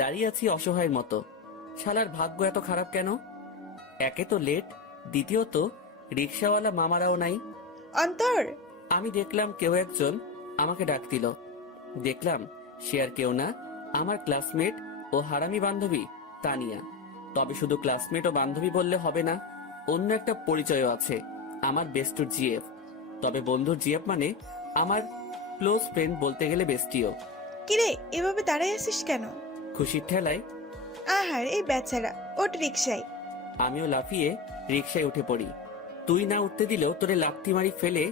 দাঁড়িয়ে আছি অসহায়ের মতো। শালার ভাগ্য এত খারাপ কেন? একে তো লেট, দ্বিতীয়ত রিক্সাওয়ালা মামারাও নাই। অন্তর, আমি দেখলাম কেউ একজন আমাকে ডাক দিল। দেখলাম সে আর কেউ না, আমার ক্লাসমেট ও হারামি বান্ধবী তানিয়া। তবে শুধু ক্লাসমেট ও বান্ধবী বললে হবে না, অন্য একটা পরিচয়ও আছে, আমার বেস্টুর জিএফ। তবে বন্ধুর জিএফ মানে আমার ক্লোজ ফ্রেন্ড, বলতে গেলে বেস্টিও। কিরে এভাবে দাঁড়ায় আছিস কেন? খুশির ঠেলায় আহার এই বেচারা, ওঠ রিক্সায়। আমিও লাফিয়ে রিক্সায় উঠে পড়ি। তুই না উঠতে দিলেও তোরে লাথি মারি ফেলে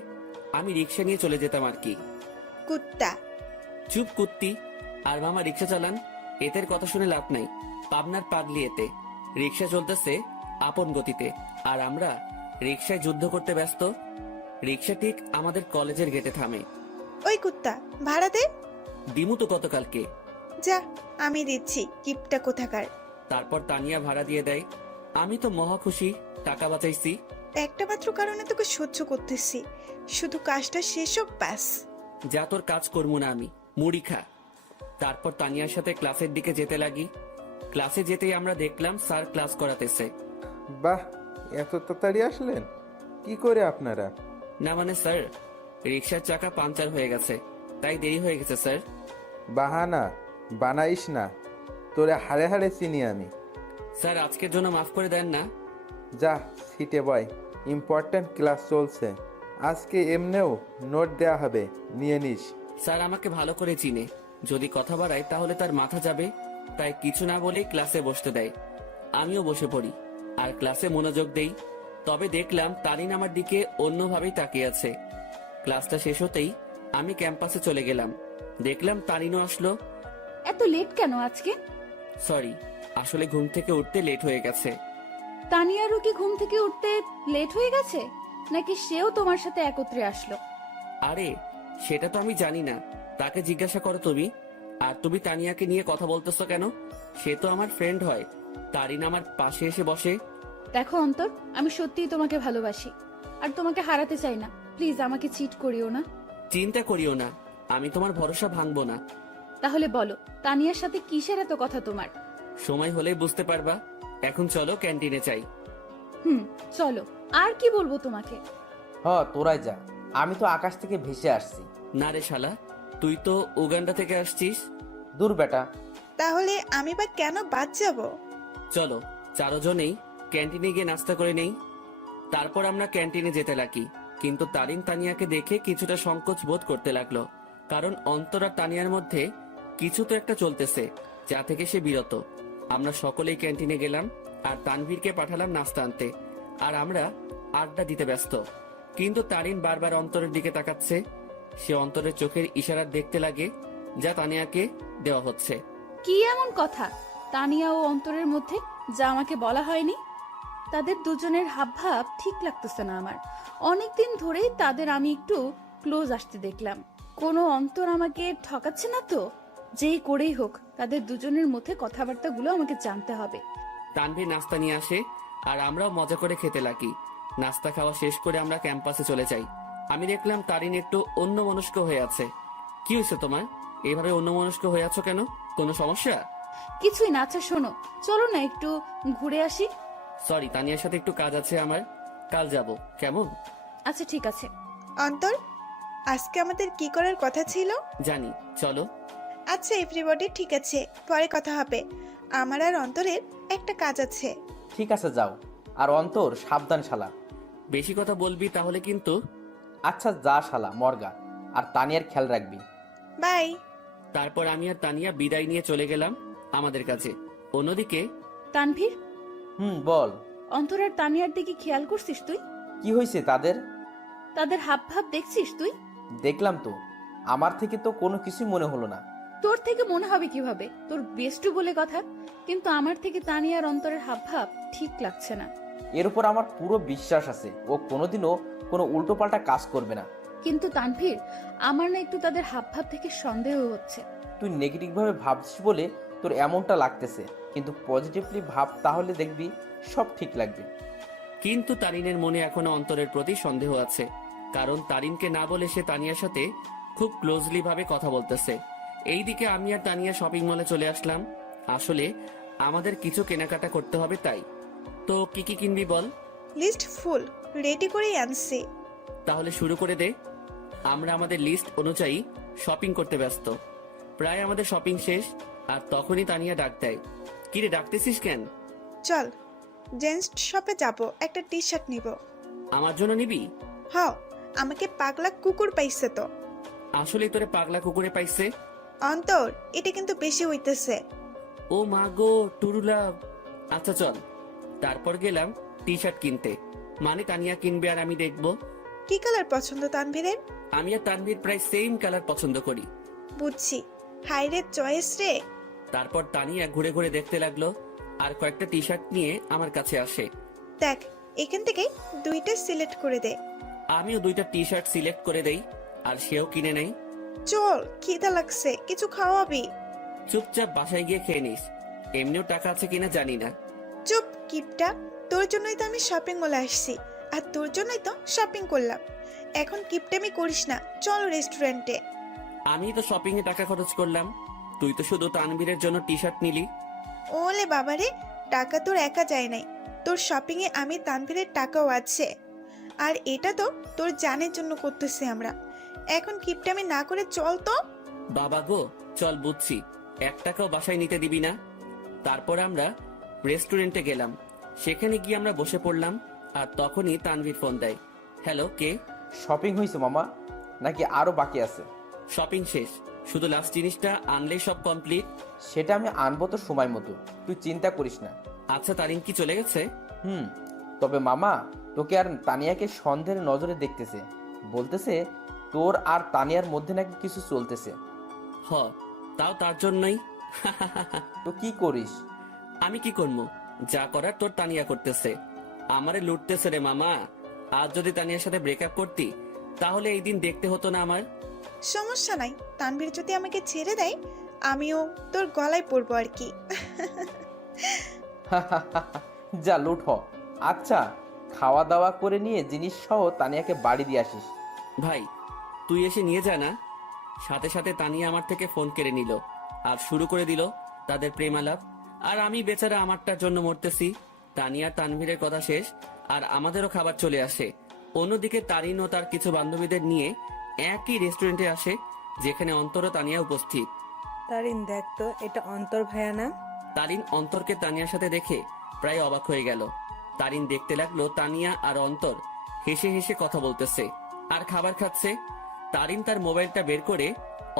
আমি রিক্সা নিয়ে চলে যেতাম আর কি। কুত্তা। চুপ কুত্তি। আর মামা রিক্সা চালান, এদের কথা শুনে লাভ নাই। পাবনার পাগলি এতে। রিক্সা চলতেছে আপন গতিতে, আর আমরা রিক্সায় যুদ্ধ করতে ব্যস্ত। রিক্সা ঠিক আমাদের কলেজের গেটে থামে। ওই কুত্তা, ভাড়া দে। দিমু তো গতকালকে। যা, আমি দিচ্ছি, কিপটা কোথাকার। তারপর তানিয়া ভাড়া দিয়ে দেয়। আমি তো মহা খুশি, টাকা বাঁচাইছি। একটা মাত্র কারণে তোকে সহ্য করতেছি, শুধু কাজটা শেষ হোক ব্যাস। যা তোর কাজ করবো না আমি, মুড়ি খা। তারপর তানিয়ার সাথে ক্লাসের দিকে যেতে লাগি। ক্লাসে যেতেই আমরা দেখলাম স্যার ক্লাস করাতেছে। বাহ, এত তাড়াতাড়ি আসলেন? কি করে আপনারা? না মানে স্যার, রিক্সার চাকা পাংচার হয়ে গেছে, তাই দেরি হয়ে গেছে স্যার। বাহানা বানাইস না, তোরে হাড়ে হাড়ে চিনি আমি। স্যার আজকের জন্য মাফ করে দেন না। যা সিটে বয়, ইম্পর্ট্যান্ট ক্লাস চলছে। আজকে এমনেও নোট দেয়া হবে, নিয়ে নিস। স্যার আমাকে ভালো করে চিনে, যদি কথা বাড়ায় তাহলে তার মাথা যাবে, তাই কিছু না বলেই ক্লাসে বসতে দেয়। আমিও বসে পড়ি আর ক্লাসে মনোযোগ দেই। তবে দেখলাম তারিন আমার দিকে অন্যভাবেই তাকিয়ে আছে। ক্লাসটা শেষ হতেই আমি ক্যাম্পাসে চলে গেলাম। দেখলাম তারিনও আসলো। এত লেট কেন আজকে? সরি, আসলে ঘুম থেকে উঠতে লেট হয়ে গেছে। তানিয়ারও কি ঘুম থেকে উঠতে লেট হয়ে গেছে, নাকি সেও তোমার সাথে একত্রে আসলো? আরে সেটা তো আমি জানি না, তাকে জিজ্ঞাসা করো তুমি। আর তুমি তানিয়াকে নিয়ে কথা বলতেছো কেন? সে তো আমার ফ্রেন্ড হয়। তারিন আমার পাশে এসে বসে। দেখো অন্তর, আমি সত্যিই তোমাকে ভালোবাসি, আর তোমাকে হারাতে চাই না। প্লিজ আমাকে চিট করিও না। চিন্তা করিও না, আমি তোমার ভরসা ভাঙবো না। তাহলে বলো, তানিয়ার সাথে কিসের এত কথা তোমার? সময় হলেই বুঝতে পারবা। এখন চলো ক্যান্টিনে চাই। চলো। আর কি বলবো তোমাকে? তোরাই যা, আমি তো আকাশ থেকে ভেসে আসছি। না রে শালা, তুই তো উগান্ডা থেকে আসছিস। দূর বেটা। তাহলে আমি বা কেন বাদ যাব? চলো চারজনেই ক্যান্টিনে গিয়ে নাস্তা করে নেই। তারপর আমরা ক্যান্টিনে যেতে লাগি, কিন্তু তারিন তানিয়াকে দেখে কিছুটা সংকোচ বোধ করতে লাগলো, কারণ অন্তর আর তানিয়ার মধ্যে কিছু তো একটা চলতেছে, যা থেকে সে বিরত। আমরা সকলেই ক্যান্টিনে গেলাম আর তানভীরকে পাঠালাম নাস্তা আনতে, আর আমরা আড্ডা দিতে ব্যস্ত। কিন্তু তারিন বারবার অন্তরের দিকে তাকাচ্ছে। সে অন্তরের চোখের ইশারা দেখতে লাগে, যা তানিয়াকে দেওয়া হচ্ছে। কি এমন কথা তানিয়া ও অন্তরের মধ্যে, যা আমাকে বলা হয়নি? তাদের দুজনের হাবভাব ঠিক লাগতেছে না আমার। অনেকদিন ধরেই তাদের আমি একটু ক্লোজ আসতে দেখলাম। কোনো অন্তর আমাকে ঠকাচ্ছে না তো? যেই করেই হোক, তাদের দুজনের মধ্যে কথাবার্তাগুলো আমাকে জানতে হবে। তানভীর নাস্তা নিয়ে আসে আর আমরাও মজা করে খেতে লাগি। নাস্তা খাওয়া শেষ করে আমরা ক্যাম্পাসে চলে যাই। আমি দেখলাম তারিন একটু অন্যমনস্ক হয়ে আছে। কি হয়েছে তোমার? এইভাবে অন্যমনস্ক হয়ে আছো কেন? কোনো সমস্যা? কিছুই না। আচ্ছা শোনো, চলো না একটু ঘুরে আসি। সরি, তানিয়ার সাথে একটু কাজ আছে আমার, কাল যাব, কেমন? আচ্ছা ঠিক আছে। অন্তর, আজকে আমাদের কি করার কথা ছিল? জানি, চলো। আচ্ছা এভরিবডি, ঠিক আছে, পরে কথা হবে। আমার আর অন্তরের একটা কাজ আছে। ঠিক আছে যাও। আর অন্তর সাবধান শালা। বেশি কথা বলবি তাহলে কিন্তু। আচ্ছা যা শালা মর্গা, আর তানিয়ার খেয়াল রাখবি। বাই। তারপর আমি আর তানিয়া বিদায় নিয়ে চলে গেলাম আমাদের কাছে। অন্যদিকে তানভীর, বল। অন্তর আর তানিয়ার দিকে খেয়াল করছিস তুই? কি হয়েছে তাদের? তাদের হাবভাব দেখছিস তুই? দেখলাম তো, আমার থেকে তো কোনো কিছুই মনে হলো না। তোর থেকে মনে হবে কিভাবে? তোর বেস্টু বলে কথা। কিন্তু আমার থেকে তানিয়ার অন্তরের হাবভাব ঠিক লাগছে না। এর উপর আমার পুরো বিশ্বাস আছে, ও কোনোদিনও কোনো উল্টোপাল্টা কাজ করবে না। কিন্তু তানভীর, আমার না একটু তাদের হাবভাব থেকে সন্দেহ হচ্ছে। তুই নেগেটিভভাবে ভাবছিস বলে তোর এমনটা লাগতেছে, কিন্তু পজিটিভলি ভাব, তাহলে দেখবি সব ঠিক লাগবে। কিন্তু তারিনের মনে এখনো অন্তরের প্রতি সন্দেহ আছে, কারণ তারিনকে না বলে সে তানিয়ার সাথে খুব ক্লোজলি ভাবে কথা বলতেছে। এইদিকে আমি আর তানিয়া শপিং মলে চলে আসলাম। আসলে আমাদের কিছু কেনাকাটা করতে হবে তাই। তো কি কি কিনবি বল? লিস্ট ফুল রেডি করেই আনছি। তাহলে শুরু করে দে। আমরা আমাদের লিস্ট অনুযায়ী শপিং করতে ব্যস্ত। প্রায় আমাদের শপিং শেষ, আর তখনই তানিয়া ডাক দেয়। কিরে, ডাকতেছিস কেন? চল জেন্টস শপে যাব, একটা টি শার্ট নিব। আমার জন্য নিবি? হ, আমাকে পাগলা কুকুর পাইছে তো। আসলে তোরে পাগলা কুকুরে পাইছে? অন্তর, এটা কিন্তু বেশি হইতেছে। ও মা গো, টুরুলাভ। আচ্ছা চল। তারপর গেলাম টি শার্ট কিনতে। মানে তানিয়া কিনবে আর আমি দেখবো। কি কালার পছন্দ তানভীরের? আমি আর তানভীর প্রায় সেম কালার পছন্দ করি। বুঝছি, হাইরে চয়েস রে। তারপর তানিয়া ঘুরে ঘুরে দেখতে লাগলো আর কয়েকটা টি শার্ট নিয়ে আমার কাছে আসে। দেখ, এখান থেকে দুইটা সিলেক্ট করে দে। আমিও দুইটা টি শার্ট সিলেক্ট করে দেই, আর সেও কিনে নেই। চল, খিদা লাগছে, কিছু খাওয়াবি? চুপচাপ বাসায় গিয়ে খেয়ে নিস। এমনিও টাকা আছে কিনা জানি না। চুপ কিপটা, তোর জন্যই তো আমি শপিং মলে আসছি, আর তোর জন্যই তো শপিং করলাম। এখন কিপটামি করিস না, চল রেস্টুরেন্টে। আমি তো শপিং এ টাকা খরচ করলাম, তুই তো শুধু তানভীরের জন্য টি শার্ট নিলি। ওলে বাবারে, টাকা তোর একা যায় নাই, তোর শপিং এ আমি তানভীরের টাকাও আছে। আর এটা তো তোর জানের জন্য করতেছি আমরা। এখন কিপটামি না করে চল তো। বাবা গো, চল বুঝছি, 1 টাকাও বাসায় নিতে দিবি না। তারপর আমরা রেস্টুরেন্টে গেলাম। সেখানে গিয়ে আমরা বসে পড়লাম, আর তখনই তানভীর ফোন দেয়। হ্যালো, কে? শপিং হয়েছে মামা, নাকি আরো বাকি আছে? শপিং শেষ, শুধু লাস্ট জিনিসটা আনলেই সব কমপ্লিট। সেটা আমি আনবো তো সময় মতো, তুই চিন্তা করিস না। আচ্ছা, তারিন কি চলে গেছে? তবে মামা, তোকে আর তানিয়াকে সন্দেহের নজরে দেখতেছে। বলতেছে তোর আর তানিয়ার মধ্যে নাকি কিছু চলতেছে। হ, তাও তার জন্যই। তো কি করিস? আমি কি করবো? যা করার তোর তানিয়া করতেছে। আমারে লুটতেছে রে মামা। আজ যদি তানিয়ার সাথে ব্রেকআপ করতি, তাহলে এই দিন দেখতে হতো না আমার। সমস্যা নাই, তানভীর যদি আমাকে ছেড়ে দেয়, আমিও তোর গলায় পড়বো আর কি। যা লুট হ। আচ্ছা, খাওয়া দাওয়া করে নিয়ে জিনিস সহ তানিয়াকে বাড়ি দিয়ে আসিস। ভাই, তুই এসে নিয়ে যা না। সাথে সাথে তানিয়া আমার থেকে ফোন কেড়ে নিল, আর শুরু করে দিল তাদের প্রেম আলাপ। আর আমি বেচারা আমারটার জন্য মরতেছি। তানিয়া তানভীরের কথা শেষ, আর আমাদেরও খাবার চলে আসে। অন্যদিকে তারিন ও তার কিছু বান্ধবীদের নিয়ে একই রেস্টুরেন্টে আসে, যেখানে অন্তর ও তানিয়া উপস্থিত। তারিন, দেখ তো, এটা অন্তর ভাইয়া না? তারিন অন্তরকে তানিয়ার সাথে দেখে প্রায় অবাক হয়ে গেল। তারিন দেখতে লাগলো তানিয়া আর অন্তর হেসে হেসে কথা বলতেছে আর খাবার খাচ্ছে। তারিন তার মোবাইলটা বের করে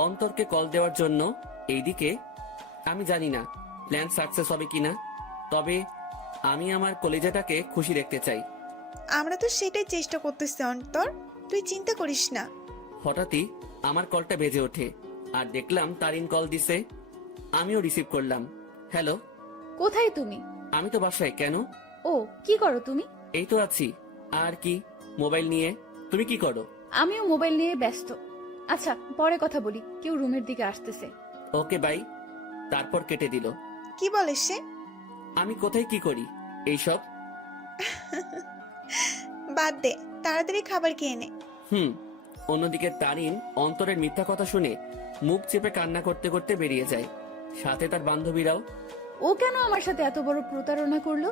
অন্তরকে কল দেওয়ার জন্য। এইদিকে আমি জানি না প্ল্যান সাকসেস হবে কিনা, তবে আমি আমার কলেজাটাকে খুশি দেখতে চাই। আমরা তো সেটাই চেষ্টা করতেছি অন্তর, তুই চিন্তা করিস না। হঠাৎই আমার কলটা বেজে ওঠে, আর দেখলাম তারিন কল দিছে। আমিও রিসিভ করলাম। হ্যালো। কোথায় তুমি? আমি তো বাসায়। কেন? ও, কি করো তুমি? এই তো আছি। আর কি, মোবাইল নিয়ে। তুমি কি করো? আমিও মোবাইল নিয়ে ব্যস্ত। আচ্ছা, পরে কথা বলি, কেউ রুমের দিকে আসতেছে। Okay bye. তারপর কেটে দিল। কি বলে সে? আমি কোথায় কি করি এইসব? বাদ দে, তাড়াতাড়ি খাবার খেয়ে নে। অন্যদিকে তারিন অন্তরের মিথ্যা কথা শুনে মুখ চেপে কান্না করতে করতে বেরিয়ে যায়, সাথে তার বান্ধবীরাও। ও কেন আমার সাথে এত বড় প্রতারণা করলো?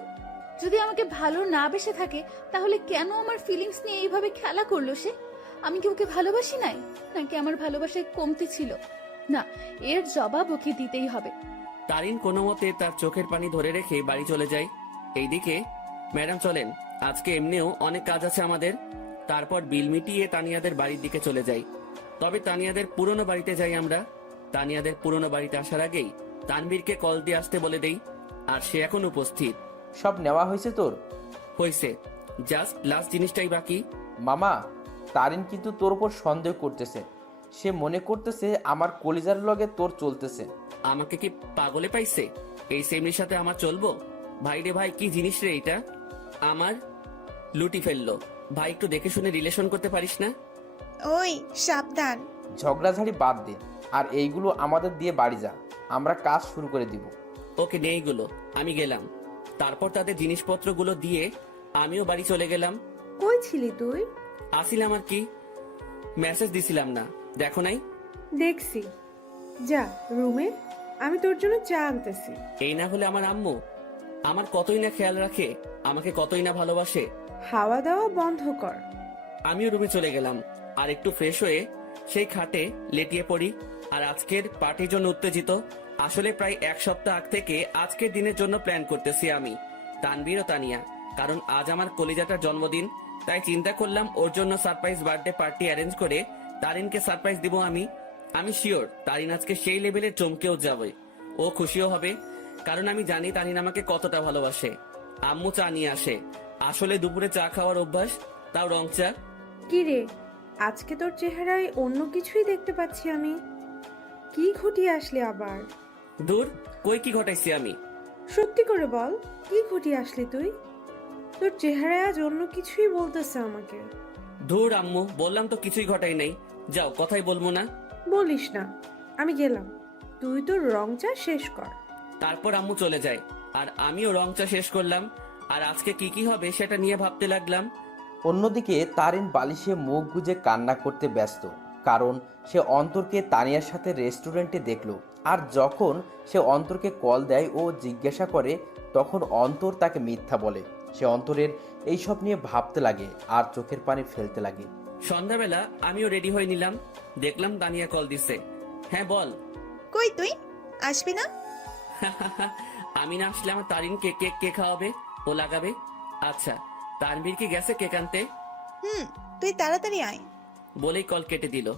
যদি আমাকে ভালো না বেসে থাকে, তাহলে কেন আমার ফিলিংস নিয়ে এইভাবে খেলা করলো সে? আমি কি ওকে ভালোবাসি নাই, নাকি আমার ভালোবাসায় কমতি ছিল? না, এর জবাব ওকে দিতেই হবে। তারিন কোনো মতে তার চোখের পানি ধরে রেখে বাড়ি চলে যায়। এইদিকে ম্যাডাম চলেন, আজকে এমনিও অনেক কাজ আছে আমাদের। তারপর বিল মিটিয়ে তানিয়াদের বাড়ির দিকে চলে যাই। তবে তানিয়াদের পুরনো বাড়িতে যাই আমরা। তানিয়াদের পুরনো বাড়িতে আসার আগেই তানভীরকে কল দিয়ে আসতে বলে দেই, আর সে এখন উপস্থিত। সব নেওয়া হয়েছে তোর? হয়েছে, জাস্ট লাস্ট জিনিসটাই বাকি। মামা, তারিন কিন্তু তোর উপর সন্দেহ করতেছে। সে মনে করতেছে আমার কলিজার লগে তোর চলতেছে। আমাকে কি পাগলে পাইছে? এই সেমরির সাথে আমার চলবো? ভাই রে ভাই, কি জিনিস রে এটা! আমার লুটি ফেললো। ভাই, একটু দেখে শুনে রিলেশন করতে পারিস না? ওই সাবধান। ঝগড়াঝাড়ি বাদ দে, আর এইগুলো আমাদের দিয়ে বাড়ি যা, আমরা কাজ শুরু করে দিব। ওকে, নে এইগুলো। আমি গেলাম। তারপর তাদের জিনিসপত্রগুলো দিয়ে আমিও বাড়ি চলে গেলাম। কই ছিলি তুই? আসিলাম আর কি, মেসেজ দিছিলাম না, দেখো নাই? দেখছি। যা রুমে, আমি তোর জন্য চা আনতেছি। এই না হলে আমার আম্মু আমার কতই না খেয়াল রাখে, আমাকে কতই না ভালোবাসে। খাওয়া দাওয়া বন্ধ কর। আমিও রুমে চলে গেলাম আর একটু ফ্রেশ হয়ে সেই খাটে লেটিয়ে পড়ি। আর আজকের পার্টির জন্য উত্তেজিত। আসলে প্রায় এক সপ্তাহ আগ থেকে আজকের দিনের জন্য প্ল্যান করতেছি আমি, তানভীর ও তানিয়া। কারণ আজ আমার কলিজাটার জন্মদিন, তাই চিন্তা করলাম ওর জন্য সারপ্রাইজ বার্থডে পার্টি অ্যারেঞ্জ করে তারিনকে সারপ্রাইজ দিব আমি। আমি শিওর তারিন আজকে সেই লেভেলে চমকেও যাবে, ও খুশিও হবে। কারণ আমি জানি তারিন আমাকে কতটা ভালোবাসে। আম্মু চা নিয়ে আসে। আসলে দুপুরে চা খাওয়ার অভ্যাস, তাও রং চা। কি রে, আজকে তোর চেহারায় অন্য কিছুই দেখতে পাচ্ছি আমি। কি ঘটিয়ে আসলি আবার? দূর, কই কি ঘটাইছি আমি? সত্যি করে বল, কি ঘটিয়ে আসলি তুই? তোর চেহারায় আজ অন্য কিছুই বলতেছে আমাকে। ধুর আম্মু, বললাম তো কিছুই ঘটাই নাই। যাও, কথাই বলবো না। বলিস না, আমি গেলাম। তুই তোর রং চা শেষ কর। তারপর আম্মু চলে যায় আর আমিও রং চা শেষ করলাম। আর আজকে কি কি হবে সেটা নিয়ে ভাবতে লাগলাম। অন্যদিকে তারিন বালিশে মুখ গুজে কান্না করতে ব্যস্ত, কারণ সে অন্তরকে তানিয়ার সাথে রেস্টুরেন্টে দেখলো। আর যখন সে অন্তরকে কল দেয় ও জিজ্ঞাসা করে, তখন অন্তর তাকে মিথ্যা বলে। সে অন্তরের এইসব নিয়ে ভাবতে লাগে আর চোখের পানি ফেলতে লাগে। সন্ধ্যাবেলা আমিও রেডি হয়ে নিলাম, দেখলাম তানিয়া কল দিছে। হ্যাঁ বল। কই তুই আসবি না? আমি না আসলে আমার তারিনকে কেক কে খাওয়াবে, ও লাগাবে। আচ্ছা, তানভীর কি গেছে কেক আনতে? তুই তাড়াতাড়ি আয়। বলেই কল কেটে দিল।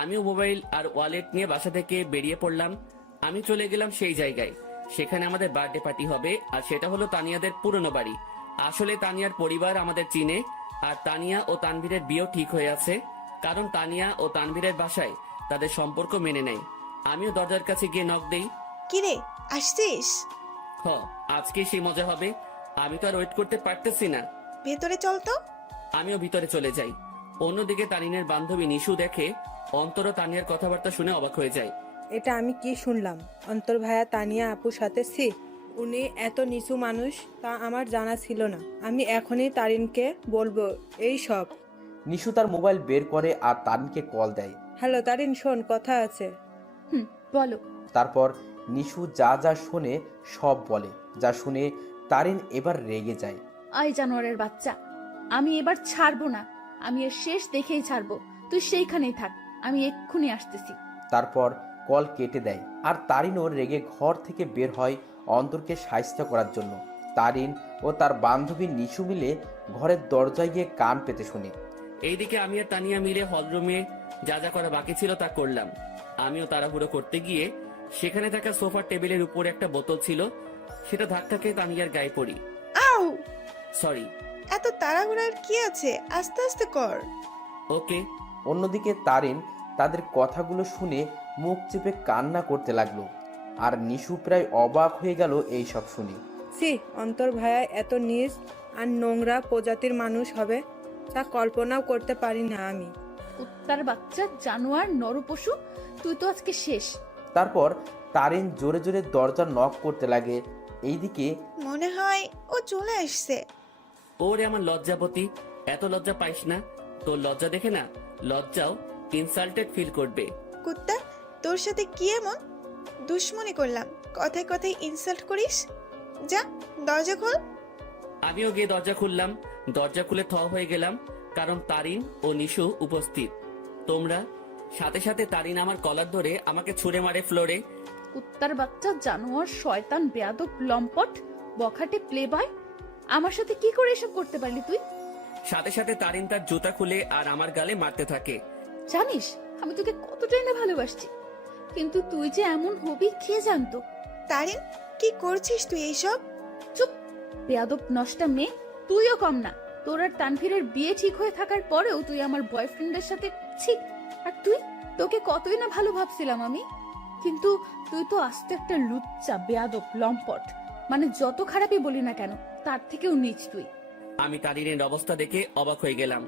আমিও মোবাইল আর ওয়ালেট নিয়ে বাসা থেকে বেরিয়ে পড়লাম। আমি চলে গেলাম সেই জায়গায়, সেখানে আমাদের বার্থডে পার্টি হবে। আর সেটা হলো তানিয়াদের পুরনো বাড়ি। আসলে তানিয়ার পরিবার আমাদের চিনে, আর তানিয়া ও তানভীরের বিয়েও ঠিক হয়ে আছে। কারণ তানিয়া ও তানভীরের বাসায় তাদের সম্পর্ক মেনে নেয়। আমিও দরজার কাছে গিয়ে নক দেই। কিরে, আসছিস? হ, আজকে সেই মজা হবে। আমি তো আর ওয়েট করতে পারতেছি না। ভেতরে চল তো। আমিও ভিতরে চলে যাই। অন্যদিকে তানিনের বান্ধবী নিশু দেখে অন্তর ও তানিয়ার কথাবার্তা শুনে অবাক হয়ে যায়। এটা আমি কি শুনলাম? অন্তর ভাইয়া তানিয়া আপুর সাথে উনি এত নিচু মানুষ তা আমার জানা ছিল না। আমি এখনই তারিনকে বলবো এই সব। নিশু তার মোবাইল বের করে আর তারিনকে কল দেয়। হ্যালো তারিন, শোন, কথা আছে। বলো। তারপর নিশু যা যা শোনে সব বলে। যা শুনে তারিন এবার রেগে যায়। আই জানোয়ারের বাচ্চা, আমি এবার ছাড়বো না। আমি এর শেষ দেখেই ছাড়বো। তুই সেইখানেই থাক, আমি এক্ষুনি আসতেছি। তারপর কল কেটে দেয় আর তারিনও রেগে ঘর থেকে বের হয় অন্তরকে সাহায্য করার জন্য। তারিন ও তার বান্ধবী নিশু মিলে ঘরের দরজায় গিয়ে কান পেতে শুনে। এইদিকে আমি আর তানিয়া মিলে হলরুমে যা যা করা বাকি ছিল তা করলাম। আমিও তাড়াহুড়ো করতে গিয়ে সেখানে থাকা সোফার টেবিলের উপরে একটা বোতল ছিল, সেটা ধাক্কা খেয়ে তানিয়ার গায়ে পড়ি। আউ! সরি। এত তাড়াহুড়ার কি আছে, আস্তে আস্তে কর। ওকে। অন্যদিকে তারিন তাদের কথাগুলো শুনে মুখ চেপে কান্না করতে লাগলো। আর নিশু প্রায় অবাক হয়ে গেল এই সব শুনে। অন্তর ভাইয়া এত নিচ আর নোংরা প্রজাতির মানুষ হবে তা কল্পনাও করতে পারি না আমি। কুত্তার বাচ্চা, জানোয়ার, নরপশু, তুই তো আজকে শেষ। তারপর তারিন জোরে জোরে দরজা নক করতে লাগে। এইদিকে মনে হয় ও চলে আসছে। ওরে আমার লজ্জাপতি, এত লজ্জা পাইস না। তোর লজ্জা দেখে না লজ্জাও ইনসাল্টেড ফিল করবে। কুত্তা, তোর সাথে কি এমন দুশ্মনী করলাম, কথায় কথায় ইনসাল্ট করিস? যা, দরজা খোল। আমিও গিয়ে দরজা খুললাম। দরজা খুলে থ হয়ে গেলাম, কারণ তারিন ও নিশু উপস্থিত। তোমরা সাথে সাথে তারিন আমার কলার ধরে আমাকে ছুঁড়ে মারে ফ্লোরে। কুত্তার বাচ্চা, জানোয়ার, শয়তান, বেয়াদব, লম্পট, বখাটে প্লে বয়, আমার সাথে কি করে এসব করতে পারলি তুই? সাথে সাথে তারিন তার জুতা খুলে আর আমার গালে মারতে থাকে। জানিস আমি তোকে কতটাই না ভালোবাসছি, কিন্তু তুই যে এমন হবি কে জানতো? তারিন, কি করছিস তুই এইসব? চুপ, বেয়াদব নষ্টা মেয়ে। তুইও কম না। তোর আর তানভীরের বিয়ে ঠিক হয়ে থাকার পরেও তুই আমার বয়ফ্রেন্ডের সাথে ছি। আর তুই, তোকে কতই না ভালো ভাবছিলাম আমি, কিন্তু তুই তো আস্তে একটা লুচ্চা, বেয়াদব, লম্পট। মানে যত খারাপই বলি না কেন, তার থেকেও নিচ তুই। আমি তারিনের অবস্থা দেখে অবাক হয়ে গেলাম।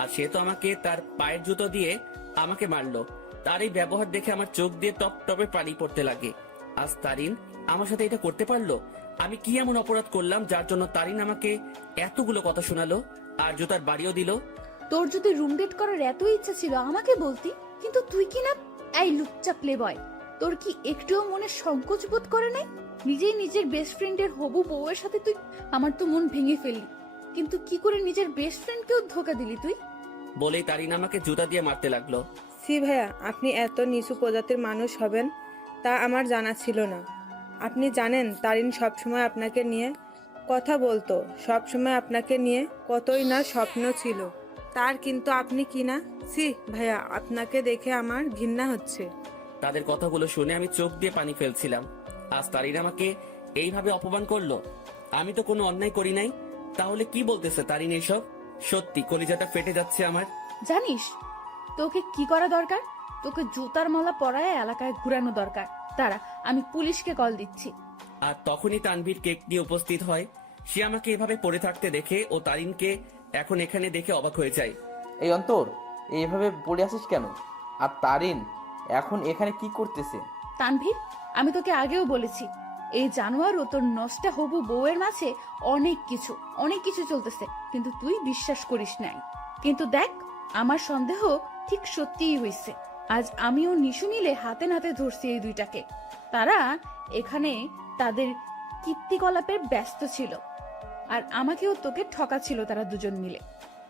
আর সে তো আমাকে তার পায়ের জুতো দিয়ে আমাকে মারলো। তার এই ব্যবহার দেখে আমার চোখ দিয়ে টপ টপে পানি পড়তে লাগে। আজ তারিন আমার সাথে এটা করতে পারলো? আমি কি এমন অপরাধ করলাম যার জন্য তারিন আমাকে এতগুলো কথা শোনালো আর জুতার বাড়িও দিল? তোর যদি রুম ডেট করার এত ইচ্ছা ছিল আমাকে বলতি, কিন্তু তুই কি না। এই লুচ্চা প্লে বয়, তোর কি একটুও মনে সংকোচ বোধ করে নাই? নিজেই নিজের বেস্ট ফ্রেন্ডের হবু বউয়ের সাথে তুই। আমার তো মন ভেঙে ফেললি, কিন্তু কি করে নিজের বেস্ট ফ্রেন্ডকেও ধোকা দিলি তুই? বলেই তারিন আমাকে জুতা দিয়ে মারতে লাগলো। সি ভাইয়া, আপনি এত নিচু প্রজাতির মানুষ হবেন তা আমার জানা ছিল না। আপনি জানেন তারিন সবসময় আপনাকে নিয়ে কথা বলতো, সবসময় আপনাকে নিয়ে কতই না স্বপ্ন ছিল তার, কিন্তু আপনি কি না। সি ভাইয়া, আপনাকে দেখে আমার ঘৃণা হচ্ছে। তাদের কথাগুলো শুনে আমি চোখ দিয়ে পানি ফেলছিলাম। আজ তারিন আমাকে এইভাবে অপমান করলো। আমি তো কোনো অন্যায় করি নাই, তাহলে কি বলতেছে তারিন এসব? সত্যি কলিজাটা ফেটে যাচ্ছে আমার। জানিস তোকে কি করা দরকার? তোকে জুতার মালা পরায় এলাকায় ঘুরানো দরকার। দাঁড়া, আমি পুলিশকে কল দিচ্ছি। আর তখনই তানভীর কেক নিয়ে উপস্থিত হয়। সে আমাকে এভাবে পড়ে থাকতে দেখে ও তারিনকে এখন এখানে দেখে অবাক হয়ে যায়। এই অন্তর, এইভাবে পড়ে আসিস কেন? আর তারিন এখন এখানে কি করতেছে? তানভীর, আমি তোকে আগেও বলেছি এই জানোয়ার ও তোর নষ্টা হবু বউয়ের মাঝে অনেক কিছু চলতেছে, কিন্তু তুই বিশ্বাস করিস নাই। কিন্তু দেখ, আমার সন্দেহ ঠিক সত্যিই হয়েছে। আজ আমিও নিশু মিলে হাতে নাতে ধরছি এই দুইটাকে। তারা এখানে তাদের কীর্তিকলাপে ব্যস্ত ছিল, আর আমাকেও তোকে ঠকাচ্ছিল তারা দুজন মিলে।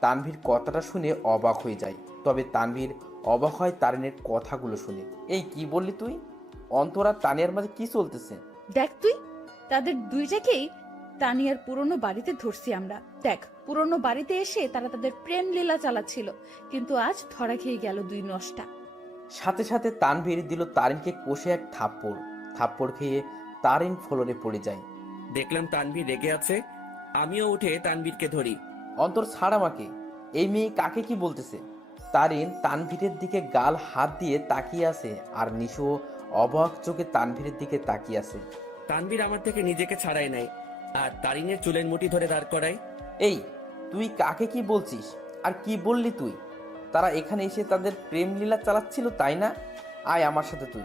তানভীর কথাটা শুনে অবাক হয়ে যায়, তবে তানভীর অবাক হয় তারিনের কথাগুলো শুনে। এই কি বললি তুই? অন্তর আর তানিয়ার মাঝে কি চলতেছে? দেখ তুই, তাদের দুইটাকেই তানিয়ার পুরনো বাড়িতে ধরছি আমরা। দেখ, পুরনো বাড়িতে এসে তারা তাদের প্রেম লীলা চালাচ্ছিল, কিন্তু আজ ধরা খেয়ে গেল দুই নষ্টা। সাথে সাথে তানভীর দিল তারিনকে কষে এক থাপ্পড় খেয়ে তারিন ফ্লোরে পড়ে যায়। দেখলাম তানভীর রেগে আছে। আমিও উঠে তানভীরকে ধরি। অন্তর, ছাড় আমাকে। এই মেয়ে কাকে কি বলতেছে? তারিন তানভীরের দিকে গাল হাত দিয়ে তাকিয়ে আছে, আর নিশো অবাক চোখে তানভীরের দিকে তাকিয়ে আছে। তানভীর আমার থেকে নিজেকে ছাড়াই নাই, আর তারিনের চুলের মুঠি ধরে দাঁড় করায়। এই, তুই কাকে কি বলছিস? আর কি বললি তুই? তারা এখানে এসে তাদের প্রেম লীলা চালাচ্ছিল, তাই না? আয় আমার সাথে তুই।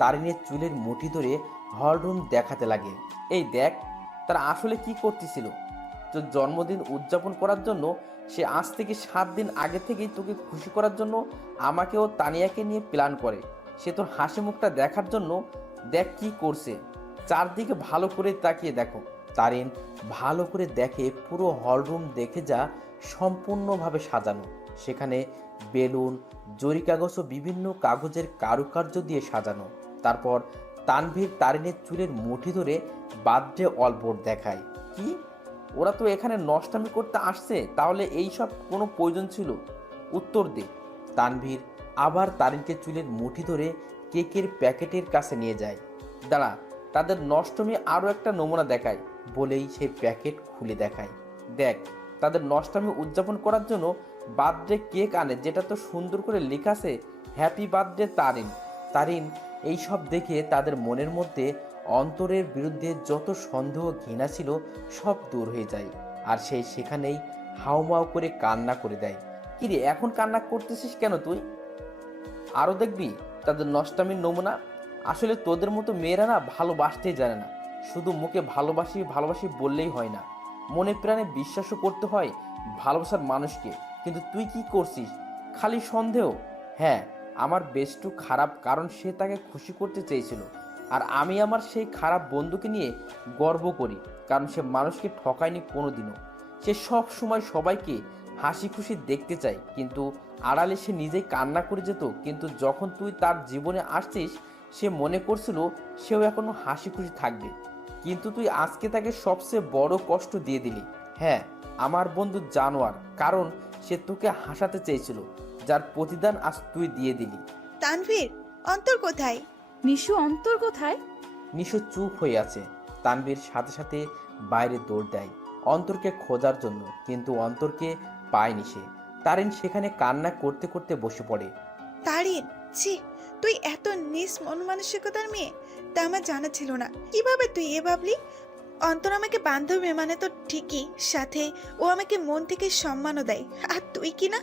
তারিনের চুলের মুঠি ধরে হলরুম দেখাতে লাগে। এই দেখ, তারা আসলে কি করতেছিল। তোর জন্মদিন উদযাপন করার জন্য সে আজ থেকে 7 দিন আগে থেকেই তোকে খুশি করার জন্য আমাকে ও তানিয়াকে নিয়ে প্ল্যান করে। সে তোর হাসি মুখটা দেখার জন্য দেখ কি করছে। চারদিকে ভালো করে তাকিয়ে দেখো। তারিন ভালো করে দেখে পুরো হলরুম দেখে যা সম্পূর্ণভাবে সাজানো। সেখানে বেলুন, জরি কাগজ ও বিভিন্ন কাগজের কারুকার্য দিয়ে সাজানো। তারপর তানভীর তারিনের চুলের মুঠি ধরে বার্থডে অলবোর্ড দেখায়। কি, ওরা তো এখানে নষ্টামি করতে আসছে, তাহলে এই সব কোনো প্রয়োজন ছিল? উত্তর দে। তানভীর আবার তারিনকে চুলের মুঠি ধরে কেকের প্যাকেটের কাছে নিয়ে যায়। দাঁড়া, তাদের নষ্টমী আরও একটা নমুনা দেখায় বলেই সেই প্যাকেট খুলে দেখায়। দেখ, তাদের নষ্টামি উদযাপন করার জন্য বার্থডে কেক আনে, যেটা তো সুন্দর করে লেখা আছে হ্যাপি বার্থডে তারিন। তারিন এই সব দেখে তাদের মনের মধ্যে অন্তরের বিরুদ্ধে যত সন্দেহ ঘৃণা ছিল সব দূর হয়ে যায়, আর সেই সেখানেই হাউমাউ করে কান্না করে দেয়। কিরে, এখন কান্না করতেছিস কেন তুই? আরও দেখবি তাদের নষ্টামির নমুনা। আসলে তোদের মতো মেয়েরা না ভালোবাসতেই জানে না। শুধু মুখে ভালোবাসি ভালোবাসি বললেই হয় না, মনে প্রাণে বিশ্বাসও করতে হয় ভালোবাসার মানুষকে। কিন্তু তুই কি করছিস? খালি সন্দেহ। হ্যাঁ, আমার বেস্টু খারাপ, কারণ সে তাকে খুশি করতে চেয়েছিল, আর আমি আমার সেই খারাপ বন্ধুকে নিয়ে গর্ব করি, কারণ সে মানুষকে ঠকায়নি কোনোদিনও। সে সব সময় সবাইকে হাসি খুশি দেখতে চায়, কিন্তু আড়ালে সে নিজেই কান্না করে যেত। কিন্তু যখন তুই তার জীবনে আসছিস, সে মনে করছিল সেও এখনো হাসি খুশি থাকবে, কিন্তু তুই আজকে তাকে সবচেয়ে বড় কষ্ট দিয়ে দিলি। হ্যাঁ, আমার বন্ধু জানোয়ার, কারণ সে তোকে হাসাতে চেয়েছিল, যার প্রতিদান আজ তুই দিয়ে দিলি। তানভীর, অন্তর কোথায়? নিশু, অন্তর কোথায়? নিশো চুপ হয়ে আছে। তানভীর সাথে সাথে বাইরে দৌড় দেয় অন্তরকে খোঁজার জন্য, কিন্তু অন্তরকে পায়নি সে। তারিন সেখানে কান্না করতে করতে বসে পড়ে। তারিন, ছি, তুই এত নিস মন মানসিকতার মেয়ে, তা আমার জানা ছিল না। কিভাবে তুই এ ভাবলি? অন্তর আমাকে বান্ধবী মানে তো ঠিকই, সাথে ও আমাকে মন থেকে সম্মানও দেয়। আর তুই কি না,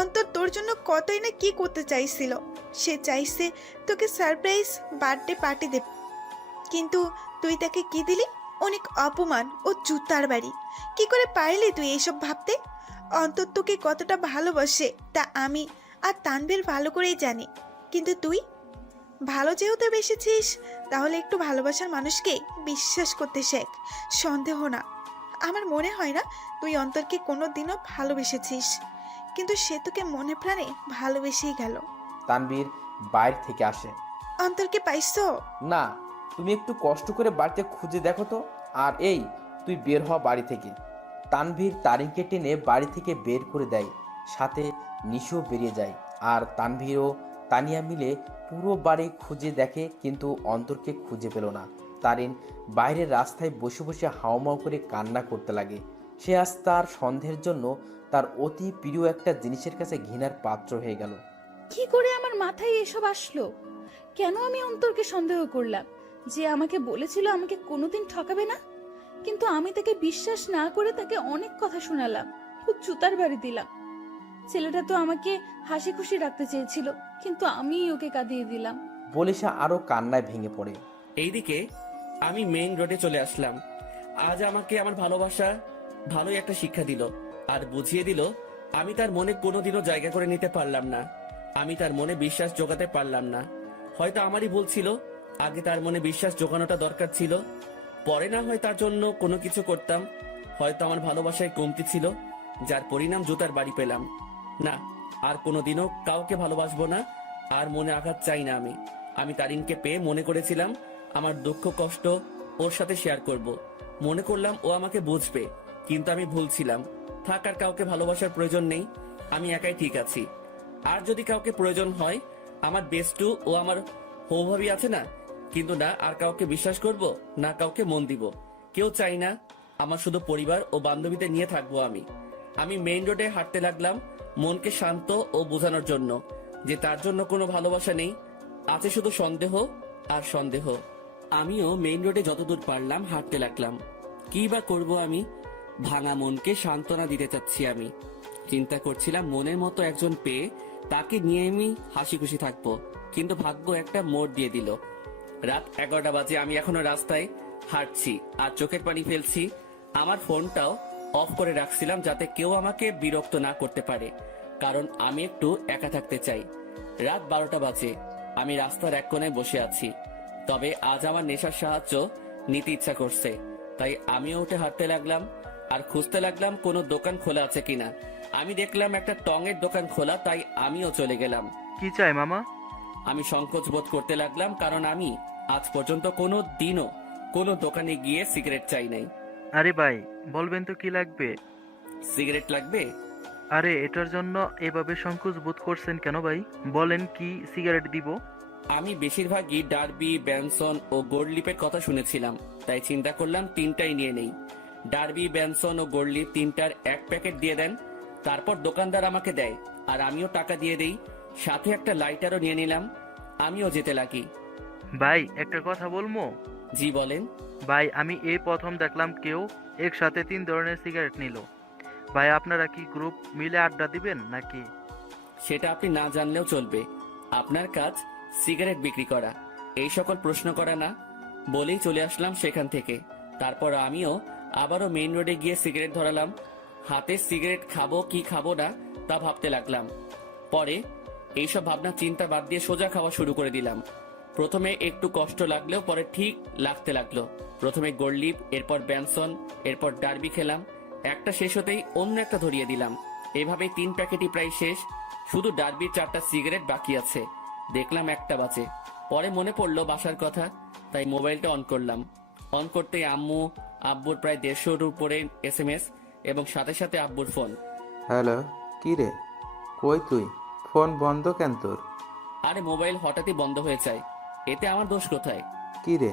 অন্তর তোর জন্য কতই না কি করতে চাইছিল। সে চাইছে তোকে সারপ্রাইজ বার্থডে পার্টি দেবে, কিন্তু তুই তাকে কি দিলি? অনেক অপমান ও জুতার বাড়ি। কি করে পারলি তুই এসব ভাবতে? অন্তর তোকে কতটা ভালোবাসে তা আমি আর তানভীর ভালো করেই জানি, কিন্তু তুই ভালো যেহেতু বেসেছিস, তাহলে একটু ভালোবাসার মানুষকে বিশ্বাস করতে শেখ, সন্দেহ না। আমার মনে হয় না তুই অন্তরকে কোনো দিনও ভালোবেসেছিস, কিন্তু সে তোকে মনে প্রাণে ভালোবেসেই গেল। তানভীর বাইরে থেকে আসে। অন্তরকে পাইছো? না, তুমি একটু কষ্ট করে বাড়িতে খুঁজে দেখো তো। আর এই, তুই বের হ বাড়ি থেকে। তানভীর তারিনকে টেনে বাড়ি থেকে বের করে দেয়, সাথে নিশিও বেরিয়ে যায়। আর তানভীর ও তানিয়া মিলে পুরো বাড়ি খুঁজে দেখে, কিন্তু অন্তরকে খুঁজে পেল না। তারিন বাইরের রাস্তায় বসে বসে হাওমাও করে কান্না করতে লাগে। সে আজ তার সন্দেহের জন্য তার অতি প্রিয় একটা জিনিসের কাছে ঘৃণার পাত্র হয়ে গেল। কি করে আমার মাথায় এসব আসলো? কেন আমি অন্তরকে সন্দেহ করলাম? যে আমাকে বলেছিল আমাকে কোনোদিন ঠকাবে না, কিন্তু আমি তাকে বিশ্বাস না করে তাকে অনেক কথা শোনালাম, খুব জুতার বাড়ি দিলাম। ছেলেটা তো আমাকে হাসি খুশি রাখতে চেয়েছিল, কিন্তু আমি ওকে কাঁদিয়ে দিলাম। বলে সে আরো কান্নায় ভেঙে পড়ে। এইদিকে আমি মেইন রোডে চলে আসলাম। আজ আমাকে আমার ভালোবাসা ভালোই একটা শিক্ষা দিল, আর বুঝিয়ে দিল আমি তার মনে কোনোদিনও জায়গা করে নিতে পারলাম না। আমি তার মনে বিশ্বাস জোগাতে পারলাম না। হয়তো আমারই ভুল ছিল, আগে তার মনে বিশ্বাস জোগানোটা দরকার ছিল। পরে না হয় তার জন্য কোনো কিছু করতাম। হয়তো আমার ভালোবাসায় কমতি ছিল, যার পরিণাম জুতার বাড়ি পেলাম। না, আর কোনোদিনও কাউকে ভালোবাসবো না, আর মনে আঘাত চাই না। আমি তারিনকে পেয়ে মনে করেছিলাম আমার দুঃখ কষ্ট ওর সাথে শেয়ার করব। মনে করলাম ও আমাকে বুঝবে, কিন্তু আমি ভুল ছিলাম। থাক, আর কাউকে ভালোবাসার প্রয়োজন নেই, আমি একাই ঠিক আছি। আর যদি কাউকে প্রয়োজন হয়, আমার বেস্টু ও আমার হৌভাবি আছে না, কিন্তু না আর কাউকে বিশ্বাস করব, না কাউকে মন দিব। কেউ চাই না, আমার শুধু পরিবার ও বান্ধবীদের নিয়ে থাকবো আমি মেইন রোডে হাঁটতে লাগলাম, মনকে শান্ত ও বোঝানোর জন্য যে তার জন্য কোনো ভালোবাসা নেই, আছে শুধু সন্দেহ আর সন্দেহ। আমিও মেইন রোডে যতদূর পারলাম হাঁটতে লাগলাম। কি বা করব আমি? ভাঙা মনকে সান্ত্বনা দিতে চাচ্ছি। আমি চিন্তা করছিলাম মনের মতো একজন পেয়ে তাকে নিয়ে আমি হাসি খুশি থাকবো, কিন্তু ভাগ্য একটা মোড় দিয়ে দিল। রাত 11টা বাজে, আমি এখনো রাস্তায় হাঁটছি আর চোখের পানি ফেলছি। আমার ফোনটাও অফ করে রাখছিলাম যাতে কেউ আমাকে বিরক্ত না করতে পারে, কারণ আমি একটু একা থাকতে চাই। রাত 12টা বাজে, আমি রাস্তার এক কোণায় বসে আছি। তবে আজ আমার নেশার সাহায্য নিতে ইচ্ছা করছে, তাই আমিও উঠে হাঁটতে লাগলাম আর খুঁজতে লাগলাম কোনো দোকান খোলা আছে কিনা। আমি দেখলাম একটা টঙের দোকান খোলা, তাই আমিও চলে গেলাম। কি চাই মামা? আমি সংকোচ বোধ করতে লাগলাম, কারণ আমি আজ পর্যন্ত কোনো দিনও কোনো দোকানে গিয়ে সিগারেট চাই নাই। আরে ভাই, বলবেন তো কি লাগবে? সিগারেট লাগবে? আরে এটার জন্য এভাবে সংকোচ বোধ করছেন কেন ভাই? বলেন কি সিগারেট দিব? আমি বেশিরভাগই ডার্বি, ব্যানসন ও গোল্ডলিপের কথা শুনেছিলাম, তাই চিন্তা করলাম তিনটাই নিয়ে নেই। ডার্বি, ব্যানসন ও গোল্ডলিপ তিনটার এক প্যাকেট দিয়ে দেন। তারপর দোকানদার আমাকে দেয় আর আমিও টাকা দিয়ে দেই। সাথে একটা লাইটারও নিয়ে নিলাম। আমিও যেতে লাগি। ভাই একটা কথা বলবো? জি বলেন। ভাই আমি এই প্রথম দেখলাম কেউ একসাথে 3 ধরনের সিগারেট নিল। ভাই আপনারা কি গ্রুপ মিলে আড্ডা দিবেন নাকি? সেটা আপনি না জানলেও চলবে। আপনার কাজ সিগারেট বিক্রি করা, এই সকল প্রশ্ন করা না। বলেই চলে আসলাম সেখান থেকে। তারপর আমিও আবারও মেইন রোডে গিয়ে সিগারেট ধরালাম। হাতে সিগারেট খাবো কি খাবো না তা ভাবতে লাগলাম। পরে এইসব ভাবনা চিন্তা বাদ দিয়ে সোজা খাওয়া শুরু করে দিলাম। প্রথমে একটু কষ্ট লাগলেও পরে ঠিক লাগতে লাগলো। প্রথমে গোল্ডলিপ, এরপর ব্যানসন, এরপর ডার্বি খেলাম। একটা শেষ হতেই অন্য একটা ধরিয়ে দিলাম। এভাবে 3 প্যাকেটই প্রায় শেষ। শুধু ডার্বির 4টা সিগারেট বাকি আছে। দেখলাম 1টা বাজে। পরে মনে পড়লো বাসার কথা, তাই মোবাইলটা অন করলাম। অন করতেই আব্বুর প্রায় 150-র উপরে SMS এবং সাথে সাথে আব্বুর ফোন। হ্যালো, কি রে? কই তুই? ফোন বন্ধ কেন তোর? আরে মোবাইল হঠাৎই বন্ধ হয়ে যায়, এতে আমার দোষ কোথায়? কি রে,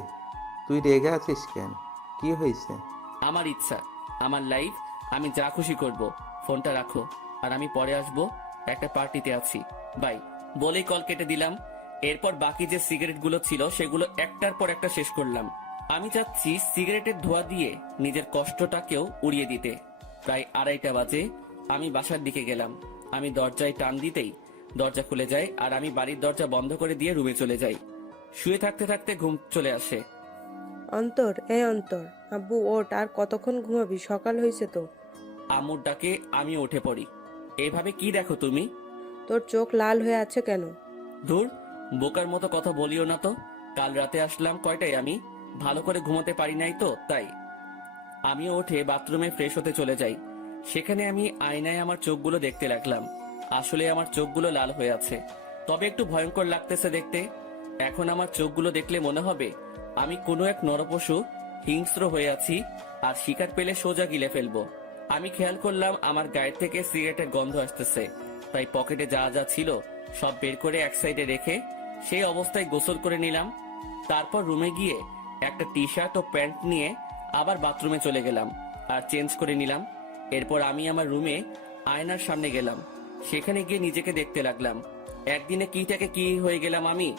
তুই রেগে আছিস কেন? কি হয়েছে? আমার ইচ্ছা, আমার লাইফ, আমি যা খুশি করব। ফোনটা রাখো, আর আমি পরে আসবো, একটা পার্টিতে আছি, বাই। বলেই কল কেটে দিলাম। এরপর বাকি যে সিগারেটগুলো ছিল সেগুলো একটার পর একটা শেষ করলাম। আমি চাচ্ছি সিগারেটের ধোঁয়া দিয়ে নিজের কষ্টটাকেও উড়িয়ে দিতে। প্রায় 2:30 বাজে আমি বাসার দিকে গেলাম। আমি দরজায় টান দিতেই দরজা খুলে যায়, আর আমি বাড়ির দরজা বন্ধ করে দিয়ে রুমে চলে যাই। শুয়ে থাকতে থাকতে ঘুম চলে আসে। অন্তর, অন্তর, আব্বু ওঠ, আর কতক্ষণ ঘুমাবি? সকাল হয়েছে তো। আম্মুর ডাকে আমি উঠে পড়ি। এভাবে কি দেখো তুমি? তোর চোখ লাল হয়ে আছে কেন? ধুর, বোকার মতো কথা বলিও না তো। কাল রাতে আসলাম কয়টায় আমি, ভালো করে ঘুমোতে পারি নাই তো তাই। আমিও উঠে বাথরুমে ফ্রেশ হতে চলে যাই। সেখানে আমি আয়নায় আমার চোখগুলো দেখতে লাগলাম। আসলে আমার চোখগুলো লাল হয়ে আছে, তবে একটু ভয়ঙ্কর লাগতেছে দেখতে। এখন আমার চোখগুলো দেখলে মনে হবে আমি কোনো এক নরপশু হিংস্র হয়ে আছি, আর শিকার পেলে সোজা গিলে ফেলবো। আমি খেয়াল করলাম আমার গায়ের থেকে সিগারেটের গন্ধ আসতেছে, তাই পকেটে যা যা ছিল সব বের করে এক সাইডে রেখে সেই অবস্থায় গোসল করে নিলাম। তারপর রুমে গিয়ে একটা টি শার্ট ও প্যান্ট নিয়ে আবার বাথরুমে চলে গেলাম আর চেঞ্জ করে নিলাম। এরপর আমি আমার রুমে আয়নার সামনে গেলাম। সেখানে গিয়ে নিজেকে দেখতে লাগলাম। একদিনে কি থেকে কি হয়ে গেলাম আমি।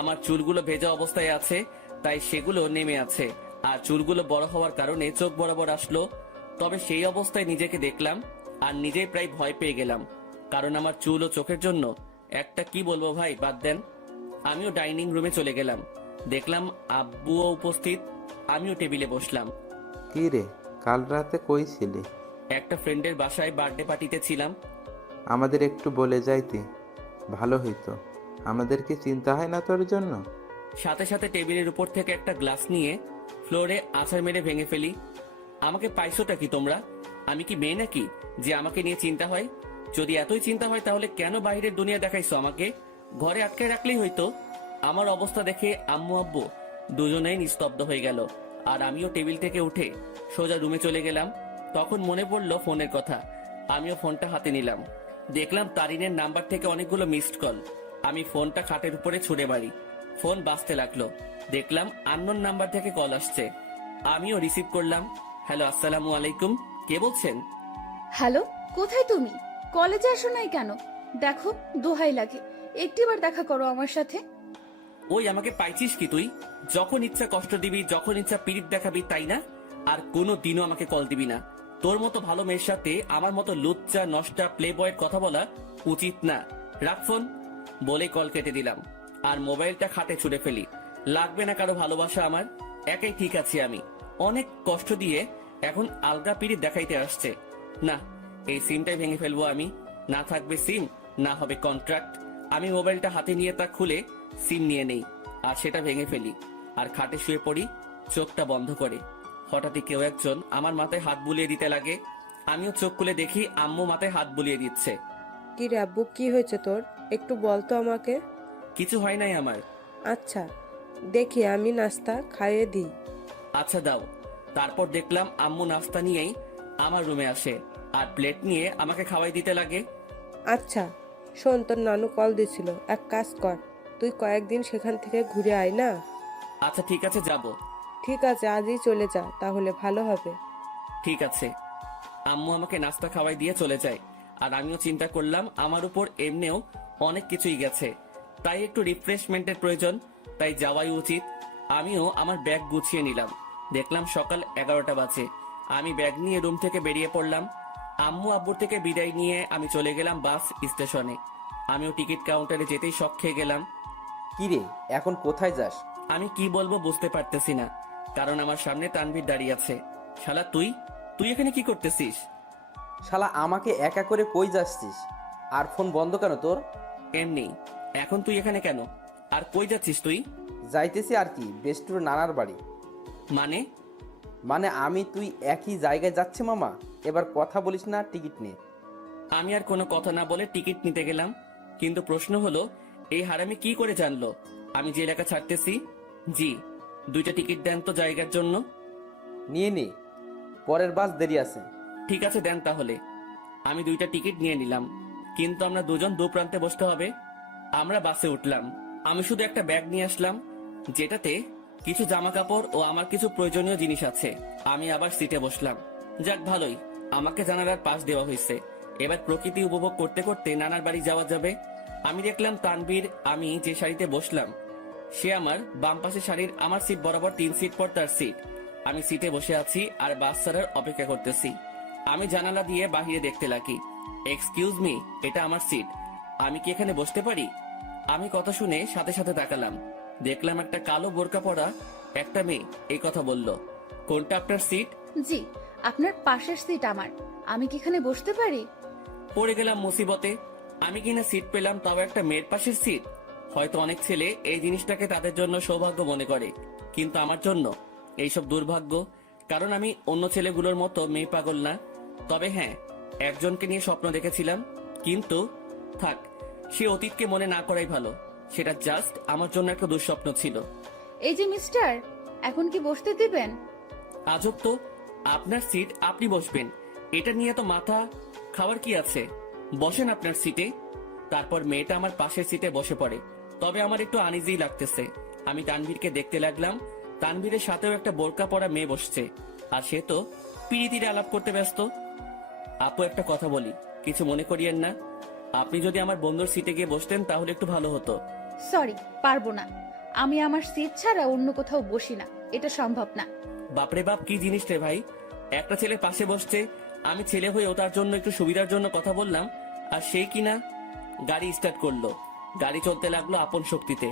আমার চুলগুলো ভেজা অবস্থায় আছে, তাই সেগুলো নেমে আছে, আর চুলগুলো বড় হওয়ার কারণে চোখ বরাবর আসলো। তবে সেই অবস্থায় নিজেকে দেখলাম আর নিজেই প্রায় ভয় পেয়ে গেলাম, কারণ আমার চুল ও চোখের জন্য একটা কি বলবো ভাই, বাদ দেন। আমিও ডাইনিং রুমে চলে গেলাম। দেখলাম আব্বুও উপস্থিত। আমিও টেবিলে বসলাম। কি রে, কাল রাতে কই ছিলি? একটা ফ্রেন্ডের বাসায় বার্থডে পার্টিতে ছিলাম। আমাদের একটু বলে যাইতি, ভালো হইতো। আমাদের কি চিন্তা হয় না তোর জন্য? সাথে সাথে টেবিলের উপর থেকে একটা গ্লাস নিয়ে ফ্লোরে আছাড় মেরে ভেঙে ফেলি। আমাকে পাইছোটা কি তোমরা? আমি কি মেয়ে নাকি যে আমাকে নিয়ে চিন্তা হয়? যদি এতই চিন্তা হয় তাহলে কেন বাইরের দুনিয়া দেখাইছো আমাকে? ঘরে আটকে রাখলেই হইতো। আমার অবস্থা দেখে আম্মু আব্বু দুজনেই নিস্তব্ধ হয়ে গেল, আর আমিও টেবিল থেকে উঠে সোজা রুমে চলে গেলাম। তখন মনে পড়লো ফোনের কথা। আমিও ফোনটা হাতে নিলাম। দেখলাম তারিনের নাম্বার থেকে অনেকগুলো মিসড কল। আমি ফোনটা খাটের উপরে ছুড়ে মারি। ফোন বাজতে লাগলো। দেখলাম আননোন নাম্বার থেকে কল আসছে। আমিও রিসিভ করলাম। হ্যালো, আসসালামু আলাইকুম, কে বলছেন? হ্যালো, কোথায় তুমি? কলেজে আসো নাই কেন? দেখো, দোহাই লাগে, একটিবার দেখা করো আমার সাথে। ওই আমাকে পাইছিস কি তুই? যখন ইচ্ছা কষ্ট দিবি, যখন ইচ্ছা পিরিত দেখাবি, তাই না? আর কোনো দিনও আমাকে কল দিবি না। তোর মতো ভালো মেয়ের সাথে আমার মতো লুচ্চা নষ্টা প্লে বয়ের কথা বলা উচিত না। রাখ ফোন, বলে কল কেটে দিলাম আর মোবাইলটা খাটে ছুড়ে ফেলি। লাগবে না কারো ভালোবাসা আমার, একাই ঠিক আছি আমি। অনেক কষ্ট দিয়ে এখন আলগা পিরিত দেখাইতে আসছে। না, এই সিমটাই ভেঙে ফেলবো আমি। না থাকবে সিম, না হবে কন্ট্রাক্ট। আমি মোবাইলটা হাতে নিয়ে তা খুলে সিম নিয়ে নেই আর সেটা ভেঙে ফেলি, আর খাটে শুয়ে পড়ি চোখটা বন্ধ করে। হঠাৎই কেউ একজন আমার মাথায় হাত বুলিয়ে দিতে লাগে। আমিও চোখ খুলে দেখি আম্মু মাথায় হাত বুলিয়ে দিচ্ছে। কি রে আব্বু, কি হয়েছে তোর? একটু বল তো আমাকে। কিছু হয় নাই আমার। আচ্ছা, দেখি আমি নাস্তা খাইয়ে দিই। আচ্ছা দাও। তারপর দেখলাম আম্মু নাস্তা নিয়েই আমার রুমে আসে আর প্লেট নিয়ে আমাকে খাওয়াই দিতে লাগে। আচ্ছা শোন, তোর নানু কল দিছিল, এক কাজ কর, তুই কয়েকদিন সেখান থেকে ঘুরে আয় না। আচ্ছা ঠিক আছে, যাব। ঠিক আছে, আজই চলে যা, তাহলে ভালো হবে। ঠিক আছে। আম্মু আমাকে নাস্তা খাওয়াই দিয়ে চলে যায়, আর আমিও চিন্তা করলাম আমার উপর এমনিও অনেক কিছুই গেছে, তাই একটু রিফ্রেশমেন্টের প্রয়োজন, তাই যাওয়াই উচিত। আমিও আমার ব্যাগ গুছিয়ে নিলাম। দেখলাম সকাল 11টা বাজে। আমি ব্যাগ নিয়ে রুম থেকে বেরিয়ে পড়লাম। আম্মু আব্বুর থেকে বিদায় নিয়ে আমি চলে গেলাম বাস স্টেশনে। আমিও টিকিট কাউন্টারে যেতেই শক খেয়ে গেলাম। কিরে, এখন কোথায় যাস? আমি কি বলবো বুঝতে পারতেছি না, কারণ আমার সামনে তানভীর দাঁড়িয়ে আছে। শালা তুই তুই এখানে কি করতেছিস? শালা আমাকে একা করে কই যাচ্ছিস? আর ফোন বন্ধ কেন তোর? এমনি। এখন তুই এখানে কেন? আর কই যাচ্ছিস তুই? যাইতেছি আর কি, বেস্টুর নানার বাড়ি। মানে আমি তুই একই জায়গায় যাচ্ছে মামা। এবার কথা বলিস না, টিকিট নে। আমি আর কোনো কথা না বলে টিকিট নিতে গেলাম, কিন্তু প্রশ্ন হলো এই হারামি কি করে জানলো আমি যে এলাকা ছাড়তেছি? জি, 2টা টিকিট দেন তো জায়গার জন্য। নিয়ে নে, পরের বাস দেরি আছে। ঠিক আছে দেন তাহলে। আমি 2টা টিকিট নিয়ে নিলাম, কিন্তু আমরা দুজন দু প্রান্তে বসতে হবে। আমরা বাসে উঠলাম। আমি শুধু একটা ব্যাগ নিয়ে আসলাম, যেটাতে কিছু জামা কাপড় ও আমার কিছু প্রয়োজনীয় জিনিস আছে। আমি আবার সিটে বসলাম। যাক ভালোই, আমাকে জানালার পাশ দেওয়া হয়েছে। এবার প্রকৃতি উপভোগ করতে করতে নানার বাড়ি যাওয়া যাবে। আমি দেখলাম তানভীর, আমি যে শাড়িতে বসলাম সে আমার বাম পাশে শাড়ির আমার সিট বরাবর 3 সিট পর তার সিট। আমি সিটে বসে আছি আর বাস ছাড়ার অপেক্ষা করতেছি। আমি জানালা দিয়ে বাহিরে দেখতে লাগি। এক্সকিউজ মি, এটা আমার সিট, আমি কি এখানে বসতে পারি? আমি কথা শুনে সাথে সাথে তাকালাম। দেখলাম একটা কালো বোরকা পরা একটা মেয়ে এই কথা বলল। কোনটা আপনার সিট? জি, আপনার পাশের সিট আমার। আমি কি এখানে বসতে পারি? পড়ে গেলাম মুসিবতে। আমি কিনা সিট পেলাম, তাও একটা মেয়ের পাশের সিট। হয়তো অনেক ছেলে এই জিনিসটাকে তাদের জন্য সৌভাগ্য মনে করে, কিন্তু আমার জন্য এইসব দুর্ভাগ্য। কারণ আমি অন্য ছেলেগুলোর মতো মেয়ে পাগল না। তবে হ্যাঁ, একজনকে নিয়ে স্বপ্ন দেখেছিলাম, কিন্তু থাক, সে অতীতকে মনে না করাই ভালো। সেটা জাস্ট আমার জন্য একটা দুঃস্বপ্ন ছিল। এই যে মিস্টার, এখন কি বসতে দিবেন? আজব তো, আপনার সিট আপনি বসবেন, এটা নিয়ে তো মাথা খাওয়ার কি আছে? বসেন আপনার সিটে। তারপর মেয়েটা আমার পাশের সিটে বসে পড়ে। তবে আমার একটু আনইজি লাগতেছে। আমি তানভীরকে দেখতে লাগলাম। তানভীরের সাথেও একটা বোরকা পরা মেয়ে বসছে, আর সে তো পিড়িতিরে আলাপ করতে ব্যস্ত। আপু, একটা কথা বলি, কিছু মনে করিয়েন না। আপনি যদি আমার বন্ধুর সিটে গিয়ে বসতেন তাহলে একটু ভালো হতো। সরি, পারবো না। আমি আমার সিট ছাড়া অন্য কোথাও বসি না, এটা সম্ভব না। বাপরে বাপ, কি জিনিস রে ভাই! একটা ছেলে পাশে বসছে, আমি ছেলে হয়েও তার জন্য একটু সুবিধার জন্য কথা বললাম, আর সেই কিনা গাড়ি স্টার্ট করলো। গাড়ি চলতে লাগলো আপন শক্তিতে,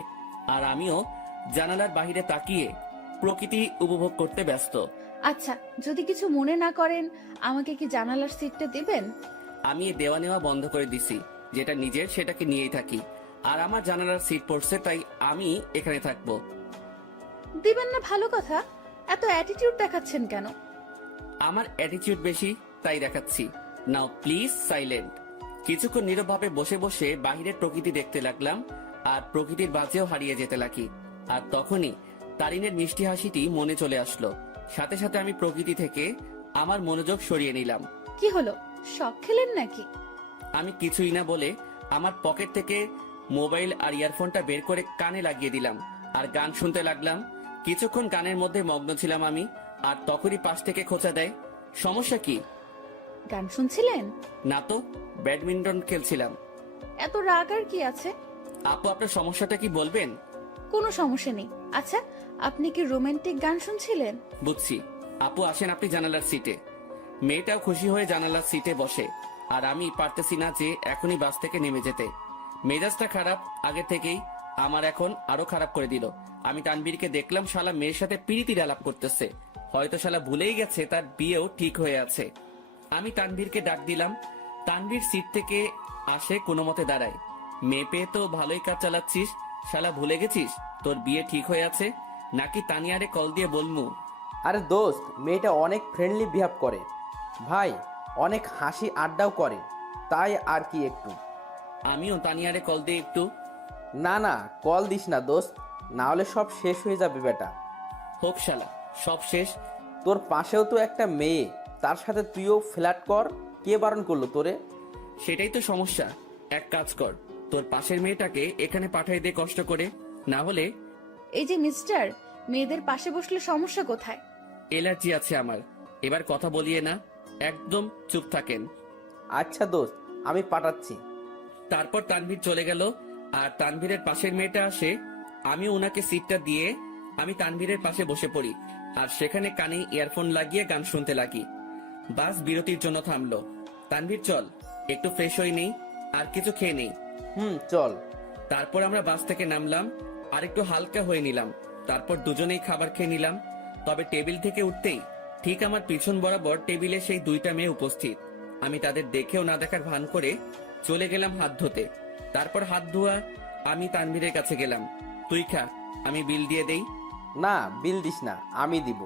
আর আমিও জানালার বাহিরে তাকিয়ে প্রকৃতি উপভোগ করতে ব্যস্ত। আচ্ছা, যদি কিছু মনে না করেন, আমাকে কি জানালার সিটটা দিবেন? আমি এ দেওয়া নেওয়া বন্ধ করে দিছি। যেটা নিজের সেটাকে নিয়েই থাকি। আর আমার জানালার সিট পড়ছে, তাই আমি এখানে থাকবো। দিবেন না ভালো কথা, এত অ্যাটিটিউড দেখাচ্ছেন কেন? আমার অ্যাটিটিউড বেশি, তাই দেখাচ্ছি। নাও প্লিজ সাইলেন্ট। কিছুক্ষণ নীরবভাবে বসে বসে বাহিরের প্রকৃতি দেখতে লাগলাম, আর প্রকৃতির বাজেও হারিয়ে যেতে লাগি। আর তখনই তারিনের মিষ্টি হাসিটি মনে চলে আসলো। সাথে সাথে আমি প্রকৃতি থেকে আমার মনোযোগ সরিয়ে নিলাম। কি হলো, শখ খেলেন নাকি? আমি কিছুই না বলে আমার পকেট থেকে মোবাইল আর ইয়ারফোনটা বের করে কানে লাগিয়ে দিলাম, আর গান শুনতে লাগলাম। কিছুক্ষণ গানের মধ্যে মগ্ন ছিলাম আমি, আর তখনই পাশ থেকে খোঁচা দেয়। সমস্যা কি? গান শুনছিলেন? না তো, ব্যাডমিন্টন খেলছিলাম। এত রাগ আর কি আছে? আপু, আপনার সমস্যাটা কি বলবেন? কোনো সমস্যা নেই। আচ্ছা, আপনি কি রোমান্টিক গান শুনছিলেন? বুঝছি। আপু আসেন আপনি জানালার সিটে। মেয়েটাও খুশি হয়ে জানালার সিটে বসে, আর আমি পারতেছি না যে এখনই বাস থেকে নেমে যেতে। মেজাজটা খারাপ আগে থেকেই, আমার এখন আরো খারাপ করে দিল। আমি তানবীরকে দেখলাম, শালা মেয়ের সাথে পিড়িতির আলাপ করতেছে। হয়তো শালা ভুলেই গেছে তার বিয়েও ঠিক হয়ে আছে। আমি তানবীরকে ডাক দিলাম। তানবীর সিট থেকে আসে, কোনো মতে দাঁড়ায়। মেয়ে পেয়ে তো ভালোই কাজ চালাচ্ছিস, শালা ভুলে গেছিস তোর বিয়ে ঠিক হয়ে আছে? নাকি তানিয়ারে কল দিয়ে বলমু? আরে দোস্ত, মেয়েটা অনেক ফ্রেন্ডলি বিহেভ করে ভাই, অনেক হাসি আড্ডাও করে, তাই আর কি একটু। আমিও তানিয়ারে কল দিয়ে একটু। না না, কল দিস না দোস্ত, না হলে সব শেষ হয়ে যাবে বেটা। হোক শালা, সব শেষ। তোর পাশেও তো একটা মেয়ে, তার সাথে তুইও ফ্ল্যাট কর, কে বারণ করলো তোরে? সেটাই তো সমস্যা। এক কাজ কর, তোর পাশের মেয়েটাকে এখানে পাঠাই দে কষ্ট করে, না হলে। এই যে মিস্টার, মেয়েদের পাশে বসলে সমস্যা কোথায়? এলার্জি আছে আমার। এবার কথা বলিয়ে না, একদম চুপ থাকেন। আচ্ছা দোস্ত, আমি পাঠাচ্ছি। তারপর তানভীর চলে গেল, আর তানভীরের পাশের মেয়েটা আসে। আমি ওনাকে সিটটা দিয়ে আমি তানভীরের পাশে বসে পড়ি, আর সেখানে কানে ইয়ারফোন লাগিয়ে গান শুনতে লাগি। বাস বিরতির জন্য থামলো। তানভীর চল, একটু ফ্রেশ হয়ে নেই, আর কিছু খেয়ে নেই। চল। তারপর আমরা বাস থেকে নামলাম, আর একটু হালকা হয়ে নিলাম। তারপর দুজনেই খাবার খেয়ে নিলাম। তবে টেবিল থেকে উঠতেই ঠিক আমার পিছন বরাবর টেবিলে সেই দুইটা মেয়ে উপস্থিত। আমি তাদের দেখেও না দেখার ভান করে চলে গেলাম হাত ধুতে। তারপর হাত ধোয়া আমি তানভীরের কাছে গেলাম। তুই খা, আমি বিল দিয়ে দেই। না, বিল দিস না, আমি দিব।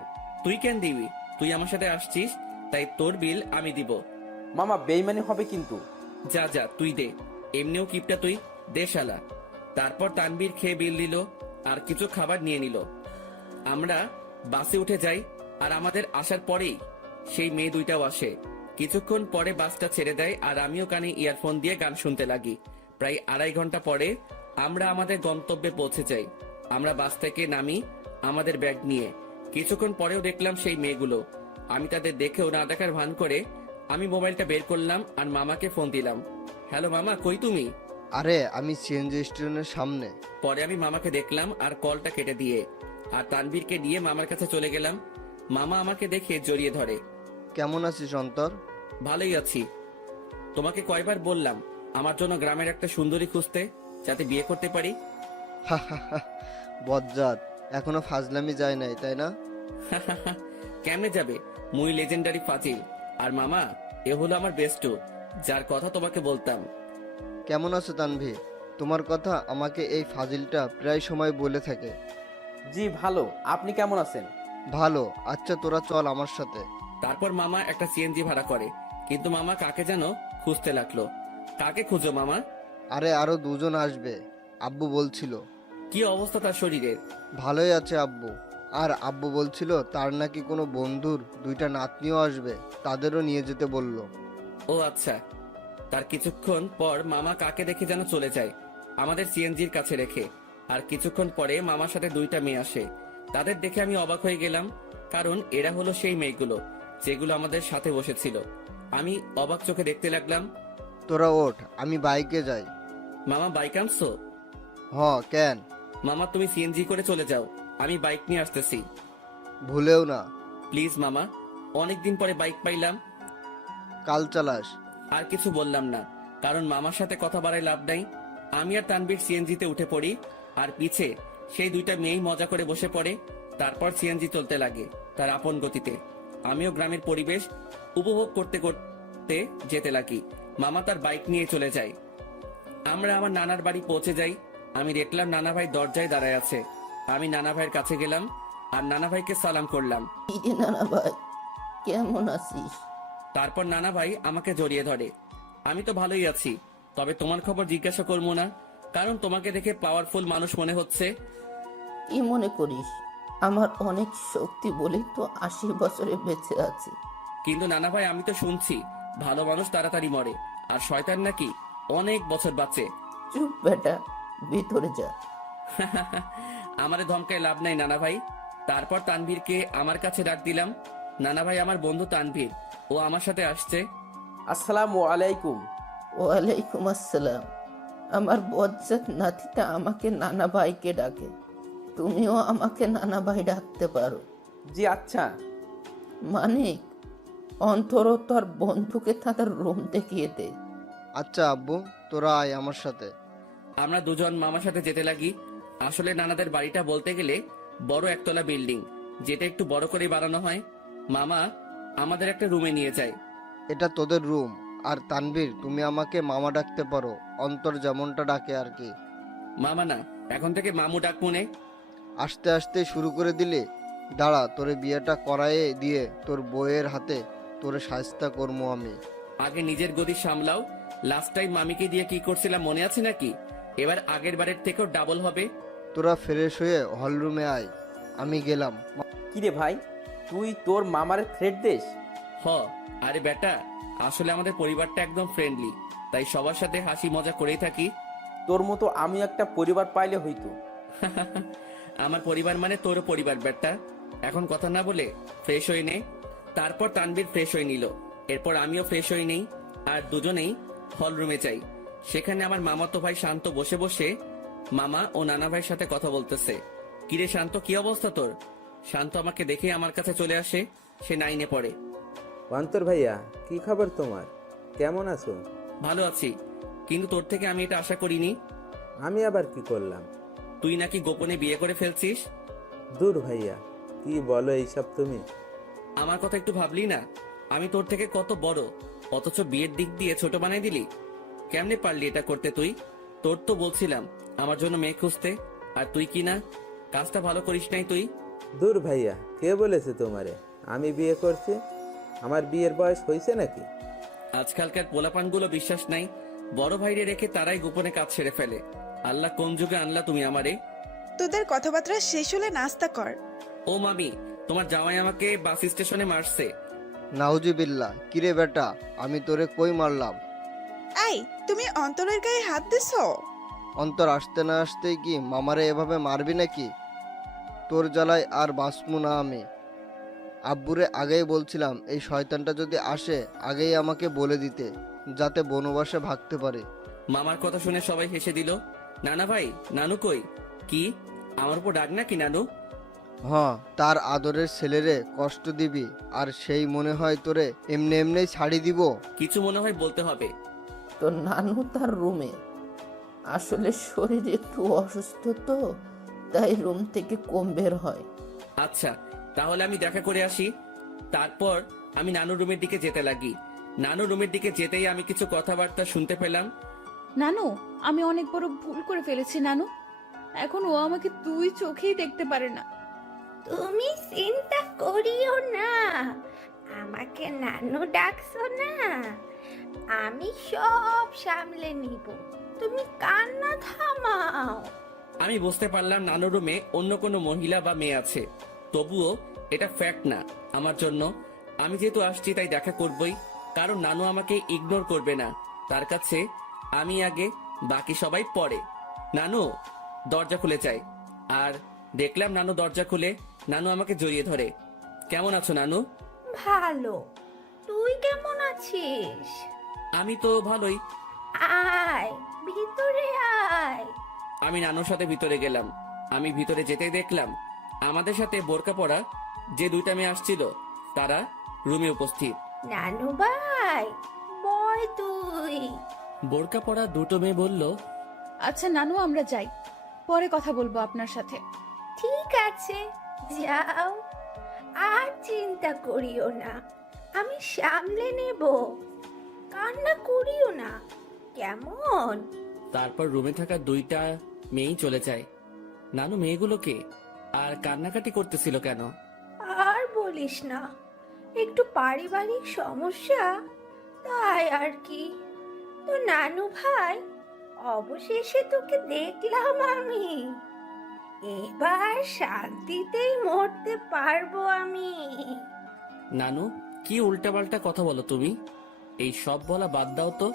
তুই কেন দিবি? তুই আমার সাথে আসছিস, তাই তোর বিল আমি দিব। মামা, বেইমানি হবে কিন্তু। যা যা, তুই দে। এমনিও কিপটা তুই, দে শালা। তারপর তানভীর খেয়ে বিল দিল, আর কিছু খাবার নিয়ে নিল। আমরা বাসে উঠে যাই, আর আমাদের আসার পরেই সেই মেয়ে দুইটাও আসে। কিছুক্ষণ পরে বাসটা ছেড়ে দেয়, আর আমিও কানে ইয়ারফোন দিয়ে গান শুনতে লাগি। প্রায় 2.5 ঘন্টা পরে আমরা আমাদের গন্তব্যে পৌঁছে যাই। আমরা বাস থেকে নামি আমাদের ব্যাগ নিয়ে। কিছুক্ষণ পরেও দেখলাম সেই মেয়েগুলো। আমি তাদের দেখেও না দেখার ভান করে আমি মোবাইলটা বের করলাম, আর মামাকে ফোন দিলাম। হ্যালো মামা, কই তুমি? আরে আমি সিএনজি স্টেশনের সামনে। পরে আমি মামাকে দেখলাম, আর কলটা কেটে দিয়ে আর তানভীরকে নিয়ে মামার কাছে চলে গেলাম। মামা আমাকে দেখে জড়িয়ে ধরে। কেমন আছিস অন্তর? ভালোই আছি। তোমাকে কয়বার বললাম আমার জন্য গ্রামের একটা সুন্দরী খুঁজতে, যাতে বিয়ে করতে পারি। বজ্জাত, এখনো ফাজলামি যায় নাই তাই না? কেমনে যাবে? মুই লেজেন্ডারি ফাজিল। আর মামা, এ হলো আমার বেস্ট, যার কথা তোমাকে বলতাম। কেমন আছো তানভি? তোমার কথা আমাকে এই ফাজিলটা প্রায় সময় বলে থাকে। জি ভালো, আপনি কেমন আছেন? ভালো। আচ্ছা তোরা চল আমার সাথে। তারপর মামা একটা সিএনজি ভাড়া করে, কিন্তু মামা কাকে যেন খুঁজতে লাগলো। কাকে খুঁজো মামা? আরে আরো দুজন আসবে, আব্বু বলছিল। কি অবস্থা তার শরীরের? ভালোই আছে আব্বু। আর আব্বু বলছিল তার নাকি কোনো বন্ধুর 2টা নাতনিও আসবে, তাদেরও নিয়ে যেতে বলল। ও আচ্ছা। তার কিছুক্ষণ পর মামা কাকে দেখে যেন চলে যায় আমাদের সিএনজির কাছে রেখে। আর কিছুক্ষণ পরে মামার সাথে 2টা মেয়ে আসে। তাদের দেখে আমি অবাক হয়ে গেলাম, কারণ এরা হলো সেই মেয়েগুলো যেগুলো আমাদের সাথে বসেছিল। আমি অবাক চোখে দেখতে লাগলাম। তোরা ওঠ, আমি বাইকে যাই। মামা বাইক আনছো? কেন? মামা তুমি সিএনজি করে চলে যাও, আমি বাইক নিয়ে আসতেছি। ভুলেও না। প্লিজ মামা, অনেকদিন পরে বাইক পাইলাম। কাল চালাস। আর কিছু বললাম না, কারণ মামার সাথে কথা বাড়ায় লাভ নাই। আমি আর তানবীর সিএনজিতে উঠে পড়ি, আর পিছে সেই 2টা মেয়েই মজা করে বসে পড়ে। তারপর সিএনজি চলতে লাগে তার আপন গতিতে। আমিও গ্রামের পরিবেশ উপভোগ করতে করতে যেতে লাগি। মামা তার বাইক নিয়ে চলে যায়। আমরা আমার নানার বাড়ি পৌঁছে যাই। আমি দেখলাম নানা ভাই দরজায় দাঁড়ায় আছে। আমি নানা ভাইয়ের কাছে গেলাম আর নানা ভাইকে সালাম করলাম। ইরে নানা ভাই, কেমন আছিস? তারপর নানা ভাই আমাকে জড়িয়ে ধরে। আমি তো ভালোই আছি, তবে তোমার খবর জিজ্ঞাসা করবো না, কারণ তোমাকে দেখে পাওয়ারফুল মানুষ মনে হচ্ছে। কি মনে করিস? আমার অনেক শক্তি বলেই তো 80 বছরে বেঁচে আছি। কিন্তু নানা ভাই, আমি তো শুনছি ভালো মানুষ তাড়াতাড়ি মরে, আর শয়তান নাকি অনেক বছর বাঁচে। চুপ বেটা, ভিতরে যা। আমারে ধমকায় লাভ নাই নানা ভাই। তারপর তানভীরকে আমার কাছে ডাক দিলাম। নানা ভাই, আমার বন্ধু তানভীর, ও আমার সাথে আসছে। আসসালামু আলাইকুম। ওয়ালাইকুম আসসালাম। আমার বজ্জাত নাতিটা আমাকে নানা ভাইকে ডাকে, তুমিও আমাকে নানা ভাই ডাকতে পারো। জি আচ্ছা। মানিক, অন্তর তোর বন্ধুকে তাদের রুম দেখিয়ে দে। আচ্ছা আব্বু, তোরা আয় আমার সাথে। আমরা দুজন মামার সাথে যেতে লাগি। আসলে নানাদের বাড়িটা বলতে গেলে বড় একতলা বিল্ডিং, যেটা একটু বড় করে বানানো হয়। মামা আমাদের একটা রুমে নিয়ে যায়। এটা তোদের রুম। আর তানভীর, তুমি আমাকে মামা ডাকতে পারো, অন্তর যেমনটা ডাকে আর কি। মামা না, এখন থেকে মামু ডাক মনে। আস্তে আস্তে শুরু করে দিলে। দাঁড়া, তোরে বিয়েটা করায়ে দিয়ে তোর বউয়ের হাতে তোরে শায়েস্তা করবো আমি। আগে নিজের গদি সামলাও। লাস্ট টাইম মামিকে দিয়ে কি করছিলাম মনে আছে নাকি? এবার আগের বারের থেকেও ডাবল হবে। তোরা ফ্রেশ হয়ে হলরুমে আয়, আমি গেলাম। কিরে ভাই, তুই তোর মামার থ্রেট দেশ? আরে বেটা, আসলে আমাদের পরিবারটা একদম ফ্রেন্ডলি, তাই সবার সাথে হাসি মজা করেই থাকি। তোর মতো আমি একটা পরিবার পাইলে হইতো। আমার পরিবার মানে তোর পরিবার বেটা। এখন কথা না বলে ফ্রেশ হয়ে নে। তারপর তানবীর ফ্রেশ হয়ে নিল। এরপর আমিও ফ্রেশ হয়ে নেই, আর দুজনেই হল রুমে যাই। সেখানে আমার মামাতো ভাই শান্ত বসে বসে মামা ও নানা ভাইয়ের সাথে কথা বলতেছে। কিরে শান্ত, কি অবস্থা তোর? শান্ত আমাকে দেখে আমার কাছে চলে আসে। সে 9-এ পড়ে। অন্তর ভাইয়া, কি খবর তোমার? কেমন আছো? ভালো আছি, কিন্তু তোর থেকে আমি এটা আশা করিনি। আমি আবার কি করলাম? তুই নাকি গোপনে বিয়ে করে ফেলছিস। দূর ভাইয়া, কি বলো এইসব তুমি? আমার কথা একটু ভাবলি না? আমি তোর থেকে কত বড়, অথচ বিয়ের দিক দিয়ে ছোট বানাই দিলি। কেমনে পারলি এটা করতে তুই? তোর তো বলছিলাম আমার জন্য মেয়ে খুঁজতে, আর তুই কি না, কাজটা ভালো করিস নাই তুই। দূর ভাইয়া, কে বলেছে তোমারে আমি বিয়ে করছি? আমার বিয়ের বয়স হয়েছে নাকি? আজকালকার পোলাপানগুলো বিশ্বাস নাই, বড় ভাইরে রেখে তারাই গোপনে কাজ সেরে ফেলে। আল্লাহ কোন যুগে আনলা তুমি আমারে? তোদের কথাবার্তা শেষ হলে নাস্তা কর। ও মামি, তোমার জামাই আমাকে বাস স্টেশনে মারছে। নাউজুবিল্লাহ। কিরে বেটা, আমি তোরে কই মারলাম? এই, তুমি অন্তরের গায়ে হাত দিছো? অন্তর আসতে না আসতেই কি মামারে এভাবে মারবি নাকি? তোর জ্বালায় আর বাঁচবো না আমি। আব্বুরে আগেই বলছিলাম এই শয়তানটা যদি আসে আগেই আমাকে বলে দিতে, যাতে বনবাসে ভাগতে পারে। মামার কথা শুনে সবাই হেসে দিল। নানা ভাই, নানু কই? কি আমার উপর ডাক নাকি নানু? তার আদরের ছেলেরে কষ্ট দিবি আর সেই মনে হয় তোরে এমনি এমনি ছাড়ি দিব? কিছু মনে হয় বলতে হবে। তো নানু তার রুমে, আসলে শরীর একটু অসুস্থ তো, তাই রুম থেকে কম বের হয়। আচ্ছা, তাহলে আমি দেখা করে আসি। তারপর আমি নানু রুমের দিকে যেতে লাগি। নানু রুমের দিকে যেতেই আমি কিছু কথাবার্তা শুনতে পেলাম। নানু, আমি অনেক বড় ভুল করে ফেলেছি নানু। এখন ও আমাকে দুই চোখেই দেখতে পারে না। তুমি চিন্তা করিও না, আমাকে নানু ডাকছো না, আমি সব সামলে নিব, তুমি কান্না থামাও। আমি বুঝতে পারলাম নানুর রুমে অন্য কোনো মহিলা বা মেয়ে আছে, তবুও এটা ফ্যাক্ট না আমার জন্য। আমি যেহেতু আসছি তাই দেখা করবই, কারণ নানু আমাকে ইগনোর করবে না। তার কাছে আমি আগে, বাকি সবাই পরে। নানু, দরজা খুলে যায়। আর দেখলাম নানু দরজা খুলে নানু আমাকে জড়িয়ে ধরে। কেমন আছো নানু? ভালো, তুই কেমন আছিস? আমি তো ভালোই। আয় ভিতরে আয়। আমি নানুর সাথে ভিতরে গেলাম। আমি ভিতরে যেতেই দেখলাম আমাদের সাথে বোরকা পরা যে দুইটা মেয়ে আসছিল তারা রুমে উপস্থিত। নানু ভাই, বয় তুই। বোরকা পরা দুটো মেয়ে বলল, আচ্ছা নানু, আমরা যাই, পরে কথা বলবো আপনার সাথে। ঠিক আছে, যাও, আর চিন্তা করিও না, আমি সামলে নেব, কান্না করিও না, কেমন? তারপর রুমে থাকা দুইটা মেয়েই চলে যায়। নানু মেয়েগুলোকে আর কান্নাকাটি করতেছিল কেন? আর বলিস না, একটু পারিবারিক সমস্যা, তাই আর কি। তো নানু ভাই, অবশেষে তোকে দেখলাম আমি, এবার শান্তিতেই মরতে পারবো আমি। নানু, কি উল্টাপাল্টা কথা বলো তুমি? এই সব বলা বাদ দাও তো।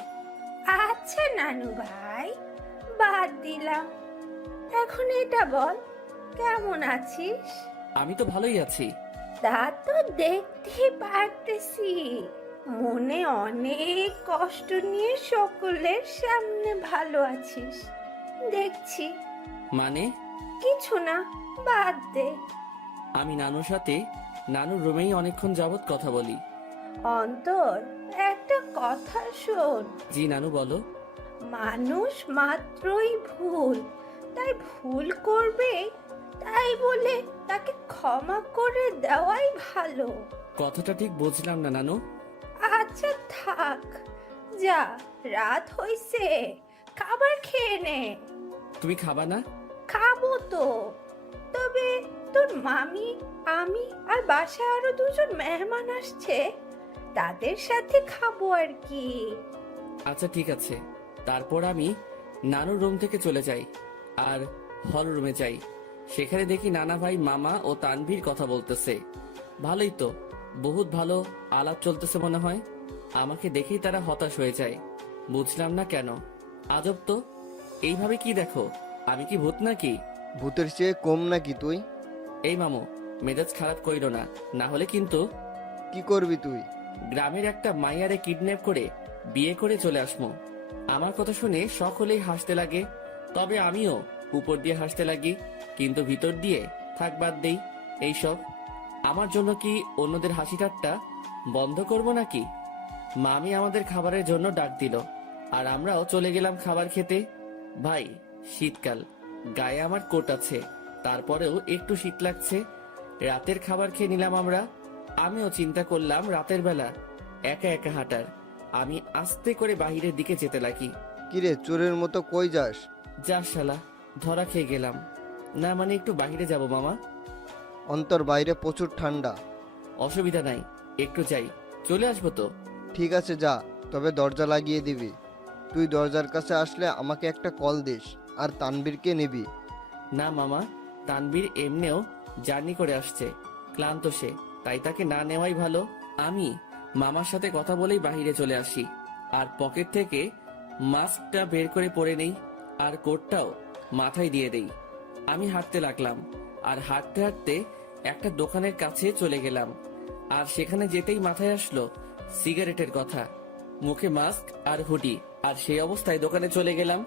আচ্ছা নানু ভাই, বাদ দিলাম, এখন এটা বল, কেমন আছিস? আমি তো ভালোই আছি। তা তো দেখতে পারতেছি, মনে অনেক কষ্ট নিয়ে সকলের সামনে ভালো আছিস দেখছি। মানে? কিছু না, বাদ দে। আমি নানুর সাথে নানুর রুমেই অনেকক্ষণ যাবৎ কথা বলি। অন্তর, একটা কথা শোন। জি নানু, বলো। মানুষ মাত্রই ভুল, তাই ভুল করবে, তাই বলে তাকে ক্ষমা করে দেওয়াই ভালো। কথাটা ঠিক বুঝলাম না নানু। আচ্ছা থাক, যা, রাত হইছে, খাবার খেয়ে নে। তুমি খাবা না? খাবো তো, তবে তোর মামি, আমি আর বাসায় আরো দুজন মেহমান আসছে, তাদের সাথে খাবো আর কি। আচ্ছা ঠিক আছে। তারপর আমি নানুর রুম থেকে চলে যাই আর হল রুমে যাই। সেখানে দেখি নানা ভাই, মামা ও তানভীর কথা বলতেছে। ভালোই তো, বহুত ভালো আলাপ চলতেছে মনে হয়। আমাকে দেখেই তারা হতাশ হয়ে যায়। বুঝলাম না কেন। আজব তো, এইভাবে কি দেখো? আমি কি ভূত নাকি? ভূতের চেয়ে কম নাকি তুই? এই মামু, মেজাজ খারাপ কইরো না, না হলে কিন্তু কি করবি তুই? গ্রামের একটা মাইয়ারে কিডন্যাপ করে বিয়ে করে চলে আসমো। আমার কথা শুনে সকলেই হাসতে লাগে, তবে আমিও উপর দিয়ে হাসতে লাগি, কিন্তু ভিতর দিয়ে থাক বাদ দেই। এইসব আমার জন্য কি অন্যদের হাসি ঠাট্টা বন্ধ করব নাকি? মামি আমাদের খাবারের জন্য ডাক দিল আর আমরাও চলে গেলাম খাবার খেতে। ভাই, শীতকাল, গায়ে আমার কোট আছে, তারপরেও একটু শীত লাগছে। রাতের খাবার খেয়ে নিলাম আমরা। আমিও চিন্তা করলাম রাতের বেলা একা একা হাঁটার। আমি আস্তে করে বাহিরের দিকে যেতে লাগি। কিরে, চোরের মতো কই যাস? যা শালা, ধরা খেয়ে গেলাম। না মানে একটু বাহিরে যাব মামা। অন্তর, বাইরে প্রচুর ঠান্ডা। অসুবিধা নাই, একটু যাই, চলে আসবো তো। ঠিক আছে যা, তবে দরজা লাগিয়ে দিবি। তুই দরজার কাছে আসলে আমাকে একটা কল দিস, আর তানবীরকে নিবি। না মামা, তানবীর এমনিও জার্নি করে আসছে, ক্লান্ত সে, তাই তাকে না নেওয়াই ভালো। আমি মামার সাথে কথা বলেই বাহিরে চলে আসি আর পকেট থেকে মাস্কটা বের করে পরে নেই আর কোটটাও মাথায় দিয়ে দেই। আমি হাঁটতে লাগলাম আর হাঁটতে হাঁটতে একটা দোকানের কাছে চলে গেলাম। আর সেখানে যেতেই মাথায় আসলো সিগারেটের কথা। মুখে মাস্ক আর হুডি, আর সেই অবস্থায় দোকানে চলে গেলাম।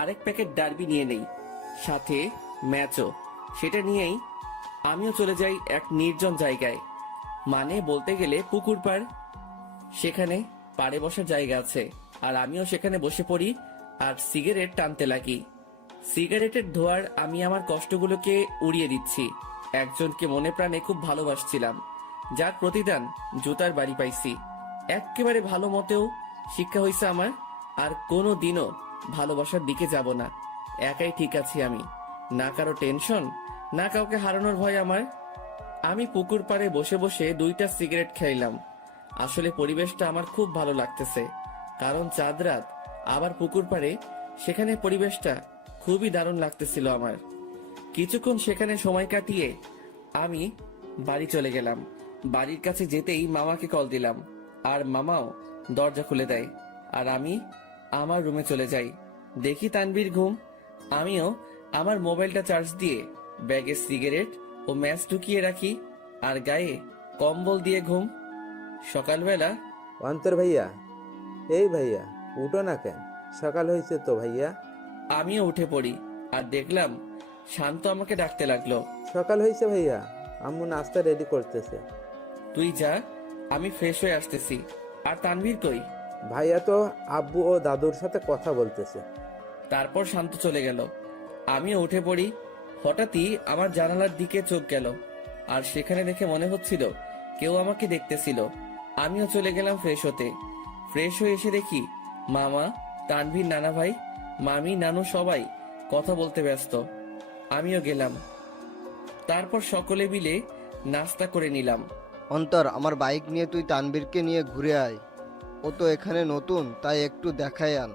আরেক প্যাকেট ডার্বি নিয়ে নেই, সাথে ম্যাচও। সেটা নিয়েই আমিও চলে যাই এক নির্জন জায়গায়, মানে বলতে গেলে পুকুর পাড়। সেখানে পাড়ে বসার জায়গা আছে আর আমিও সেখানে বসে পড়ি আর সিগারেট টানতে লাগি। সিগারেটের ধোঁয়ার আমি আমার কষ্টগুলোকে উড়িয়ে দিচ্ছি। একজনকে মনে প্রাণে খুব ভালোবাসছিলাম, যার প্রতিদান জুতার বাড়ি পাইছি। একেবারে ভালো মতেও শিক্ষা হয়েছে আমার, আর কোনো দিনও ভালোবাসার দিকে যাব না। একাই ঠিক আছি আমি, না কারো টেনশন, না কাউকে হারানোর ভয় আমার। আমি পুকুর পাড়ে বসে বসে 2টা সিগারেট খাইলাম। আসলে পরিবেশটা আমার খুব ভালো লাগতেছে, কারণ চাঁদ রাত, আবার পুকুর পাড়ে, সেখানে পরিবেশটা খুবই দারুণ লাগতেছিল আমার। কিছুক্ষণ সেখানে সময় কাটিয়ে আমি বাড়ি চলে গেলাম। বাড়ির কাছে যেতেই মামাকে কল দিলাম, আর মামাও দরজা খুলে দেয়। আর আমি আমার রুমে চলে যাই। দেখি তানভীর ঘুম। আমিও আমার মোবাইলটা চার্জ দিয়ে ব্যাগে সিগারেট ও ম্যাচ ঢুকিয়ে রাখি, আর গায়ে কম্বল দিয়ে ঘুম। সকালবেলা অন্তর ভাইয়া, এই ভাইয়া উঠো না কেন? সকাল হয়েছে তো ভাইয়া। আমিও উঠে পড়ি, আর দেখলাম শান্ত আমাকে ডাকতে লাগলো। সকাল হয়েছে ভাইয়া, আম্মু নাস্তা রেডি করতেছে। তুই যা, আমি ফ্রেশ হয়ে আসতেছি। আর তানভীর কই? ভাইয়া তো আব্বু ও দাদুর সাথে কথা বলতেছে। তারপর শান্ত চলে গেল। আমিও উঠে পড়ি। হঠাৎই আমার জানালার দিকে চোখ গেল, আর সেখানে দেখে মনে হচ্ছিল কেউ আমাকে দেখতেছিল। আমিও চলে গেলাম ফ্রেশ হতে। ফ্রেশ হয়ে এসে দেখি মামা, তানভীর, নানা ভাই, মামি, নানু সবাই কথা বলতে ব্যস্ত। আমিও গেলাম। তারপর সকলে মিলে নাস্তা করে নিলাম। অন্তর, আমার বাইক নিয়ে তুই তানবীরকে নিয়ে ঘুরে আয়। ও তো এখানে নতুন, তাই একটু দেখায় আন।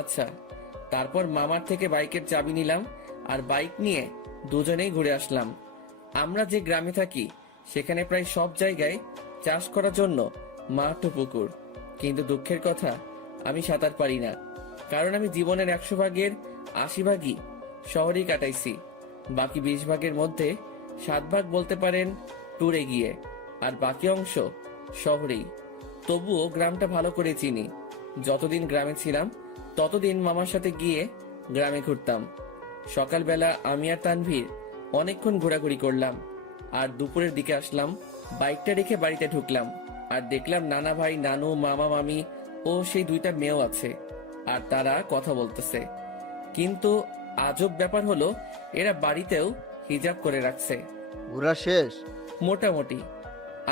আচ্ছা। তারপর মামার থেকে বাইকের চাবি নিলাম, আর বাইক নিয়ে দুজনেই ঘুরে আসলাম। আমরা যে গ্রামে থাকি সেখানে প্রায় সব জায়গায় চাষ করার জন্য মাঠ ও পুকুর, কিন্তু দুঃখের কথা আমি সাঁতার পারি না। কারণ আমি জীবনের 100 ভাগের 80 ভাগই শহরেই কাটাইছি। বাকি 20 ভাগের মধ্যে 7 ভাগ বলতে পারেন ট্যুরে গিয়ে, আর বাকি অংশ শহরেই। তবুও গ্রামটা ভালো করে চিনি। যতদিন গ্রামে ছিলাম ততদিন মামার সাথে গিয়ে গ্রামে ঘুরতাম। সকালবেলা আমি আর তানভীর অনেকক্ষণ ঘোরাঘুরি করলাম, আর দুপুরের দিকে আসলাম। বাইকটা রেখে বাড়িতে ঢুকলাম, আর দেখলাম নানা ভাই, নানু, মামা, মামি ও সেই 2টা মেয়েও আছে, আর তারা কথা বলতেছে। কিন্তু আজব ব্যাপার হলো, এরা বাড়িতেও হিজাব করে রাখছে। ঘোরা শেষ? মোটামুটি।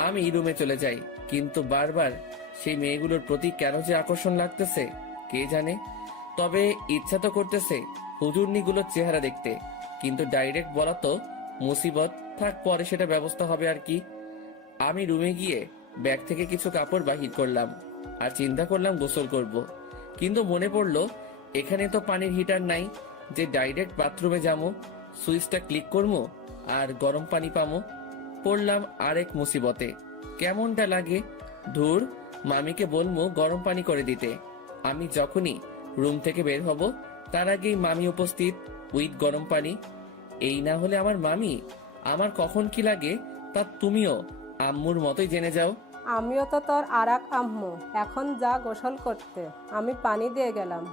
আমি রুমে চলে যাই, কিন্তু বারবার সেই মেয়েগুলোর প্রতি কেন যে আকর্ষণ লাগতেছে কে জানে। তবে ইচ্ছা তো করতেছে হুজুরনিগুলোর চেহারা দেখতে, কিন্তু ডাইরেক্ট বলা তো মুসিবত। থাক, পরে সেটা ব্যবস্থা হবে আর কি। আমি রুমে গিয়ে ব্যাগ থেকে কিছু কাপড় বাহির করলাম, আর চিন্তা করলাম গোসল করব। কিন্তু মনে পড়লো এখানে তো পানির হিটার নাই যে ডাইরেক্ট বাথরুমে যাবো, সুইচটা ক্লিক করবো আর গরম পানি পাবো। পড়লাম আরেক মুসিবতে। কেমনটা লাগে। ধুর, মামিকে বলবো গরম পানি করে দিতে। আমি যখনই রুম থেকে বের হব তার আগেই মামি উপস্থিত উইথ গরম পানি। এই না হলে আমার মামি, আমার কখন কি লাগে তা তুমিও আম্মুর মতোই জেনে যাও। আমিও তো তোর আরাক আম্মু, এখন যা গোসল করতে, আমি পানি দিয়ে গেলাম।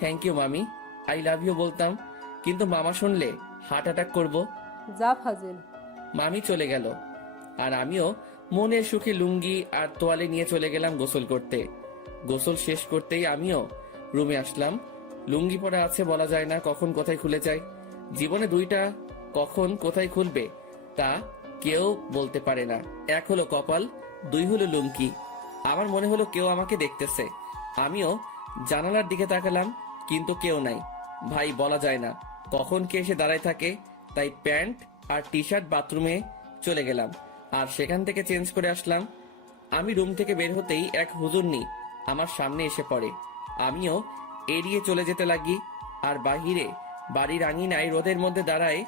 থ্যাংক ইউ মামি, আই লাভ ইউ বলতাম, কিন্তু মামা শুনলে হার্ট অ্যাটাক করবো। যা ফাজিল। মামি চলে গেল, আর আমিও মনের সুখে লুঙ্গি আর তোয়ালে নিয়ে চলে গেলাম গোসল করতে। গোসল শেষ করতেই আমিও রুমে আসলাম। লুঙ্গি পরা আছে, বলা যায় না কখন কোথায় খুলে যায়। জীবনে 2টা কখন কোথায় খুলবে তা কেউ বলতে পারে না। 1 হলো কপাল, 2 হলো লুঙ্গি। আমার মনে হলো কেউ আমাকে দেখতেছে। আমিও জানালার দিকে তাকালাম, কিন্তু কেউ নাই। ভাই, বলা যায় না কখন কে এসে দাঁড়ায় থাকে। তাই প্যান্ট আর টি শার্ট বাথরুমে চলে গেলাম, আর সেখান থেকে চেঞ্জ করে আসলাম। আমি রুম থেকে বের হতেই এক হুজুরনি আমার সামনে এসে পড়ে। আমিও এড়িয়ে চলে যেতে লাগি। আর বাহিরে বাড়ির আঙিনায় রোদের মধ্যে দাঁড়ায়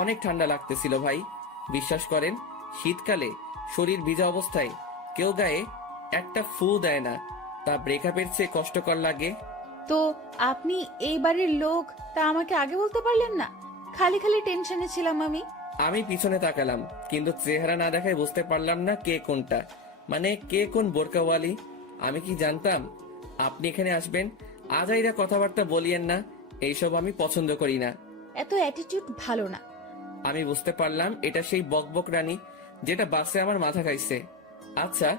অনেক ঠান্ডা লাগতেছিল ভাই। বিশ্বাস করেন, শীতকালে শরীর ভিজা অবস্থায় কেউ গায়ে একটা ফু দেয় না, তা ব্রেকআপের চেয়ে কষ্টকর লাগে। তো আপনি এই বাড়ির লোক, তা আমাকে আগে বলতে পারলেন না? খালি খালি টেনশনে ছিলাম আমি। আমি পিছনে তাকালাম, কিন্তু চেহারা না দেখায় বুঝতে পারলাম না কে কোনটা, মানে কে কোন বোরকাওয়ালি। আমি কি জানতাম আপনি এখানে আসবেন? আজাইরা কথাবার্তা বলিয়েন না, এইসব আমি পছন্দ করি না। এত অ্যাটিটিউড ভালো না। আমি বুঝতে পারলাম এটা সেই বকবক রানী যেটা বাসে আমার মাথা খাইছে। আচ্ছা,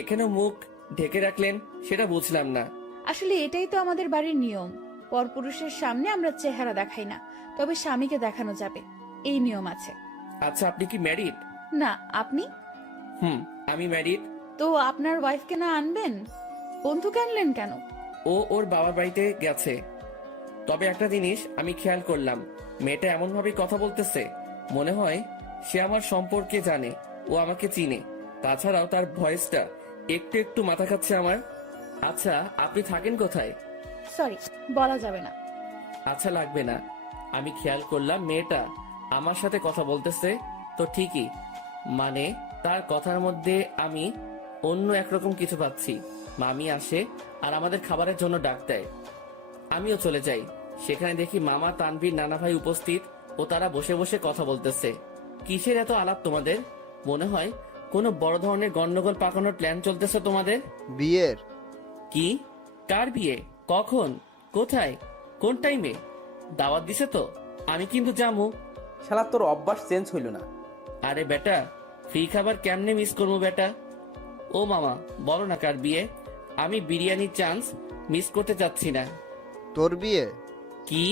এখানেও মুখ ঢেকে রাখলেন সেটা বুঝলাম না। আসলে এটাই তো আমাদের বাড়ির নিয়ম। পরপুরুষের সামনে আমরা চেহারা দেখাই না, তবে স্বামীকে দেখানো যাবে, এই নিয়ম আছে। আচ্ছা, আপনি কি ম্যারিড? না, আপনি? আমি ম্যারিড। তো আপনার ওয়াইফকে না আনবেন? বন্ধুকে আনলেন কেন? ও ওর বাবার বাড়িতে গেছে। তবে একটা জিনিস আমি খেয়াল করলাম, মেয়েটা এমনভাবে কথা বলতেছে, মনে হয় সে আমার সম্পর্কে জানে, ও আমাকে চিনে। তাছাড়াও তার ভয়েসটা একটু একটু মাথা খাচ্ছে আমার। আচ্ছা, আপনি থাকেন কোথায়? সরি, বলা যাবে না। আচ্ছা, লাগবে না। আমি খেয়াল করলাম মেয়েটা আমার সাথে কথা বলতেছে তো ঠিকই, মানে তার কথার মধ্যে আমি অন্য একরকম কিছু পাচ্ছি। মামি আসে আর আমাদের খাবারের জন্য ডাক দেয়। আমিও চলে যাই। সেখানে দেখি মামা, তানভীর, নানা ভাই উপস্থিত ও তারা বসে বসে কথা বলতেছে। কিসের এত আলাপ তোমাদের? মনে হয় কোনো বড় ধরনের গন্ডগোল পাকানোর প্ল্যান চলতেছে তোমাদের। বিয়ের। কি? কার বিয়ে? কখন? কোথায়? কোন টাইমে? দাওয়াত দিছে তো? আমি কিন্তু যাবো। শালা তোর অভ্যাস চেঞ্জ হইল না। আরে বেটা, ফ্রি খাবার কেমনে মিস করবো বেটা? ও মামা, বলো না কার বিয়ে? আমি বিরিয়ানির চান্স মিস করতে চাচ্ছি না। তোর বিয়ে? কি?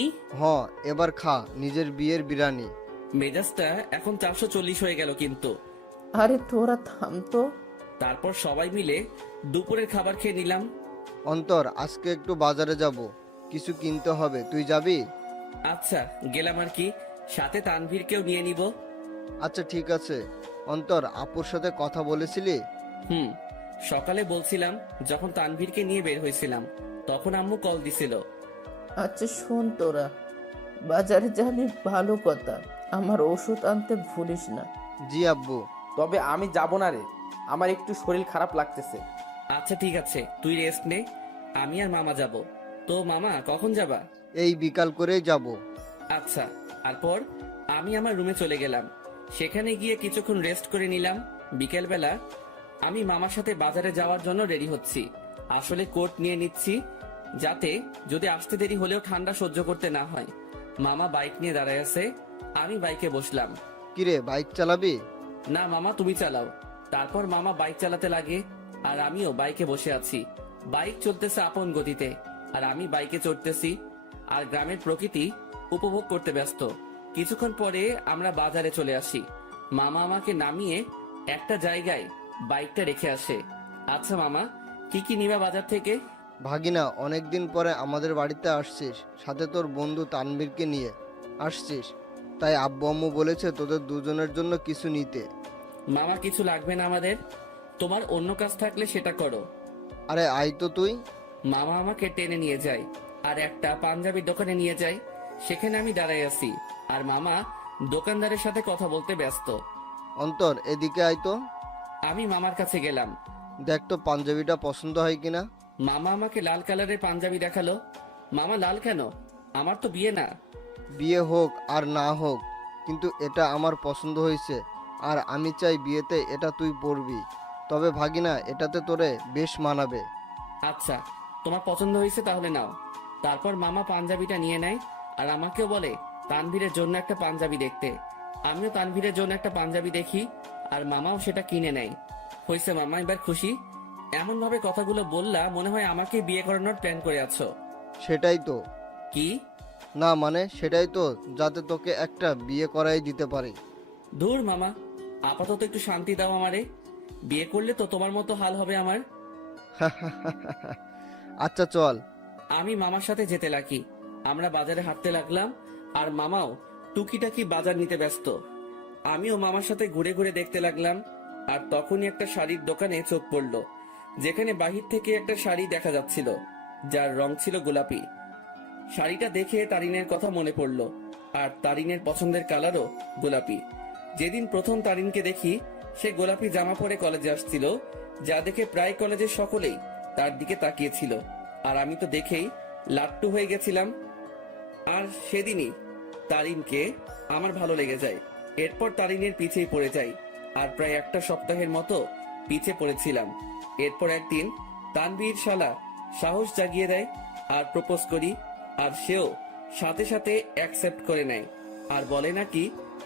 এবার খা নিজের বিয়ের বিরিয়ানি। মেজাজটা এখন 440 হয়ে গেল কিন্তু। আরে তোরা থাম তো। তারপর সবাই মিলে দুপুরের খাবার খেয়ে নিলাম। অন্তর, আজকে একটু বাজারে যাব, কিছু কিনতে হবে, তুই যাবি? আচ্ছা, গেলাম আর কি, সাথে তানভীরকেও নিয়ে নিব। আচ্ছা ঠিক আছে। অন্তর, আপুর সাথে কথা বলেছিলি? সকালে বলছিলাম, যখন তানভীরকে নিয়ে বের হয়েছিলাম তখন আম্মু কল দিছিল। আচ্ছা শোন, তোরা বাজারে যাবি ভালো কথা, আমার ওষুধ আনতে ভুলিস না। জি আব্বু। তবে আমি যাব না রে, আমার একটু শরীর খারাপ লাগতেছে। আচ্ছা ঠিক আছে, তুই রেস্ট নে, আমি আর মামা যাব। তো মামা, কখন যাবা? এই বিকাল করেই যাব। আচ্ছা। তারপর আমি আমার রুমে চলে গেলাম। সেখানে গিয়ে কিছুক্ষণ রেস্ট করে নিলাম। বিকেলবেলা আমি মামার সাথে বাজারে যাওয়ার জন্য রেডি হচ্ছি। আসলে কোট নিয়ে নিচ্ছি, যাতে যদি আসতে দেরি হলেও ঠান্ডা সহ্য করতে না হয়। মামা বাইক নিয়ে দাঁড়ায় আছে, আমি বাইকে বসলাম। কিরে, বাইক চালাবি? না মামা, তুমি চালাও। তারপর মামা বাইক চালাতে লাগে আর আমিও বাইকে বসে আছি। বাইক চলতেছে আপন গতিতে আর আমি বাইকে চড়তেছি আর গ্রামের প্রকৃতি উপভোগ করতে ব্যস্ত। কিছুক্ষণ পরে আমরা বাজারে চলে আসি। মামা আমাকে নামিয়ে একটা জায়গায় বাইকটা রেখে আসে। আচ্ছা মামা, কি কি নিবা বাজার থেকে? ভাগিনা, অনেকদিন পরে আমাদের বাড়িতে আসছিস, সাথে তোর বন্ধু তানভীরকে নিয়ে আসছিস, তাই আব্বু আম্মু বলেছে তোদের দুজনের জন্য কিছু নিতে। মামা, কিছু লাগবে না আমাদের, তোমার অন্য কাজ থাকলে সেটা করো। আরে আয় তো তুই। মামা আমাকে টেনে নিয়ে যায় আর একটা পাঞ্জাবির দোকানে নিয়ে যায়। সেখানে আমি দাঁড়াই আছি আর মামা দোকানদারের সাথে কথা বলতে ব্যস্ত। অন্তর, এদিকে আয় তো। আমি মামার কাছে গেলাম। দেখ তো পাঞ্জাবিটা পছন্দ হয় কিনা। মামা আমাকে লাল কালারের পাঞ্জাবি দেখালো। মামা, লাল কেন? আমার তো বিয়ে না। বিয়ে হোক আর না হোক, কিন্তু এটা আমার পছন্দ হয়েছে আর আমি চাই বিয়েতে এটা তুই পরবি। তবে ভাগিনা, এটাতে তোরে বেশ মানাবে। আচ্ছা, তোমার পছন্দ হয়েছে তাহলে নাও। তারপর মামা পাঞ্জাবিটা নিয়ে নেয় আর আমাকেও বলে তানভীরের জন্য একটা পাঞ্জাবি দেখতে। আমিও তানভীরের জন্য একটা পাঞ্জাবি দেখি আর মামাও সেটা কিনে নেয়। হয়েছে মামা, এবার খুশি? এমন ভাবে কথাগুলো বললা মনে হয় আমাকে বিয়ে করানোর প্ল্যান করে আছো। সেটাই তো। কি? না মানে সেটাই তো, যাতে তোকে একটা বিয়ে করাই দিতে পারি। ধুর মামা, আপাতত একটু শান্তি দাও আমারে। বিয়ে করলে তো তোমার মতো হাল হবে আমার। আচ্ছা চল। আমি মামার সাথে যেতে লাগি। আমরা বাজারে হাঁটতে লাগলাম আর মামাও টুকিটাকি বাজার নিতে ব্যস্ত। আমিও মামার সাথে ঘুরে ঘুরে দেখতে লাগলাম। আর তখনই একটা শাড়ির দোকানে চোখ পড়লো, যেখানে বাহির থেকে একটা শাড়ি দেখা যাচ্ছিল যার রং ছিল গোলাপি। শাড়িটা দেখে তারিনের কথা মনে পড়লো আর তারিনের পছন্দের কালারও গোলাপি। যেদিন প্রথম তারিনকে দেখি, সে গোলাপি জামা পরে কলেজে আসছিল, যা দেখে প্রায় কলেজের সকলেই তার দিকে তাকিয়েছিল। আর আমি তো দেখেই লাট্টু হয়ে গেছিলাম। আর সেদিনই তারিনকে আমার ভালো লেগে যায়। এরপর তারিনের পিছেই পড়ে যাই আর প্রায় একটা সপ্তাহের মতো পিছে পড়েছিলাম। এরপর একদিন তানভীর শালা সাহস জাগিয়ে দেয় আর প্রপোজ করি, আর সেও সাথে সাথে অ্যাকসেপ্ট করে নেয় আর বলে নাকি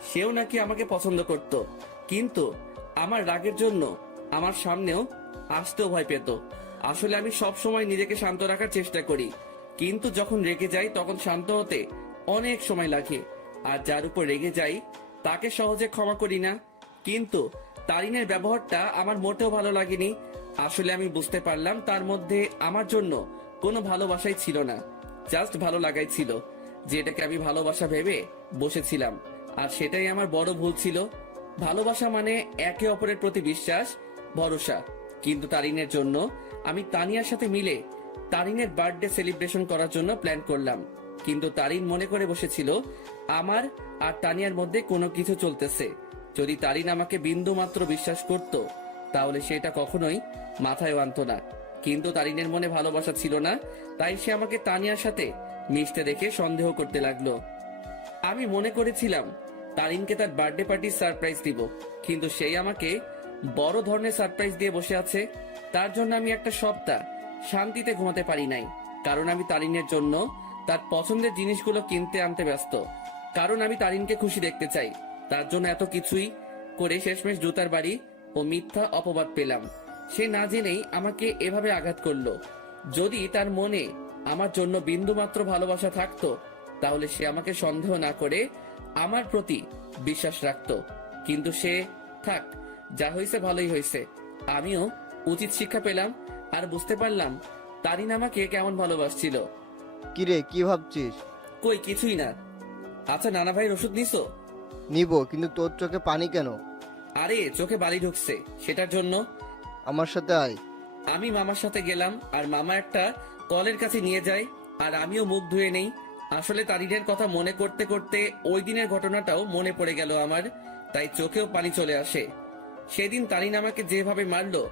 সেও নাকি আমাকে পছন্দ করত, কিন্তু আমার রাগের জন্য আমার সামনেও আসতেও ভয় পেত। আসলে আমি সব সময় নিজেকে শান্ত রাখার চেষ্টা করি, কিন্তু যখন রেগে যাই তখন শান্ত হতে অনেক সময় লাগে। আর যার উপর রেগে যাই তাকে সহজে ক্ষমা করি না। কিন্তু তারিনের ব্যবহারটা আমার মোটেও ভালো লাগেনি। আসলে আমি বুঝতে পারলাম তার মধ্যে আমার জন্য কোনো ভালোবাসাই ছিল না। জাস্ট ভালো লাগাই ছিল, যে এটাকে আমি ভালোবাসা ভেবে বসেছিলাম। আর সেটাই আমার বড় ভুল ছিল। ভালোবাসা মানে একে অপরের প্রতি বিশ্বাস, ভরসা। কিন্তু তারিনের জন্য আমি তানিয়ার সাথে মিলে তারিনের বার্থডে সেলিব্রেশন করার জন্য প্ল্যান করলাম। কিন্তু তারিন মনে করে বসেছিল আমার আর তানিয়ার মধ্যে কোনো কিছু চলতেছে। যদি তারিন আমাকে বিন্দু মাত্র বিশ্বাস করত, তাহলে সেটা কখনোই মাথায় আনতো না। কিন্তু তারিনের মনে ভালোবাসা ছিল না, তাই সে আমাকে তানিয়ার সাথে মিশতে দেখে সন্দেহ করতে লাগলো। আমি মনে করেছিলাম তারিনকে তার বার্থডে পার্টির সারপ্রাইজ দিব, কিন্তু সেই আমাকে বড় ধরনের সারপ্রাইজ দিয়ে বসে আছে। তার জন্য আমি একটা সপ্তাহ শান্তিতে ঘুমাতে পারি নাই, কারণ আমি তারিনের জন্য তার পছন্দের জিনিসগুলো কিনতে আনতে ব্যস্ত। কারণ আমি তারিনকে খুশি দেখতে চাই। তার জন্য এত কিছুই করে শেষমেশ জুতার বাড়ি ও মিথ্যা অপবাদ পেলাম। সে না জেনেই আমাকে এভাবে আঘাত করলো। যদি তার মনে আমার জন্য বিন্দুমাত্র ভালোবাসা থাকতো, তাহলে সে আমাকে সন্দেহ না করে আমার প্রতি বিশ্বাস রাখতো। কিন্তু সে থাক, যা হয়েছে ভালোই হয়েছে। আমিও উচিত শিক্ষা পেলাম আর বুঝতে পারলাম তারিন আমাকে কেমন ভালোবাসছিল। কিরে, কি ভাবছিস? কই কিছুই না। আচ্ছা নানা ভাইয়ের ওষুধ নিছো? নিব, কিন্তু তোর চোখে পানি কেন? আরে চোখে বালি ঢুকছে, সেটার জন্য। আমার সাথে আয়। আমি মামার সাথে গেলাম আর মামা একটা কলের কাছে নিয়ে যায় আর আমিও মুখ ধুয়ে নেই। আসলে তারিনের কথা মনে করতে করতে ওই দিনের ঘটনাটাও মনে পড়ে গেল আমার, তাই চোখেও পানি চলে আসে। সেদিন তারিন আমাকে যেভাবে মারলো,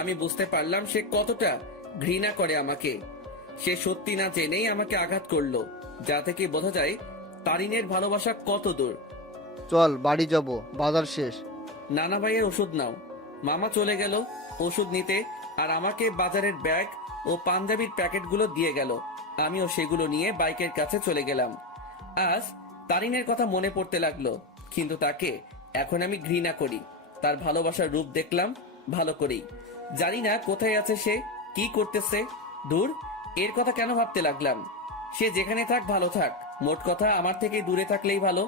আমি বুঝতে পারলাম সে কতটা ঘৃণা করে আমাকে। সে সত্যি না জেনেই আমাকে আঘাত করলো, যা থেকে বোঝা যায় তারিনের ভালোবাসা কত দূর। চল বাড়ি যাব, বাজার শেষ। নানা ভাইয়ের ওষুধ নাও। মামা চলে গেল ওষুধ নিতে আর আমাকে বাজারের ব্যাগ ও পাঞ্জাবির প্যাকেটগুলো দিয়ে গেল। আমিও সেগুলো নিয়ে বাইকের কাছে চলে গেলাম। আজ তারিনের কথা মনে পড়তে লাগলো, কিন্তু তাকে এখন আমি ঘৃণা করি। তার ভালোবাসার রূপ দেখলাম ভালো করেই। জানি না কোথায় আছে সে, কি করতেছে। দূর, এর কথা কেন ভাবতে লাগলাম? সে যেখানে থাক ভালো থাক, মোট কথা আমার থেকে দূরে থাকলেই ভালো।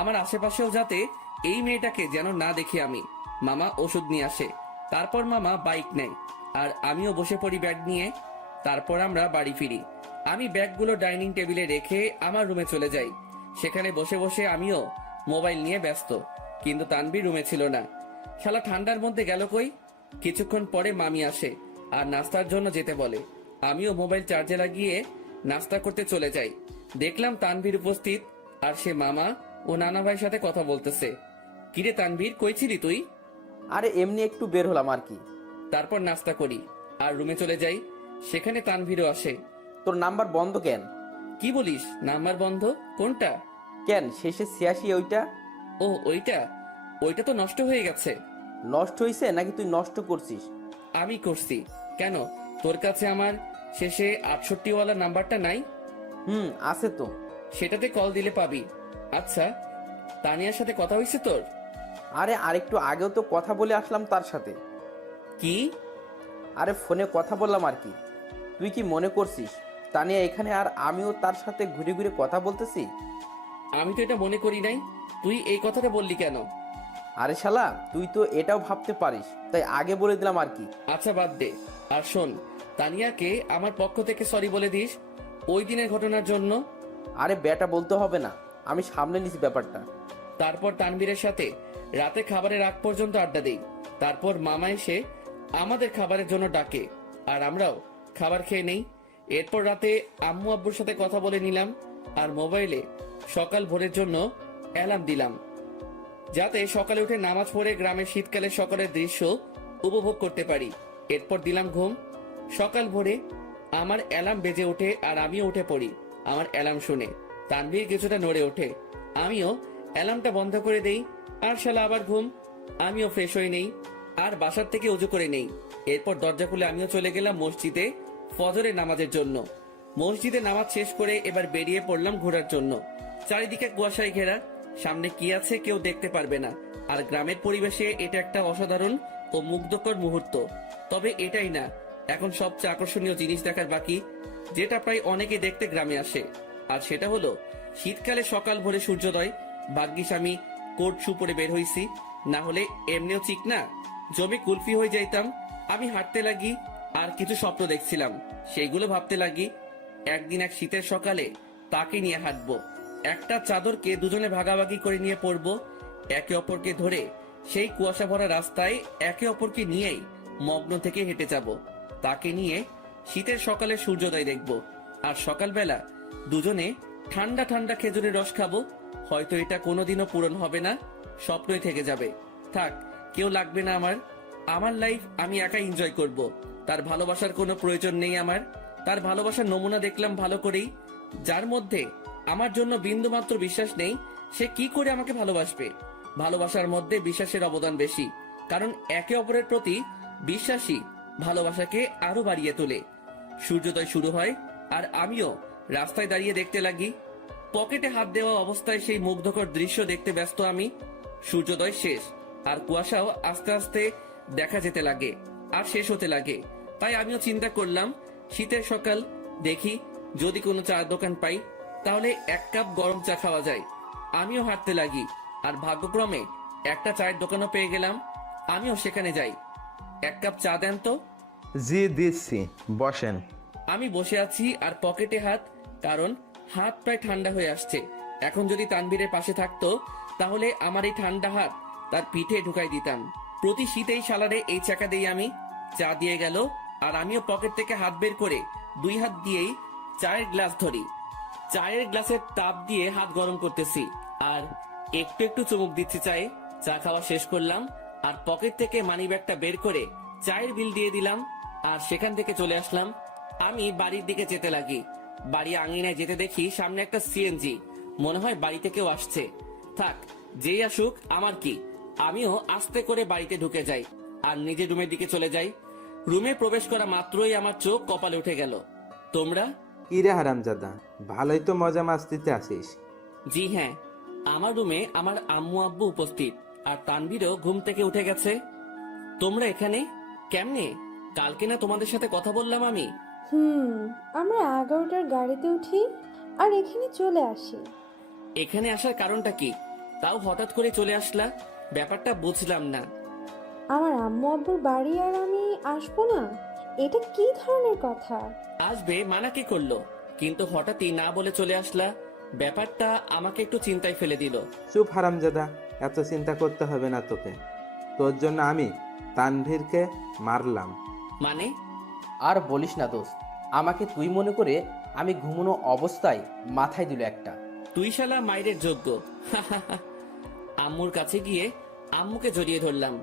আমার আশেপাশেও যাতে এই মেয়েটাকে যেন না দেখি আমি। মামা ওষুধ নিয়ে আসে, তারপর মামা বাইক নেয় আর আমিও বসে পড়ি ব্যাগ নিয়ে। তারপর আমরা বাড়ি ফিরি। আমি ব্যাগগুলো ডাইনিং টেবিলে রেখে আমার রুমে চলে যাই। সেখানে বসে বসে আমিও মোবাইল নিয়ে ব্যস্ত, কিন্তু তানভীর রুমে ছিল না। শালা ঠান্ডার মধ্যে গেল কই? কিছুক্ষণ পরে মামি আসে আর নাস্তার জন্য যেতে বলে। আমিও মোবাইল চার্জে লাগিয়ে নাস্তা করতে চলে যাই। দেখলাম তানভীর উপস্থিত আর সে মামা ও নানা ভাইয়ের সাথে কথা বলতেছে। কিরে তানভীর, কই ছিলি তুই? আরে এমনি একটু বের হলাম আর কি। তারপর নাস্তা করি আর রুমে চলে যাই। সেখানে তানভীরও আসে। তোর নাম্বার বন্ধ কেন? কি বলিস? নাম্বার বন্ধ? কোনটা? কেন, শেষে 86 ওইটা? ও ওইটা? ওইটা তো নষ্ট হয়ে গেছে। নষ্ট হইছে নাকি তুই নষ্ট করছিস? আমি করছি। কেন, তোর কাছে আমার শেষে 68 ওয়ালা নাম্বারটা নাই? আছে তো। সেটাতে কল দিলে পাবি। আচ্ছা, তানিয়ার সাথে কথা হয়েছে তোর? আরে আরেকটু আগেও তো কথা বলে আসলাম তার সাথে। কি? আরে ফোনে কথা বললাম আর কি। তুই কি মনে করছিস তানিয়া এখানে আর আমিও তার সাথে ঘুরে ঘুরে কথা বলতেছি? আমি তো এটা মনে করি নাই। তুই এই কথাটা বললি কেন? আরে শালা, তুই তো এটাও ভাবতে পারিস, তাই আগে বলে দিলাম আর কি। আচ্ছা বাদ দে। আর শোন, তানিয়াকে আমার পক্ষ থেকে সরি বলে দিস ওই দিনের ঘটনার জন্য। আরে বেটা বলতে হবে না, আমি সামলে নিছি ব্যাপারটা। তারপর তানভীরের সাথে রাতে খাবারের আগ পর্যন্ত আড্ডা দেই। তারপর মামা এসে আমাদের খাবারের জন্য ডাকে আর আমরাও খাবার খেয়ে নেই। এরপর রাতে আম্মু আব্বুর সাথে কথা বলে নিলাম আর মোবাইলে সকাল ভোরের জন্য অ্যালার্ম দিলাম, যাতে সকালে উঠে নামাজ পড়ে গ্রামের শীতকালে সকালের দৃশ্য উপভোগ করতে পারি। এরপর দিলাম ঘুম। সকাল ভোরে আমার অ্যালার্ম বেজে ওঠে আর আমিও উঠে পড়ি। আমার অ্যালার্ম শুনে তানভীর কিছুটা নড়ে ওঠে। আমিও অ্যালার্মটা বন্ধ করে দেই আর শালা আবার ঘুম। আমিও ফ্রেশ হয়ে নেই আর বাসার থেকে উজু করে নেই। এরপর দরজা খুলে আমিও চলে গেলাম মসজিদে ফজরের নামাজের জন্য। মসজিদে নামাজ শেষ করে এবার বেরিয়ে পড়লাম ঘোরার জন্য। চারিদিকে কুয়াশায় ঘেরা, সামনে কি আছে কেউ দেখতে পারবে না। আর গ্রামের পরিবেশে এটা একটা অসাধারণ ও মুগ্ধকর মুহূর্ত। তবে এটাই না, এখন সবচেয়ে আকর্ষণীয় জিনিস দেখার বাকি, যেটা প্রায় অনেকে দেখতে গ্রামে আসে। আর সেটা হলো শীতকালে সকাল ভোরে সূর্যোদয়। ভাগ্যিস আমি কোট শু পরে বের হইছি, না হলে এমনিও ঠিক না জমে কুলফি হয়ে যাইতাম। আমি হাঁটতে লাগি আর কিছু স্বপ্ন দেখছিলাম, সেইগুলো ভাবতে লাগি। একদিন এক শীতের সকালে তাকে নিয়ে হাঁটবো। একটা চাদরকে দুজনে ভাগাভাগি করে নিয়ে পড়বো, একে অপরকে ধরে সেই কুয়াশা ভরা রাস্তায় একে অপরকে নিয়েই মগ্ন থেকে হেঁটে যাব। তাকে নিয়ে শীতের সকালে সূর্যোদয় দেখব, আর সকালবেলা দুজনে ঠান্ডা ঠান্ডা খেজুরের রস খাবো। হয়তো এটা কোনোদিনও পূরণ হবে না, স্বপ্নই থেকে যাবে। থাক, কেউ লাগবে না আমার। আমার লাইফ আমি একা এনজয় করব। তার ভালোবাসার কোনো প্রয়োজন নেই আমার। তার ভালোবাসার নমুনা দেখলাম ভালো করেই। যার মধ্যে আমার জন্য বিন্দুমাত্র বিশ্বাস নেই, সে কি করে আমাকে ভালোবাসবে? ভালোবাসার মধ্যে বিশ্বাসের অবদান বেশি, কারণ একে অপরের প্রতি বিশ্বাসী ভালোবাসাকে আরো বাড়িয়ে তোলে। সূর্যোদয় শুরু হয় আর আমিও রাস্তায় দাঁড়িয়ে দেখতে লাগি। পকেটে হাত দেওয়া অবস্থায় সেই মুগ্ধকর দৃশ্য দেখতে ব্যস্ত আমি। সূর্যোদয় শেষ আর কুয়াশাও আস্তে আস্তে দেখা যেতে লাগে আর শেষ হতে লাগে। তাই আমিও চিন্তা করলাম, শীতের সকাল, দেখি যদি কোনো চায়ের দোকান পাই তাহলে এক কাপ গরম চা খাওয়া যায়। আমিও হাঁটতে লাগি আর ভাগ্যক্রমে একটা চায়ের দোকানও পেয়ে গেলাম। আমিও সেখানে যাই। এক কাপ চা দেন তো। জি দিচ্ছি, বসেন। আমি বসে আছি আর পকেটে হাত, কারণ হাত প্রায় ঠান্ডা হয়ে আসছে। এখন যদি তানভীরের পাশে থাকতো তাহলে আমার এই ঠান্ডা হাত তার পিঠে ঢুকাই দিতাম। প্রতি শীতেই সালারে এই চাকা দেই আমি। চা দিয়ে গেল আর আমিও পকেট থেকে হাত বের করে দুই হাত দিয়েই চায়ের গ্লাস ধরি। চায়ের গ্লাসের তাপ দিয়ে হাত গরম করতেছি আর একটু একটু চুমুক দিচ্ছি চায়ে। চা খাওয়া শেষ করলাম আর পকেট থেকে মানিব্যাগটা বের করে চায়ের বিল দিয়ে দিলাম আর সেখান থেকে চলে আসলাম। আমি বাড়ির দিকে যেতে লাগি। বাড়ি আঙিনায় যেতে দেখি সামনে একটা সিএনজি। মনে হয় বাড়িতে কেউ আসছে। থাক, যেই আসুক আমার কি। আমিও আস্তে করে বাড়িতে ঢুকে যাই আর নিজের রুমের দিকে চলে যাই। রুমে প্রবেশ করা মাত্রই আমার চোখ কপালে উঠে গেল। তোমরা? ইরে হারামজাদা, ভালোই তো মজা মাস্তিতে আসিস। জি হ্যাঁ, আমার রুমে আমার আম্মু আব্বু উপস্থিত আর তানভীরও ঘুম থেকে উঠে গেছে। তোমরা এখানে কেমনে? কালকে না তোমাদের সাথে কথা বললাম আমি? আমরা 11টার গাড়িতে উঠি আর এখানে চলে আসি। এখানে আসার কারণটা কি? তাও হঠাৎ করে চলে আসলা, ব্যাপারটা বুঝলাম না। আমার আম্মু আব্বুর বাড়ি আর আমি আসবো না, এটা কি ধরনের কথা? আসবে মানা কি করলো, কিন্তু হঠাৎই না বলে চলে আসলা। ব্যাপারটা আমাকে একটু চিন্তায় ফেলে দিল। চুপ হারামজাদা, এত চিন্তা করতে হবে না তোকে। তোর জন্য আমি তানভীরকে মারলাম। মানে? আর বলিস না দোস্ত, আমাকে তুই মনে করে আমি ঘুমানো অবস্থায় মাথায় দিল একটা। তুই শালা মাইরের যোগ্য। আম্মুর কাছে গিয়ে আম্মুকে জড়িয়ে ধরলাম।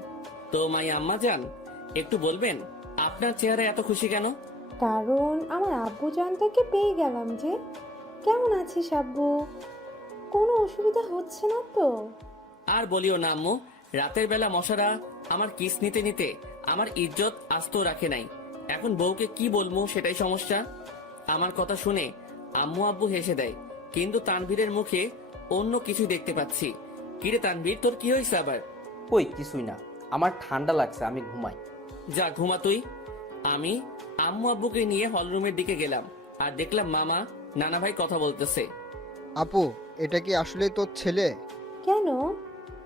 তো মাই আম্মা যান, একটু বলবেন আপনার চেহারা এত খুশি কেন? কারণ আমার আব্বু জানতাকে পেয়ে গেলাম যে। কেমন আছিস আব্বু? কোনো অসুবিধা হচ্ছে না তো? আর বলিও না আম্মু, রাতের বেলা মশারা আমার কিস নিতে নিতে আমার ইজ্জত আস্ত রাখে নাই। এখন বউকে কি বলবো সেটাই সমস্যা। আমার কথা শুনে আম্মু আব্বু হেসে দেয়, কিন্তু তানভীরের মুখে অন্য কিছু দেখতে পাচ্ছি। কিরে তানভীর, তোর কি হয়েছে আবার? কই কিছুই না, আমার ঠান্ডা লাগছে, আমি ঘুমাই। যা ঘুমা তুই। আমি আম্মু আব্বুকে নিয়ে হলরুমের দিকে গেলাম আর দেখলাম মামা নানা ভাই কথা বলতেছে। আপু, এটা কি আসলেই তোর ছেলে? কেন?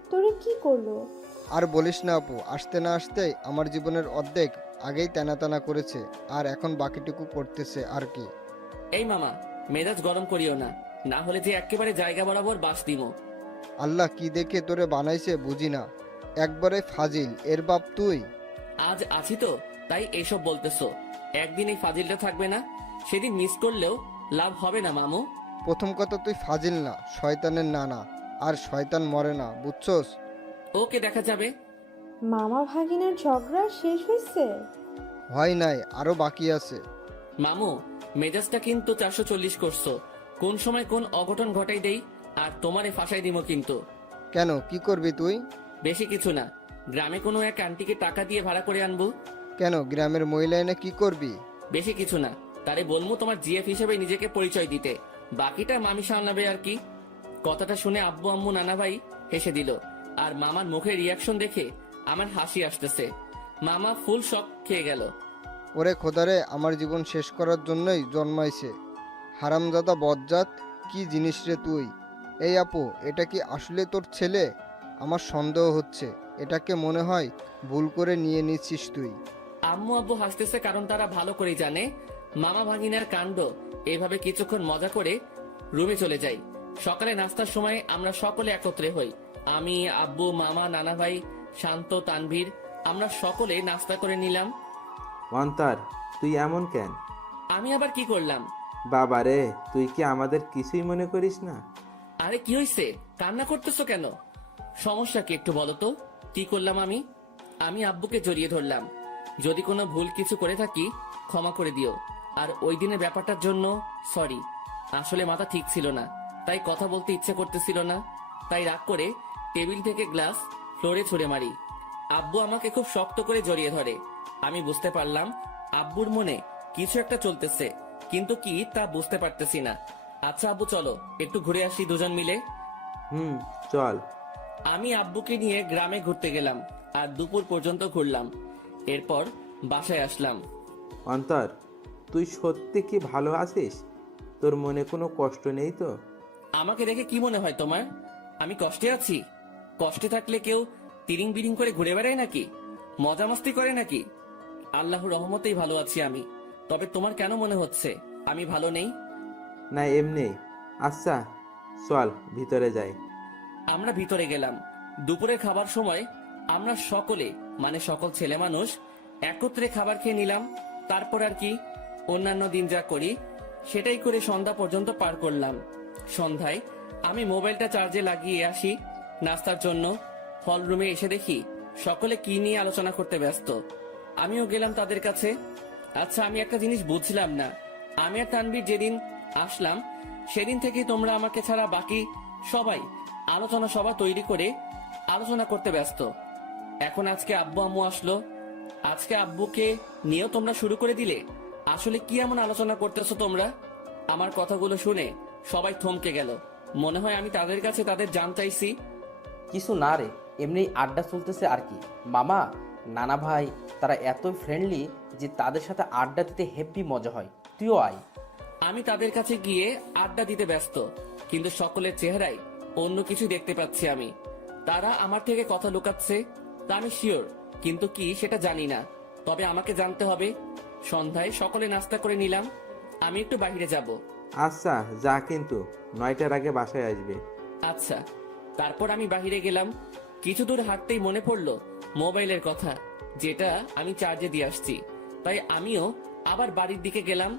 তোরে কি করলো? আর বলিস না আপু, আসতে না আসতেই আমার জীবনের অর্ধেক আগেই টানা করেছে, আর এখন বাকিটুকু করতেছে আর কি। এই মামা, মেজাজ গরম করিও না, না হলে যে একেবারে জায়গা বরাবর বাস দিমো। আল্লাহ কি দেখে তোরে বানাইছে বুঝি না, একবারে ফাজিল, এর বাপ তুই। আজ আছি তো তাই এসব বলতেছো। একদিন এই ফাজিলটা থাকবে না, সেদিন মিস করলেও লাভ হবে না মামু। প্রথম কথা, তুই ফাজিল না, শয়তানের নানা, আর শয়তান মরে না, বুঝছস? ওকে, দেখা যাবে। মামা ভাগিনার ঝগড়া শেষ হয়েছে? হয় নাই, আরো বাকি আছে। মামু, মেজাজটা কিন্তু 440 করছো। কোন সময় কোন অঘটন ঘটাই দেই আর তোমারে ফাঁসাই দিমো কিন্তু। কেন, কি করবি তুই? বেশি কিছু না, গ্রামে কোনো এক আন্টিকে টাকা দিয়ে ভাড়া করে আনবো। কেন, গ্রামের মহিলা এনে কি করবি? বেশি কিছু না, তারে বলবো তোমার জিএফ হিসেবে নিজেকে পরিচয় দিতে, বাকিটা মামি সামলাবে আর কি। কথাটা শুনে আব্বু আম্মু নানা ভাই হেসে দিল আর মামার মুখের রিয়াকশন দেখে আমার হাসি আসতেছে। মামা ফুল শক খেয়ে গেল। ওরে খোদারে, আমার জীবন শেষ করার জন্যই জন্মাইছে হারামজাদা বজ্জাত, কি জিনিস রে তুই? এই আপু, এটা কি আসলে তোর ছেলে? আমার সন্দেহ হচ্ছে, এটাকে মনে হয় ভুল করে নিয়ে নিচ্ছিস তুই। আম্মু আব্বু হাসতেছে কারণ তারা ভালো করে জানে মামা ভাগিনার কাণ্ড এভাবে কিছুক্ষণ মজা করে রুমে চলে যাই। সকালে নাস্তার সময় আমরা সকলে একত্রে হই। আমি, আব্বু, মামা, নানা ভাই, শান্ত, তানভীর, আমরা সকলে নাস্তা করে নিলাম। অন্তর, তুই এমন কেন? আমি আবার কি করলাম? বাবা রে, তুই কি আমাদের কিছুই মনে করিস না? আরে কি হয়েছে? কান্না করতেছো কেন? সমস্যা কি একটু বলো তো? কি করলাম আমি? আমি আব্বুকে জড়িয়ে ধরলাম। যদি কোনো ভুল কিছু করে থাকি ক্ষমা করে দিও। আর ওই দিনের ব্যাপারটার জন্য সরি। আসলে মাথা ঠিক ছিল না, তাই কথা বলতে ইচ্ছে করতেছিল না। তাই রাগ করে টেবিল থেকে গ্লাস ফ্লোরে ছুঁড়ে মারি। আব্বু আমাকে খুব শক্ত করে জড়িয়ে ধরে। আমি বুঝতে পারলাম আব্বুর মনে কিছু একটা চলতেছে, কিন্তু কি তা বুঝতে পারতেছি না। আচ্ছা আব্বু, চলো একটু ঘুরে আসি দুজন মিলে। চল। আমি আব্বুকে নিয়ে গ্রামে ঘুরতে গেলাম আর দুপুর পর্যন্ত ঘুরলাম। এরপর বাসায় আসলাম। অন্তর, তুই সত্যি কি ভালো আছিস? তোর মনে কোনো কষ্ট নেই তো? আমাকে দেখে কি মনে হয় তোমার? আমি কষ্টে আছি? কষ্টে থাকলে কেউ তিরিং বিরিং করে ঘুরে বেড়ায় নাকি? মজা মস্তি করে নাকি? আল্লাহর রহমতেই ভালো আছি আমি। তবে তোমার কেন মনে হচ্ছে আমি ভালো নেই? না, এমনি। আচ্ছা চল ভিতরে যাই। আমরা ভিতরে গেলাম। দুপুরের খাবার সময় আমরা সকলে মানে সকল ছেলে মানুষ একত্রে খাবার খেয়ে নিলাম। তারপর আর কি, অন্যান্য দিন যা করি সেটাই করে সন্ধ্যা পর্যন্ত পার করলাম। সন্ধ্যায় আমি মোবাইলটা চার্জে লাগিয়ে আসি নাস্তার জন্য। হল রুমে এসে দেখি সকলে কি নিয়ে আলোচনা করতে ব্যস্ত। আমিও গেলাম তাদের কাছে। আচ্ছা, আমি একটা জিনিস বুঝলাম না। আমি আর তানভীর যেদিন আসলাম সেদিন থেকেই তোমরা আমাকে ছাড়া বাকি সবাই আলোচনা সভা তৈরি করে আলোচনা করতে ব্যস্ত। এখন আজকে আব্বু আম্মু আসলো, আজকে আব্বুকে নিয়েও তোমরা শুরু করে দিলে। আসলে কি এমন আলোচনা করতেছো তোমরা? আমার কথাগুলো শুনে সবাই থমকে গেল। মনে হয় আমি তাদের কাছে তাদের জান চাইছি। কিছু না রে, এমনি আড্ডা চলতেছে আর কি। মামা, নানা ভাই তারা এত ফ্রেন্ডলি যে তাদের সাথে আড্ডা দিতে হেব্বি মজা হয়। তুইও আয়। আমি তাদের কাছে গিয়ে আড্ডা দিতে ব্যস্ত, কিন্তু সকলের চেহারায় অন্য কিছু দেখতে পাচ্ছি আমি। তারা আমার থেকে কথা লুকাচ্ছে তা আমি শিওর, কিন্তু কি সেটা জানি না। তবে আমাকে জানতে হবে। সন্ধ্যায় সকলে নাস্তা করে নিলাম। আমি একটু বাইরে যাব। আচ্ছা যা, কিন্তু 9টার আগে বাসায় আসবে। আচ্ছা। তারপর আমি বাইরে গেলাম। কিছু দূর হাঁটতেই মনে পড়লো মোবাইলের কথা, যেটা আমি চার্জে দিয়ে আসছি। তাই আমিও আবার বাড়ির দিকে গেলাম।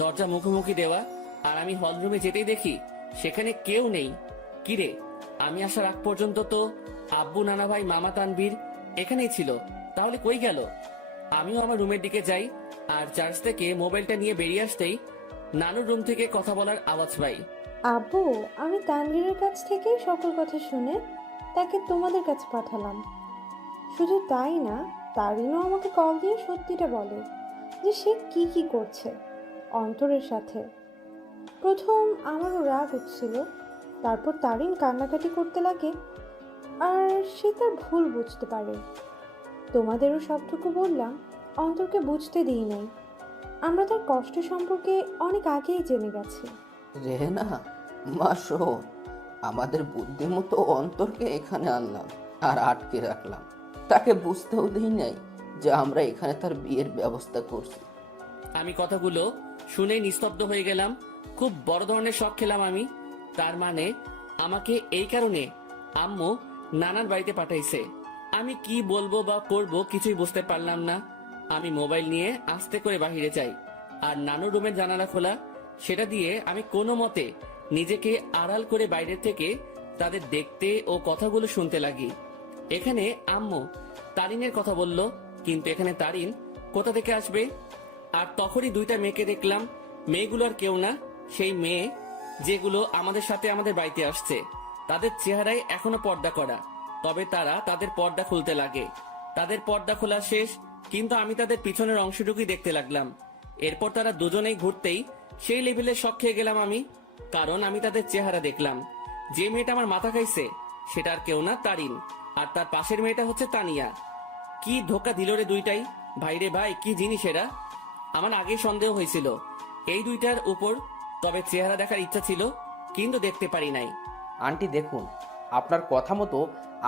দরজা মুখোমুখি দেওয়া, আর আমি হলরুমে যেতেই দেখি সেখানে কেউ নেই। কিরে, আমি আসার আগ পর্যন্ত তো আব্বু, নানা ভাই, মামা, তানভীর এখানেই ছিল, তাহলে কই গেল? আমিও আমার রুমের দিকে যাই, আর চার্জ থেকে মোবাইলটা নিয়ে বেরিয়ে আসতেই নানুর রুম থেকে কথা বলার আওয়াজ পাই। আব্বু, আমি তানভীরের কাছ থেকেই সকল কথা শুনে তাকে তোমাদের কাছে পাঠালাম। শুধু তাই না, তারিনও আমাকে কল দিয়ে সত্যিটা বলে যে সে কি কি করছে অন্তরের সাথে। প্রথম আমারও রাগ হচ্ছিল, তারপর তারিন কান্নাকাটি করতে লাগে আর সে তার ভুল বুঝতে পারে। তোমাদেরও সবটুকু বললাম, অন্তরকে বুঝতে দিই নাই। আমরা তার কষ্ট সম্পর্কে অনেক আগেই জেনে গেছি। রেহেনা, মা শোন, আমাদের বুদ্ধিমতো অন্তরকে এখানে আনলাম আর আটকে রাখলাম। তাকে বুঝতেও দিই নাই যে আমরা এখানে তার বিয়ের ব্যবস্থা করছি। আমি কথাগুলো শুনেই নিস্তব্ধ হয়ে গেলাম। খুব বড় ধরনের শখ খেলাম আমি। তার মানে আমাকে এই কারণে আম্মু নানার বাড়িতে পাঠাইছে। আমি কি বলবো বা করব কিছুই বুঝতে পারলাম না। আমি মোবাইল নিয়ে আস্তে করে বাহিরে যাই, আর নানুর রুমের জানালা খোলা, সেটা দিয়ে আমি কোনো মতে নিজেকে আড়াল করে বাইরে থেকে তাদের দেখতে ও কথাগুলো শুনতে লাগি। এখানে আম্মু তারিনের কথা বলল, কিন্তু এখানে তারিন কোথা থেকে আসবে? আর তখনই দুইটা মেয়েকে দেখলাম। মেয়েগুলো আর কেউ না, সেই মেয়ে যেগুলো আমাদের সাথে আমাদের বাড়িতে আসছে। তাদের চেহারায় এখনো পর্দা করা, তবে তারা তাদের পর্দা খুলতে লাগে। তাদের পর্দা খোলা শেষ, কিন্তু আমি তাদের পিছনের অংশটুকুই দেখতে লাগলাম। এরপর তারা দুজনেই ঘুরতেই সেই লেভেলের শখ খেয়ে গেলাম আমি, কারণ আমি তাদের চেহারা দেখলাম। যে মেয়েটা আমার মাথা খাইছে সেটা আর কেউ না, তারিন। আর তার পাশের মেয়েটা হচ্ছে তানিয়া। কি ধোকা দিল রে দুইটাই! ভাই রে ভাই, কি জিনিস এরা! আমার আগেই সন্দেহ হয়েছিল এই দুইটার উপর, তবে চেহারা দেখার ইচ্ছা ছিল, কিন্তু দেখতে পারি নাই। আন্টি দেখুন, আপনার কথা মতো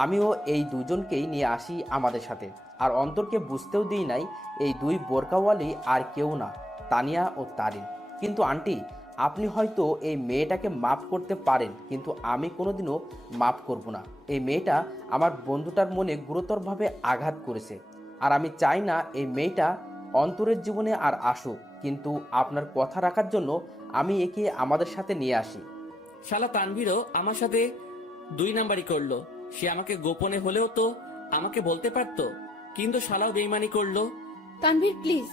আমিও এই দুজনকেই নিয়ে আসি আমাদের সাথে। আর অন্তরকে বুঝতেও দিই নাই এই দুই বোরকাওয়ালি আর কেউ না, তানিয়া ও তারিন। কিন্তু আন্টি, আপনি হয়তো এই মেয়েটাকে মাফ করতে পারেন, কিন্তু আমি কোনোদিনও মাফ করব না। এই মেয়েটা আমার বন্ধুটার মনে গুরুতরভাবে আঘাত করেছে, আর আমি চাই না এই মেয়েটা অন্তরের জীবনে আর আসুক। কিন্তু আপনার কথা রাখার জন্য আমি একে আমাদের সাথে নিয়ে আসি। শালা তানভীরও আমার সাথে 2 নাম্বারই করলো। সে আমাকে গোপনে হলেও তো আমাকে বলতে পারতো, কিন্তু শালাও বেইমানি করলো। তানভীর প্লিজ,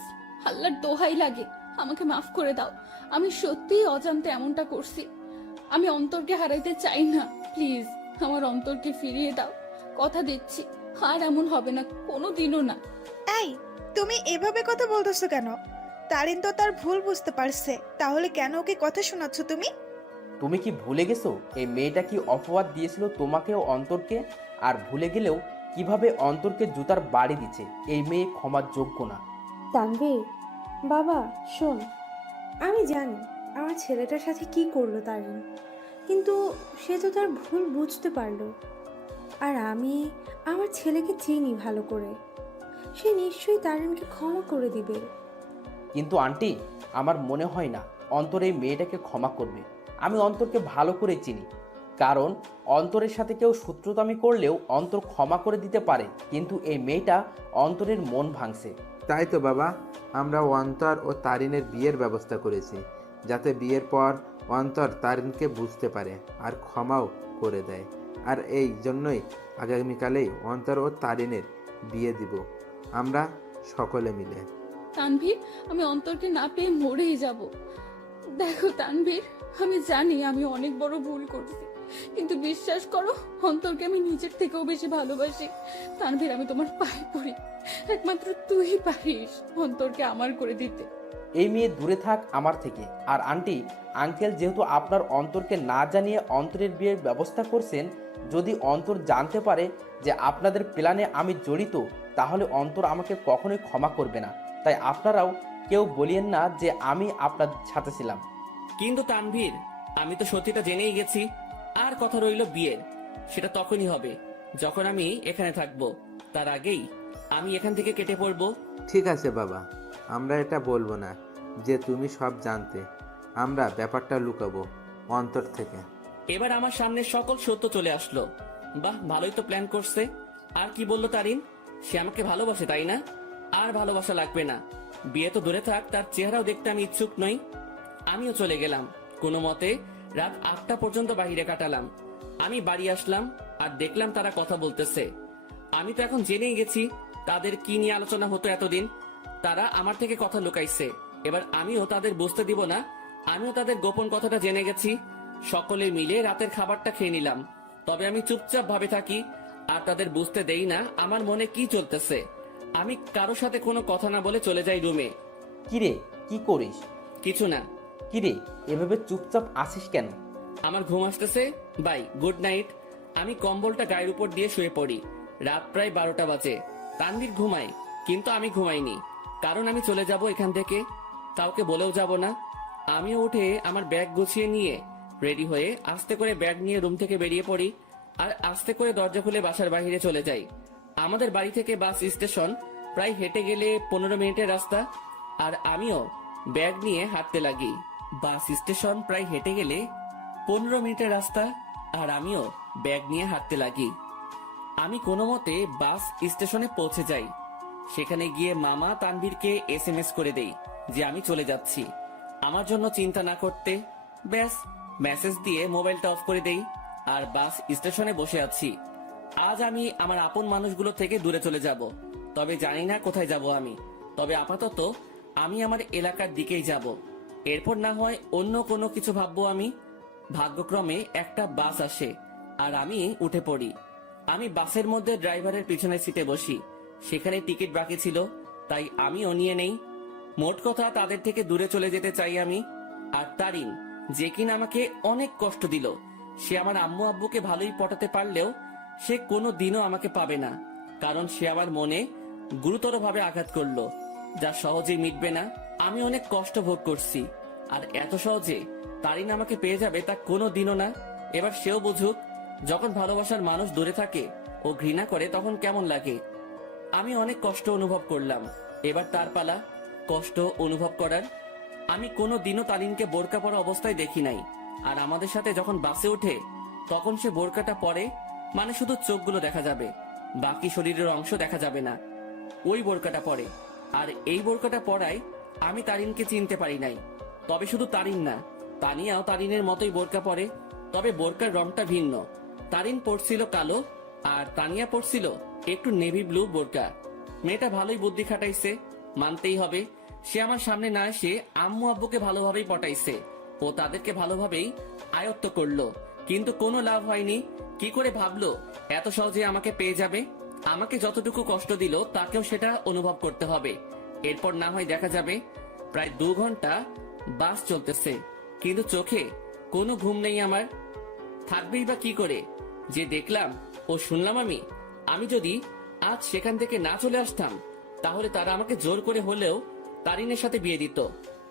আল্লাহর দোহাই লাগে, আমাকে মাফ করে দাও। আমি সত্যিই অজান্তে এমনটা করছি। আমি অন্তরকে হারাইতে চাই না। প্লিজ আমার অন্তরকে ফিরিয়ে দাও। কথা দিচ্ছি আর এমন হবে না, কোনো দিনও না। এই, তুমি এভাবে কথা বলতেছো কেন? তারিন তো তার ভুল বুঝতে পারছে, তাহলে কেন ওকে কথা শোনাচ্ছ তুমি? তুমি কি ভুলে গেছো এই মেয়েটা কি অপবাদ দিয়েছিল তোমাকে ও অন্তরকে? আর ভুলে গেলেও কিভাবে অন্তরকে জুতার বাড়ি দিচ্ছে। এই মেয়ে ক্ষমার যোগ্য না। তানভীর বাবা শোন, আমি জানি আমার ছেলেটার সাথে কি করলো তারিন, কিন্তু সে তো তার ভুল বুঝতে পারলো। আর আমি আমার ছেলেকে চিনি ভালো করে, সে নিশ্চয়ই তারিনকে ক্ষমা করে দিবে। কিন্তু আন্টি, আমার মনে হয় না অন্তর এই মেয়েটাকে ক্ষমা করবে। আমি অন্তরকে ভালো করে চিনি, কারণ অন্তরের সাথে কেউ শত্রুতামি করলেও অন্তর ক্ষমা করে দিতে পারে, কিন্তু এই মেয়েটা অন্তরের মন ভাঙছে। তাই তো বাবা, আমরা অন্তর ও তারিনের বিয়ের ব্যবস্থা করেছি, যাতে বিয়ের পর অন্তর তারিনকে বুঝতে পারে আর ক্ষমাও করে দেয়। আর এই জন্যই আগামীকালেই অন্তর ও তারিনের বিয়ে দিব আমরা সকলে মিলে। তানভীর, আমি অন্তরকে না পেয়ে মরেই যাব। দেখো তানভীর, আমি জানি আমি অনেক বড় ভুল করছি, কিন্তু বিশ্বাস করো অন্তরকে আমি নিজের থেকেও বেশি ভালোবাসি। তানভীর, আমি তোমার পায়ে পড়ি, একমাত্র তুই পারিস অন্তরকে আমার করে দিতে। এই মেয়ে দূরে থাক আমার থেকে। আর আন্টি আঙ্কেল যেহেতু আপনার অন্তরকে না জানিয়ে অন্তরের বিয়ের ব্যবস্থা করছেন, যদি অন্তর জানতে পারে যে আপনাদের প্ল্যানে আমি জড়িত, তাহলে অন্তর আমাকে কখনোই ক্ষমা করবে না। তাই আপনারাও কেউ বলিয়েন না যে আমি আপনার সাথে ছিলাম। কিন্তু তানভীর, আমি তো সত্যিটা জেনেই গেছি। আর কথা রইল বিয়ের, সেটা তখনই হবে যখন আমি এখানে থাকবো। তার আগেই আমি এখান থেকে কেটে পড়বো। ঠিক আছে বাবা, আমরা এটা বলবো না যে তুমি সব জানতে। আমরা ব্যাপারটা লুকাবো অন্তর থেকে। এবার আমার সামনে সকল সত্য চলে আসলো। বাহ, ভালোই তো প্ল্যান করছে। আর কি বললো তারিন? সে আমাকে ভালোবাসে, তাই না? আর ভালোবাসা লাগবে না। বিয়ে তো দূরে থাক, তার চেহারাও দেখতে আমি ইচ্ছুক নই। আমিও চলে গেলাম। কোনো মতে রাত 8টা পর্যন্ত বাইরে কাটালাম। আমি বাড়ি আসলাম আর দেখলাম তারা কথা বলতেছে। আমি তো এখন জেনেই গেছি তাদের কি নিয়ে আলোচনা হতো এতদিন। তারা আমার থেকে কথা লুকাইছে। এবার আমিও তাদের বুঝতে দিব না আমিও তাদের গোপন কথাটা জেনে গেছি। সকলে মিলে রাতের খাবারটা খেয়ে নিলাম। তবে আমি চুপচাপ ভাবে থাকি আর তাদের বুঝতে দেই না আমার মনে কি চলতেছে। আমি কারো সাথে কোনো কথা না বলে চলে যাই রুমে। কিরে, কি করিস? কিছু না। কিরে, এভাবে চুপচাপ আসিস কেন? আমার ঘুম আসতেছে। Bye, good night. আমি কম্বলটা গায়ের উপর দিয়ে শুয়ে পড়ি। রাত প্রায় 12টা বাজে। তানভীর ঘুমায়, কিন্তু আমি ঘুমাইনি, কারণ আমি চলে যাব এখান থেকে। কাউকে বলেও যাব না। আমিও উঠে আমার ব্যাগ গুছিয়ে নিয়ে রেডি হয়ে আস্তে করে ব্যাগ নিয়ে রুম থেকে বেরিয়ে পড়ি আর আস্তে করে দরজা খুলে বাসার বাইরে চলে যাই। আমাদের বাড়ি থেকে বাস স্টেশন প্রায় হেঁটে গেলে 15 মিনিটের রাস্তা। আর আমিও ব্যাগ নিয়ে হাঁটতে লাগি। বাস স্টেশন প্রায় হেঁটে গেলে 15 মিনিটের রাস্তা আর আমিও ব্যাগ নিয়ে হাঁটতে লাগি। আমি কোনো মতে বাস স্টেশনে পৌঁছে যাই। সেখানে গিয়ে মামা তানভীরকে SMS করে দেই যে আমি চলে যাচ্ছি, আমার জন্য চিন্তা না করতে। ব্যাস, মেসেজ দিয়ে মোবাইলটা অফ করে দেই আর বাস স্টেশনে বসে আছি। আজ আমি আমার আপন মানুষগুলো থেকে দূরে চলে যাব, তবে জানি না কোথায় যাব আমি। তবে আপাতত আমি আমার এলাকার দিকেই যাব, এরপর না হয় অন্য কোনো কিছু ভাববো আমি। ভাগ্যক্রমে একটা বাস আসে আর আমি উঠে পড়ি। আমি বাসের মধ্যে ড্রাইভারের পিছনের সিটে বসি। সেখানে টিকিট বাকি ছিল, তাই আমিও নিয়ে নেই। মোট কথা তাদের থেকে দূরে চলে যেতে চাই আমি। আর তারিন, যে কিনা আমাকে অনেক কষ্ট দিল, সে আমার আম্মু আব্বুকে ভালোই পটাতে পারলেও সে কোনো দিনও আমাকে পাবে না, কারণ সে আমার মনে গুরুতরভাবে আঘাত করলো, যা সহজেই মিটবে না। আমি অনেক কষ্ট ভোগ করছি, আর এত সহজে তারিন আমাকে পেয়ে যাবে তা কোনো দিনও না। এবার সেও বুঝুক, যখন ভালোবাসার মানুষ দূরে থাকে ও ঘৃণা করে তখন কেমন লাগে। আমি অনেক কষ্ট অনুভব করলাম, এবার তার পালা কষ্ট অনুভব করার। আমি কোনো দিনও তারিনকে বোরকা পরা অবস্থায় দেখি নাই। আর আমাদের সাথে যখন বাসে ওঠে তখন সে বোরকাটা পরে, মানে শুধু চোখগুলো দেখা যাবে, বাকি শরীরের অংশ দেখা যাবে না। ওই বোরকাটা পরে। আর এই বোরকাটা পরায় আমি তারিনকে চিনতে পারি নাই। তবে শুধু তারিন না, তানিয়াও তারিনের মতোই বোরকা পরে, তবে বোরকার রংটা ভিন্ন। তারিন পরছিল কালো আর তানিয়া পরছিল একটু নেভি ব্লু বোরকা। মেয়েটা ভালোই বুদ্ধি খাটাইছে, মানতেই হবে। সে আমার সামনে না এসে আম্মু আব্বুকে ভালোভাবেই পটাইছে ও তাদেরকে ভালোভাবেই আয়ত্ত করলো, কিন্তু কোনো লাভ হয়নি। কি করে ভাবলো এত সহজে আমাকে পেয়ে যাবে? আমাকে যতটুকু কষ্ট দিল তাকেও সেটা অনুভব করতে হবে। এরপর না হয় দেখা যাবে। প্রায় 2 ঘন্টা বাস চলতেছে, কিন্তু চোখে কোনো ঘুম নেই আমার। থাকবেই বা কি করে? যে দেখলাম ও শুনলাম আমি যদি আজ সেখান থেকে না চলে আসতাম তাহলে তারা আমাকে জোর করে হলেও তারিনের সাথে বিয়ে দিত।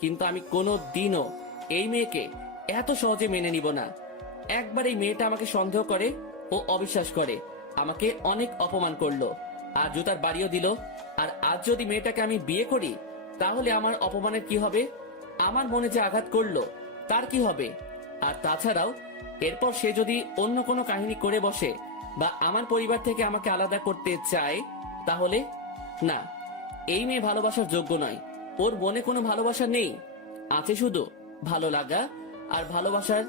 কিন্তু আমি কোনো দিনও এই মেয়েকে এত সহজে মেনে নিব না। একবার এই মেয়েটা আমাকে সন্দেহ করে ও অবিশ্বাস করে, আমাকে অনেক অপমান করলো আর জুতার বাড়িও দিল। আর আজ যদি মেয়েটাকে আমি বিয়ে করি তাহলে আমার অপমানের কি হবে? আমার মনে যে আঘাত করলো তার কি হবে? আর তাছাড়াও এরপর সে যদি অন্য কোনো কাহিনী করে বসে বা আমার পরিবার থেকে আমাকে আলাদা করতে চায় তাহলে না, এই মেয়ে ভালোবাসার যোগ্য নয়। ওর মনে কোনো ভালোবাসা নেই, আছে শুধু ভালো লাগা। আর ভালোবাসার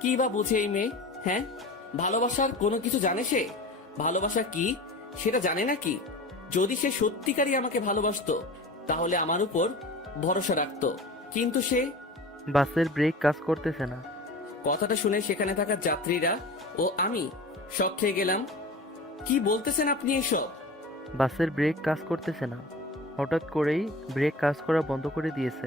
কি বা বুঝে এই মেয়ে? হ্যাঁ, ভালোবাসার কোনো কিছু জানে সে? ভালোবাসা কি সেটা জানে নাকি? যদি সে সত্যিকারই আমাকে ভালোবাসতো তাহলে আমার উপর ভরসা রাখতো, কিন্তু সে। বাসের ব্রেক কাজ করতেছে না। কথাটা শুনে সেখানে থাকা যাত্রীরা ও আমি শক খেয়ে গেলাম। কি বলতেছেন আপনি এসব? বাসের ব্রেক কাজ করতেছে না, হঠাৎ করেই ব্রেক কাজ করা বন্ধ করে দিয়েছে।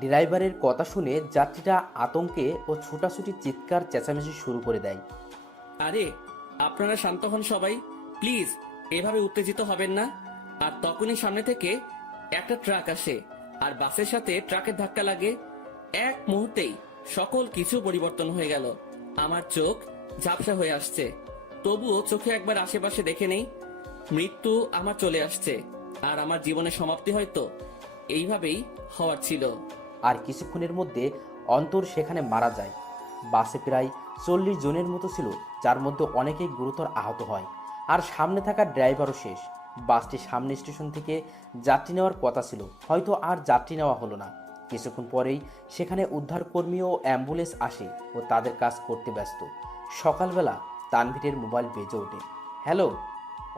ড্রাইভারের কথা শুনে যাত্রীরা আতঙ্কে ও ছুটাছুটি চিৎকার চেঁচামেচি শুরু করে দেয়। আরে আপনারা শান্ত হন সবাই, প্লিজ। এভাবে উত্তেজিত হবেন না। আর তখনই সামনে থেকে একটা ট্রাক আসে আর বাসের সাথে ট্রাকের ধাক্কা লাগে। এক মুহূর্তেই সকল কিছু পরিবর্তন হয়ে গেল। আমার চোখ ঝাপসা হয়ে আসছে, তবুও চোখে একবার আশেপাশে দেখে নেই। মৃত্যু আমার চলে আসছে আর আমার জীবনের সমাপ্তি হয়তো এইভাবেই হওয়ার ছিল। আর কিছুক্ষণের মধ্যে অন্তর সেখানে মারা যায়। বাসে প্রায় 40 জনের মতো ছিল, যার মধ্যে অনেকেই গুরুতর আহত হয়। আর সামনে থাকা ড্রাইভারও শেষ। বাসটি সামনে স্টেশন থেকে যাত্রী নেওয়ার কথা ছিল, হয়তো আর যাত্রী নেওয়া হলো না। কিছুক্ষণ পরেই সেখানে উদ্ধারকর্মী ও অ্যাম্বুলেন্স আসে ও তাদের কাজ করতে ব্যস্ত। সকালবেলা তানভীরের মোবাইল বেজে ওঠে। হ্যালো।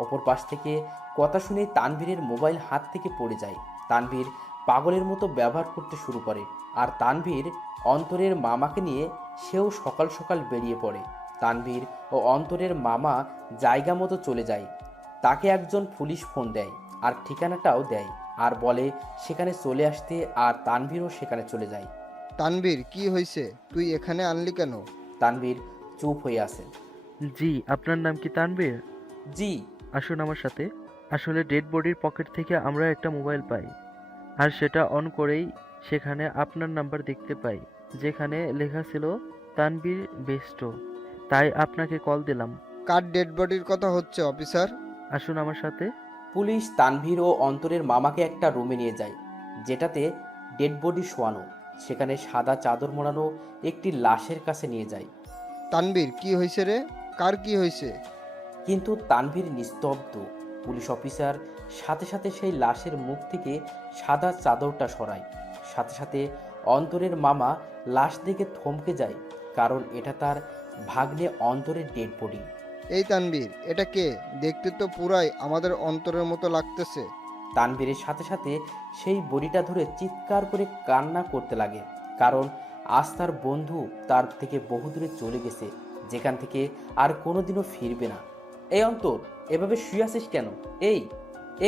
অপর পাশ থেকে কথা শুনেই তানভীরের মোবাইল হাত থেকে পড়ে যায়। তানভীর পাগলের মতো ব্যবহার করতে শুরু করে। আর তানভীর অন্তরের মামাকে নিয়ে সেও সকাল সকাল বেরিয়ে পড়ে। তানভীর ও অন্তরের মামা জায়গা মতো চলে যায়। তাকে একজন পুলিশ ফোন দেয় আর ঠিকানাটাও দেয় আর বলে সেখানে চলে আসতে, আর তানভীরও সেখানে চলে যায়। তানভীর, কি হয়েছে? তুই এখানে আনলি কেন? তানভীর চুপ হয়ে আছে। জি, আপনার নাম কি তানভীর? জি। আসুন আমার সাথে। আসলে ডেড বডির পকেট থেকে আমরা একটা মোবাইল পাই, আর সেটা অন করেই সেখানে আপনার নাম্বার দেখতে পাই, যেখানে লেখা ছিল তানভীর বেস্ট। তাই আপনাকে কল দিলাম। কার ডেড বডির কথা হচ্ছে অফিসার? আসুন আমার সাথে। পুলিশ তানভীর ও অন্তরের মামাকে একটা রুমে নিয়ে যায়, যেটাতে ডেড বডি শোয়ানো। সেখানে সাদা চাদর মোড়ানো একটি লাশের কাছে নিয়ে যায়। তানভীর, কি হয়েছে রে? কার কি হয়েছে? কিন্তু তানভীর নিস্তব্ধ। পুলিশ অফিসার সাথে সাথে সেই লাশের মুখ থেকে সাদা চাদরটা সরায়। সাথে সাথে অন্তরের মামা লাশ দেখে থমকে যায়, কারণ এটা তার ভাগ্নে অন্তরের ডেড বডি। এই তানভীর, এটা কে? দেখতে তো পুরাই আমাদের অন্তরের মতো লাগতেছে। তানভীরের সাথে সাথে সেই বডিটা ধরে চিৎকার করে কান্না করতে লাগে, কারণ আজ তার বন্ধু তার থেকে বহু দূরে চলে গেছে, যেখান থেকে আর কোনোদিনও ফিরবে না। এই অন্তর, এভাবে শুয়ে আছিস কেন?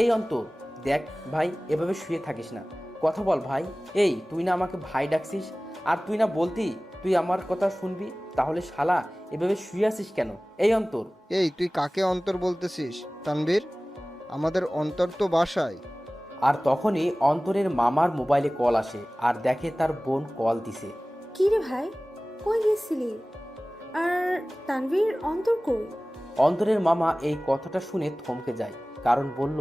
এই অন্তর, দেখ ভাই, এভাবে শুয়ে থাকিস না, কথা বল ভাই। এই তুই না আমাকে ভাই ডাকছিস, আর তুই না বলতি তুই আমার কথা শুনবি, তাহলে শালা এভাবে শুয়ে আছিস কেন? এই অন্তর। এই তুই কাকে অন্তর বলতেছিস তানভীর? আমাদের অন্তর তো বাসায়। আর তখনই অন্তরের মামার মোবাইলে কল আসে আর দেখে তার বোন কল দিছে। কি রে ভাই, কই গেছিলি? আর তানভীর, অন্তর কই? অন্তরের মামা এই কথাটা শুনে থমকে যায়, কারণ বলল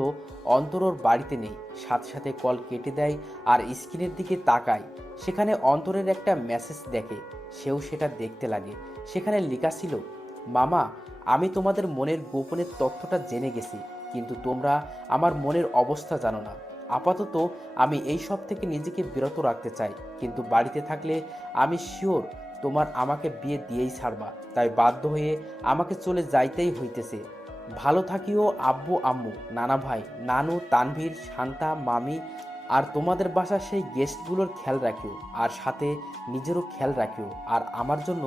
অন্তর ওর বাড়িতে নেই। সাথে সাথে কল কেটে দেয় আর স্ক্রিনের দিকে তাকায়। সেখানে অন্তরের একটা মেসেজ দেখে। সেও সেটা দেখতে লাগে। সেখানে লেখা ছিল, মামা, আমি তোমাদের মনের গোপনের তথ্যটা জেনে গেছি, কিন্তু তোমরা আমার মনের অবস্থা জানো না। আপাতত আমি এই সব থেকে নিজেকে বিরত রাখতে চাই, কিন্তু বাড়িতে থাকলে আমি শিওর তোমার আমাকে বিয়ে দিয়েই ছাড়বা। তাই বাধ্য হয়ে আমাকে চলে যাইতেই হইতেছে। ভালো থাকিও আব্বু আম্মু, নানা ভাই, নানু, তানভীর, শান্তা, মামি আর তোমাদের বাসার সেই গেস্টগুলোর খেয়াল রাখিও, আর সাথে নিজেরও খেয়াল রাখিও, আর আমার জন্য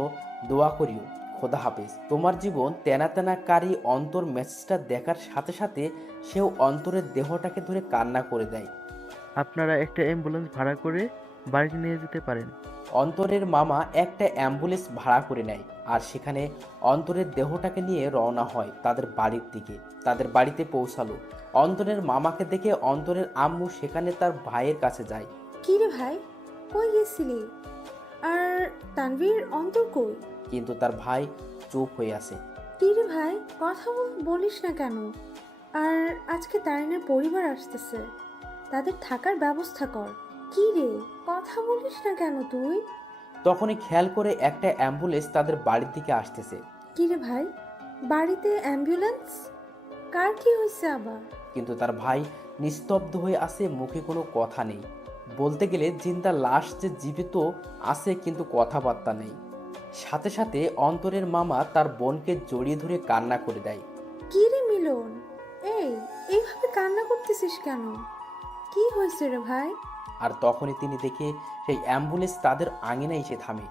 দোয়া করিও। খোদা হাফেজ। তোমার জীবন তেনা তেনা কারি। অন্তর মেসেজটা দেখার সাথে সাথে সেও অন্তরের দেহটাকে ধরে কান্না করে দেয়। আপনারা একটা অ্যাম্বুলেন্স ভাড়া করে বাড়িতে নিয়ে যেতে পারেন। অন্তরের মামা একটা অ্যাম্বুলেন্স ভাড়া করে নেয় আর সেখানে অন্তরের দেহটাকে নিয়ে রওনা হয় তাদের বাড়ির দিকে। তাদের বাড়িতে পৌঁছালো। অন্তরের মামাকে দেখে অন্তরের আম্মু সেখানে তার ভাইয়ের কাছে যায়। কি রে ভাই, কই গেছিলি? আর তানভীর, অন্তর কই? কিন্তু তার ভাই চুপ হয়ে আছে। কি রে ভাই, কথা বলিস না কেন? আর আজকে তারিনের পরিবার আসতেছে, তাদের থাকার ব্যবস্থা কর। কি রে, কথা বলিস না কেন তুই? তখনই খেয়াল করে একটা অ্যাম্বুলেন্স তাদের বাড়ির দিকে আসতেছে। কি রে ভাই, বাড়িতে অ্যাম্বুলেন্স? কার কি হয়েছে আবার? কিন্তু তার ভাই নিস্তব্ধ হয়ে আছে, মুখে কোনো কথা নেই। বলতে গেলে জিন্দা লাশ যে জীবিত আছে, কিন্তু কথাবার্তা নেই। সাথে সাথে অন্তরের মামা তার বোনকে জড়িয়ে ধরে কান্না করে দেয়। কি রে মিলন, এইভাবে কান্না করতেছিস কেন? কি হয়েছে রে ভাই? আর তখনই তিনি দেখে সেই অ্যাম্বুলেন্স তাদের আঙিনায় এসে থামে।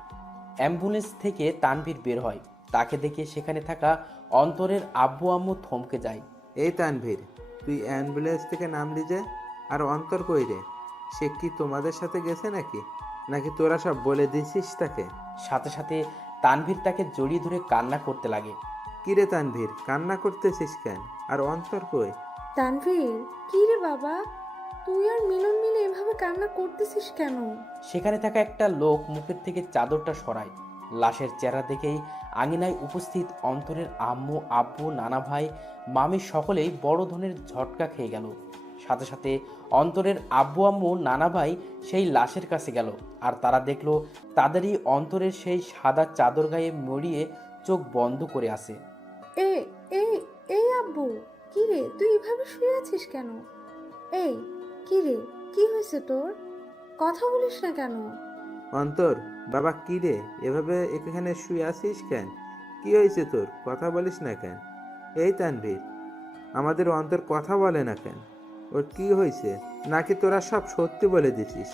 অ্যাম্বুলেন্স থেকে তানভীর বের হয়। তাকে দেখে সেখানে থাকা অন্তরের আব্বু আম্মু থমকে যায়। এই তানভীর, তুই অ্যাম্বুলেন্স থেকে নামলি যে? আর অন্তর কই রে? সে কি তোমাদের সাথে গেছে নাকি? নাকি তোরা সব বলে দিছিস তাকে? সাথে সাথে তানভীর তাকে জড়িয়ে ধরে কান্না করতে লাগে। কি রে তানভীর, কান্না করতেছিস কেন? আর অন্তর কই? তানভীর, কি রে বাবা, তুই আর মিলন মিলে এভাবে কান্না করতেছিস কেন? সেখানে থাকা একটা লোক মুখের থেকে চাদরটা সরায়। লাশের চেহারা দেখেই আঙিনায় উপস্থিত অন্তরের আম্মু, আব্বু, নানা ভাই, মামি সকলেই বড় ধরনের ঝটকা খেয়ে গেল। সাথে সাথে অন্তরের আব্বু আম্মু, নানা ভাই সেই লাশের কাছে গেল। আর তারা দেখলো তাদেরই অন্তরের সেই সাদা চাদর গায়ে মরিয়ে চোখ বন্ধ করে আছে। এই এই এই আব্বু, কি রে, তুই এভাবে শুয়ে আছিস কেন? কি রে, কি হয়েছে তোর? কথা বলিস না কেন? অন্তর, বাবা, কি রে, এভাবে এখানে শুয়ে আছিস কেন? কি হয়েছে তোর? কথা বলিস না কেন? এই তানভীর, আমাদের অন্তর কথা বলে না কেন? ওর কি হয়েছে? নাকি তোরা সব সত্যি বলে দিছিস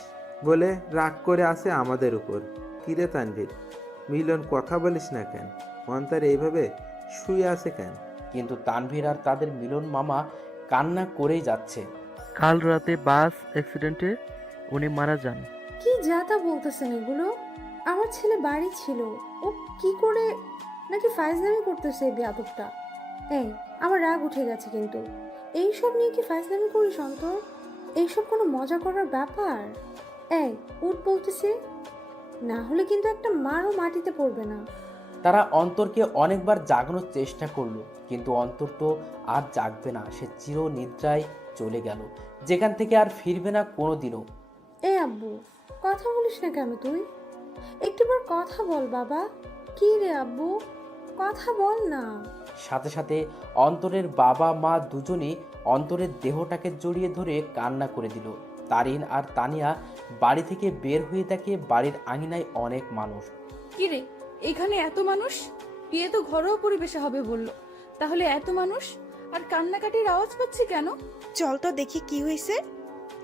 বলে রাগ করে আছে আমাদের উপর? কি রে তানভীর, মিলন, কথা বলিস না কেন? অন্তর এইভাবে শুয়ে আছে কেন? কিন্তু তানভীর আর তাদের মিলন মামা কান্না করেই যাচ্ছে। কাল রাতে বাস অ্যাক্সিডেন্টে উনি মারা যান। কি যাতা বলতেছেন এগুলো? আমার ছেলে বাড়ি ছিল, ও কি করে? নাকি ফাইজলামি করতেছে এই বেয়াদবটা? আমার রাগ উঠে গেছে, কিন্তু এইসব নিয়ে কি ফাইজলামি করিস অন্তর? এইসব কোনো মজা করার ব্যাপার? উঠ বলতেছে, না হলে কিন্তু একটা মারও মাটিতে পড়বে না। তারা অন্তরকে অনেকবার জাগানোর চেষ্টা করলো, কিন্তু অন্তর তো আর জাগবে না। সে চির নিদ্রায় চলে গেল, যেখান থেকে আর ফিরবে না কোনোদিনও। আব্বু, কথা বলিস না কেন তুই? একটিবার কথা বল বাবা। কি রে আব্বু, কথা বল না। সাথে সাথে অন্তরের বাবা মা দুজনেই অন্তরের দেহটাকে জড়িয়ে ধরে কান্না করে দিল। তারিন আর তানিয়া বাড়ি থেকে বের হয়ে দেখে বাড়ির আঙিনায় অনেক মানুষ। কি রে, এখানে এত মানুষ? বিয়ে তো ঘরোয়া পরিবেশে হবে বললো, তাহলে এত মানুষ আর কান্নাকাটির আওয়াজ পাচ্ছি কেন? চল তো দেখি কি হয়েছে।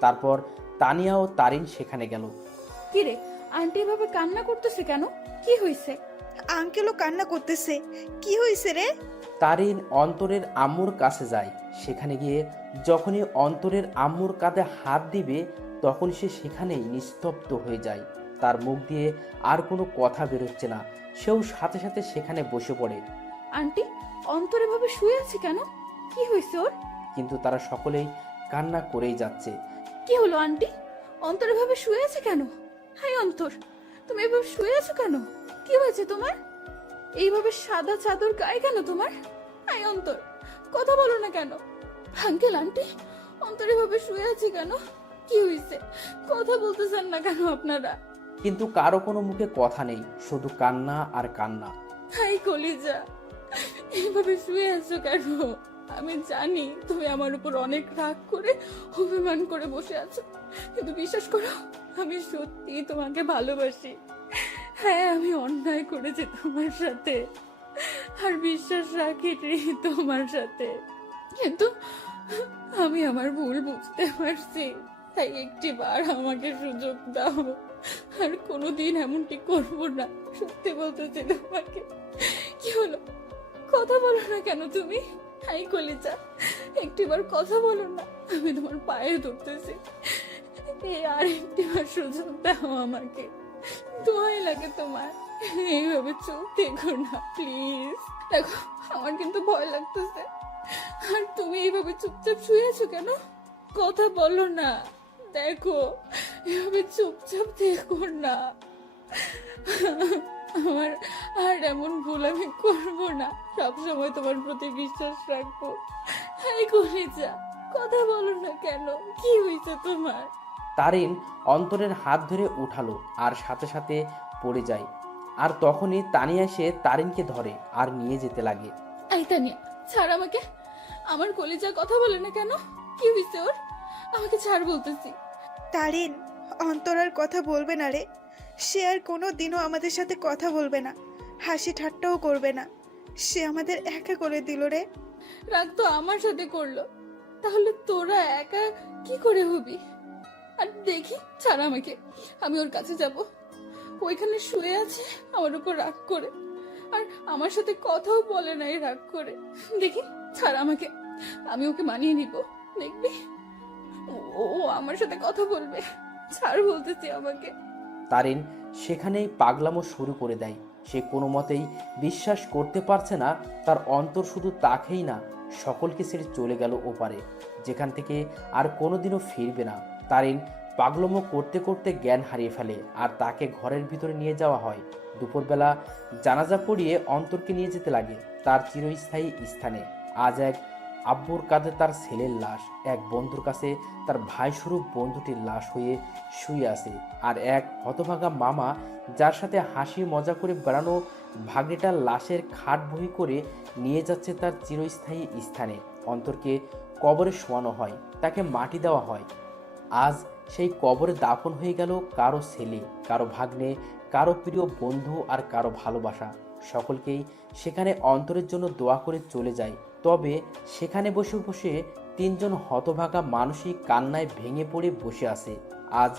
তারপর তানিয়া ও তারিন সেখানে গেল। কি রে, আন্টি এভাবে কান্না করতেছে কেন? কি হয়েছে? আঙ্কেলও কান্না করতেছে। কি হয়েছে রে? তারিন অন্তরের আম্মুর কাছে যায়। সেখানে গিয়ে যখনই অন্তরের আম্মুর কাঁধে হাত দিবে, তখন সে সেখানেই নিস্তব্ধ হয়ে যায়। তার মুখ দিয়ে আর কোনো কথা বেরোচ্ছে না। সেও সাথে সাথে সেখানে বসে পড়ে। আন্টি, অন্তর এভাবে শুয়ে আছে কেন? কি হয়েছে ওর? কিন্তু তারা সকলেই কান্না করেই যাচ্ছে। কি হলো আন্টি? অন্তর এভাবে শুয়ে আছে কেন? হাই অন্তর, তুমি এভাবে শুয়ে আছো কেন? কি হয়েছে তোমার? এইভাবে সাদা চাদর গায়ে কেন তোমার? হাই অন্তর, কথা বলো না কেন? আঙ্কেল আন্টি অন্তর এভাবে শুয়ে আছে কেন? কি হয়েছে? কথা বলতেছেন না কেন আপনারা? কিন্তু কারো কোনো মুখে কথা নেই, শুধু কান্না আর কান্না। হাই কলিজা, এইভাবে শুয়ে আছো কেন? আমি জানি তুমি আমার উপর অনেক রাগ করে অভিমান করে বসে আছো, কিন্তু বিশ্বাস করো আমি সত্যি তোমাকে ভালোবাসি। হ্যাঁ, আমি অন্যায় করেছি তোমার সাথে, আর বিশ্বাস রাখি তোমার সাথে, কিন্তু আমি আমার ভুল বুঝতে পারছি। তাই একটিবার আমাকে সুযোগ দাও, আর কোনোদিন এমনটি করবো না। সত্যি বলতেছি তোমাকে। কি হলো, কথা বলো না কেন তুমি? হাই কলিজা, একটিবার কথা বলো না, আমি তোমার পায়ে ধরতেছি। এই আর একটিবার সুযোগ দাও আমাকে, দোয়াই লাগে তোমার। এইভাবে চুপ দেখো না প্লিজ। দেখো আমার কিন্তু ভয় লাগতেছে, আর তুমি এইভাবে চুপচাপ শুয়ে আছো কেন? কথা বলো না। দেখো এভাবে চুপচাপ দেখো না। আমার আর এমন ভুল আমি করবো না, সবসময় তোমার প্রতি বিশ্বাস রাখবো। হাই কলিজা, কথা বলো না কেন? কি হয়েছে তোমার? তারিন অন্তরের হাত ধরে উঠালো আর সাথে সাথে পড়ে যায়। আর তখনই তানিয়া এসে তারিনকে ধরে আর নিয়ে যেতে লাগে। এই তানিয়া, ছাড় আমাকে। আমার কলিজা কথা বলে না কেন? কি হয়েছে ওর? আমাকে ছাড় বলতেছি। তারিন, অন্তর আর কথা বলবে না রে। সে আর কোনো দিনও আমাদের সাথে কথা বলবে না, হাসি ঠাট্টাও করবে না। সে আমাদের একা করে দিল রে। রাগ তো আমার সাথে করলো, তাহলে তোরা একা কি করে হবি? আর দেখি, ছাড় আমাকে, আমি ওর কাছে যাব। ওইখানে শুয়ে আছে আমার উপর রাগ করে, আর আমার সাথে কথাও বলে না এই রাগ করে। দেখি, ছাড় আমাকে, আমি ওকে মানিয়ে নিব। দেখবি ও ও আমার সাথে কথা বলবে। ছাড় বলতেছি আমাকে। তারিন সেখানেই পাগলামো শুরু করে দেয়। সে কোনো মতেই বিশ্বাস করতে পারছে না তার অন্তর শুধু তাকেই না, সকলকে ছেড়ে চলে গেল ওপারে, যেখান থেকে আর কোনোদিনও ফিরবে না। তারিন পাগলামো করতে করতে জ্ঞান হারিয়ে ফেলে, আর তাকে ঘরের ভিতরে নিয়ে যাওয়া হয়। দুপুরবেলা জানাজা পড়িয়ে অন্তরকে নিয়ে যেতে লাগে তার চিরস্থায়ী স্থানে। আজ এক আব্বুর কাঁধে তার ছেলের লাশ, এক বন্ধুর কাছে তার ভাইস্বরূপ বন্ধুটির লাশ হয়ে শুয়ে আছে, আর এক হতভাগা মামা যার সাথে হাসি মজা করে বেড়ানো ভাগ্নেটার লাশের খাট বহি করে নিয়ে যাচ্ছে তার চিরস্থায়ী স্থানে। অন্তরকে কবরে শোয়ানো হয়, তাকে মাটি দেওয়া হয়। আজ সেই কবরে দাফন হয়ে গেল কারো ছেলে, কারো ভাগ্নে, কারো প্রিয় বন্ধু, আর কারো ভালোবাসা। সকলকেই সেখানে অন্তরের জন্য দোয়া করে চলে যায়। তবে সেখানে বসে বসে তিনজন হতভাগা মানসিক কান্নায় ভেঙে পড়ে বসে আছে। আজ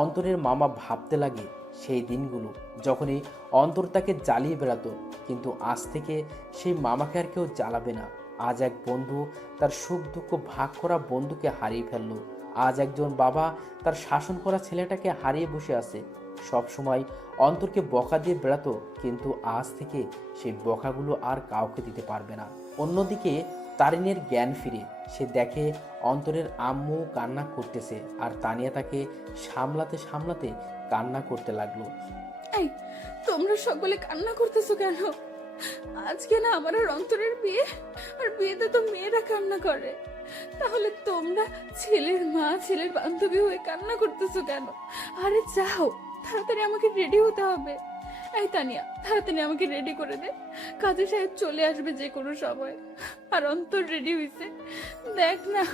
অন্তরের মামা ভাবতে লাগে সেই দিনগুলো, যখনই অন্তর তাকে জ্বালিয়ে বেড়াতো, কিন্তু আজ থেকে সেই মামাকে আর কেউ জ্বালাবে না। আজ এক বন্ধু তার সুখ দুঃখ ভাগ করা বন্ধুকে হারিয়ে ফেললো। আজ একজন বাবা তার শাসন করা ছেলেটাকে হারিয়ে বসে আছে। সব সময় অন্তরকে বকা দিয়ে বেড়াতো, কিন্তু আজ থেকে সেই বকাগুলো আর কাউকে দিতে পারবে না। অন্যদিকে তারিনের জ্ঞান ফিরে সে দেখে অন্তরের আম্মু কান্না করতেছে, আর তানিয়া তাকে সামলাতে সামলাতে কান্না করতে লাগলো। এই, তোমরা সকলে কান্না করতেছো কেন? আজকে না আমার আর অন্তরের বিয়ে, আর বিয়েতে তো মেয়েরা কান্না করে। তাহলে তোমরা ছেলের মা, ছেলের বান্ধবী হয়ে কান্না করতেছো কেন? আরে যাও, তাড়াতাড়ি আমাকে রেডি হতে হবে। এই তানিয়া, তাড়াতাড়ি আমাকে রেডি করে দে, কাজী সাহেব চলে আসবে যে কোনো সময়। আর অন্তর রেডি হইছে, দেখ না।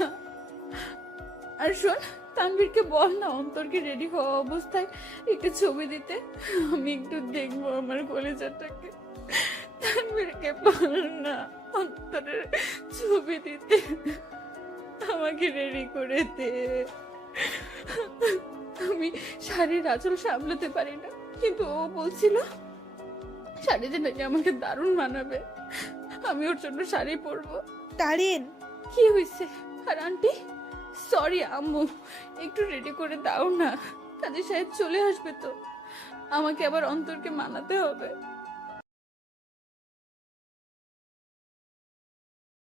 আর শোন, তানভীরকে বল না অন্তরকে রেডি হওয়া অবস্থায় একটু ছবি দিতে, আমি একটু দেখবো আমার কলেজাটাকে। তানভীরকে বল না অন্তরের ছবি দিতে, আমাকে রেডি করে দে। আমি শাড়ির আঁচল সামলাতে পারি না, কিন্তু ও বলছিল শাড়িতে নাকি আমাকে দারুণ মানাবে, আমি ওর জন্য শাড়ি পরবো। তারিন, কি হয়েছে? আর আন্টি, সরি আম্মু, একটু রেডি করে দাও না, কাজী সাহেব চলে আসবে তো, আমাকে আবার অন্তরকে মানাতে হবে।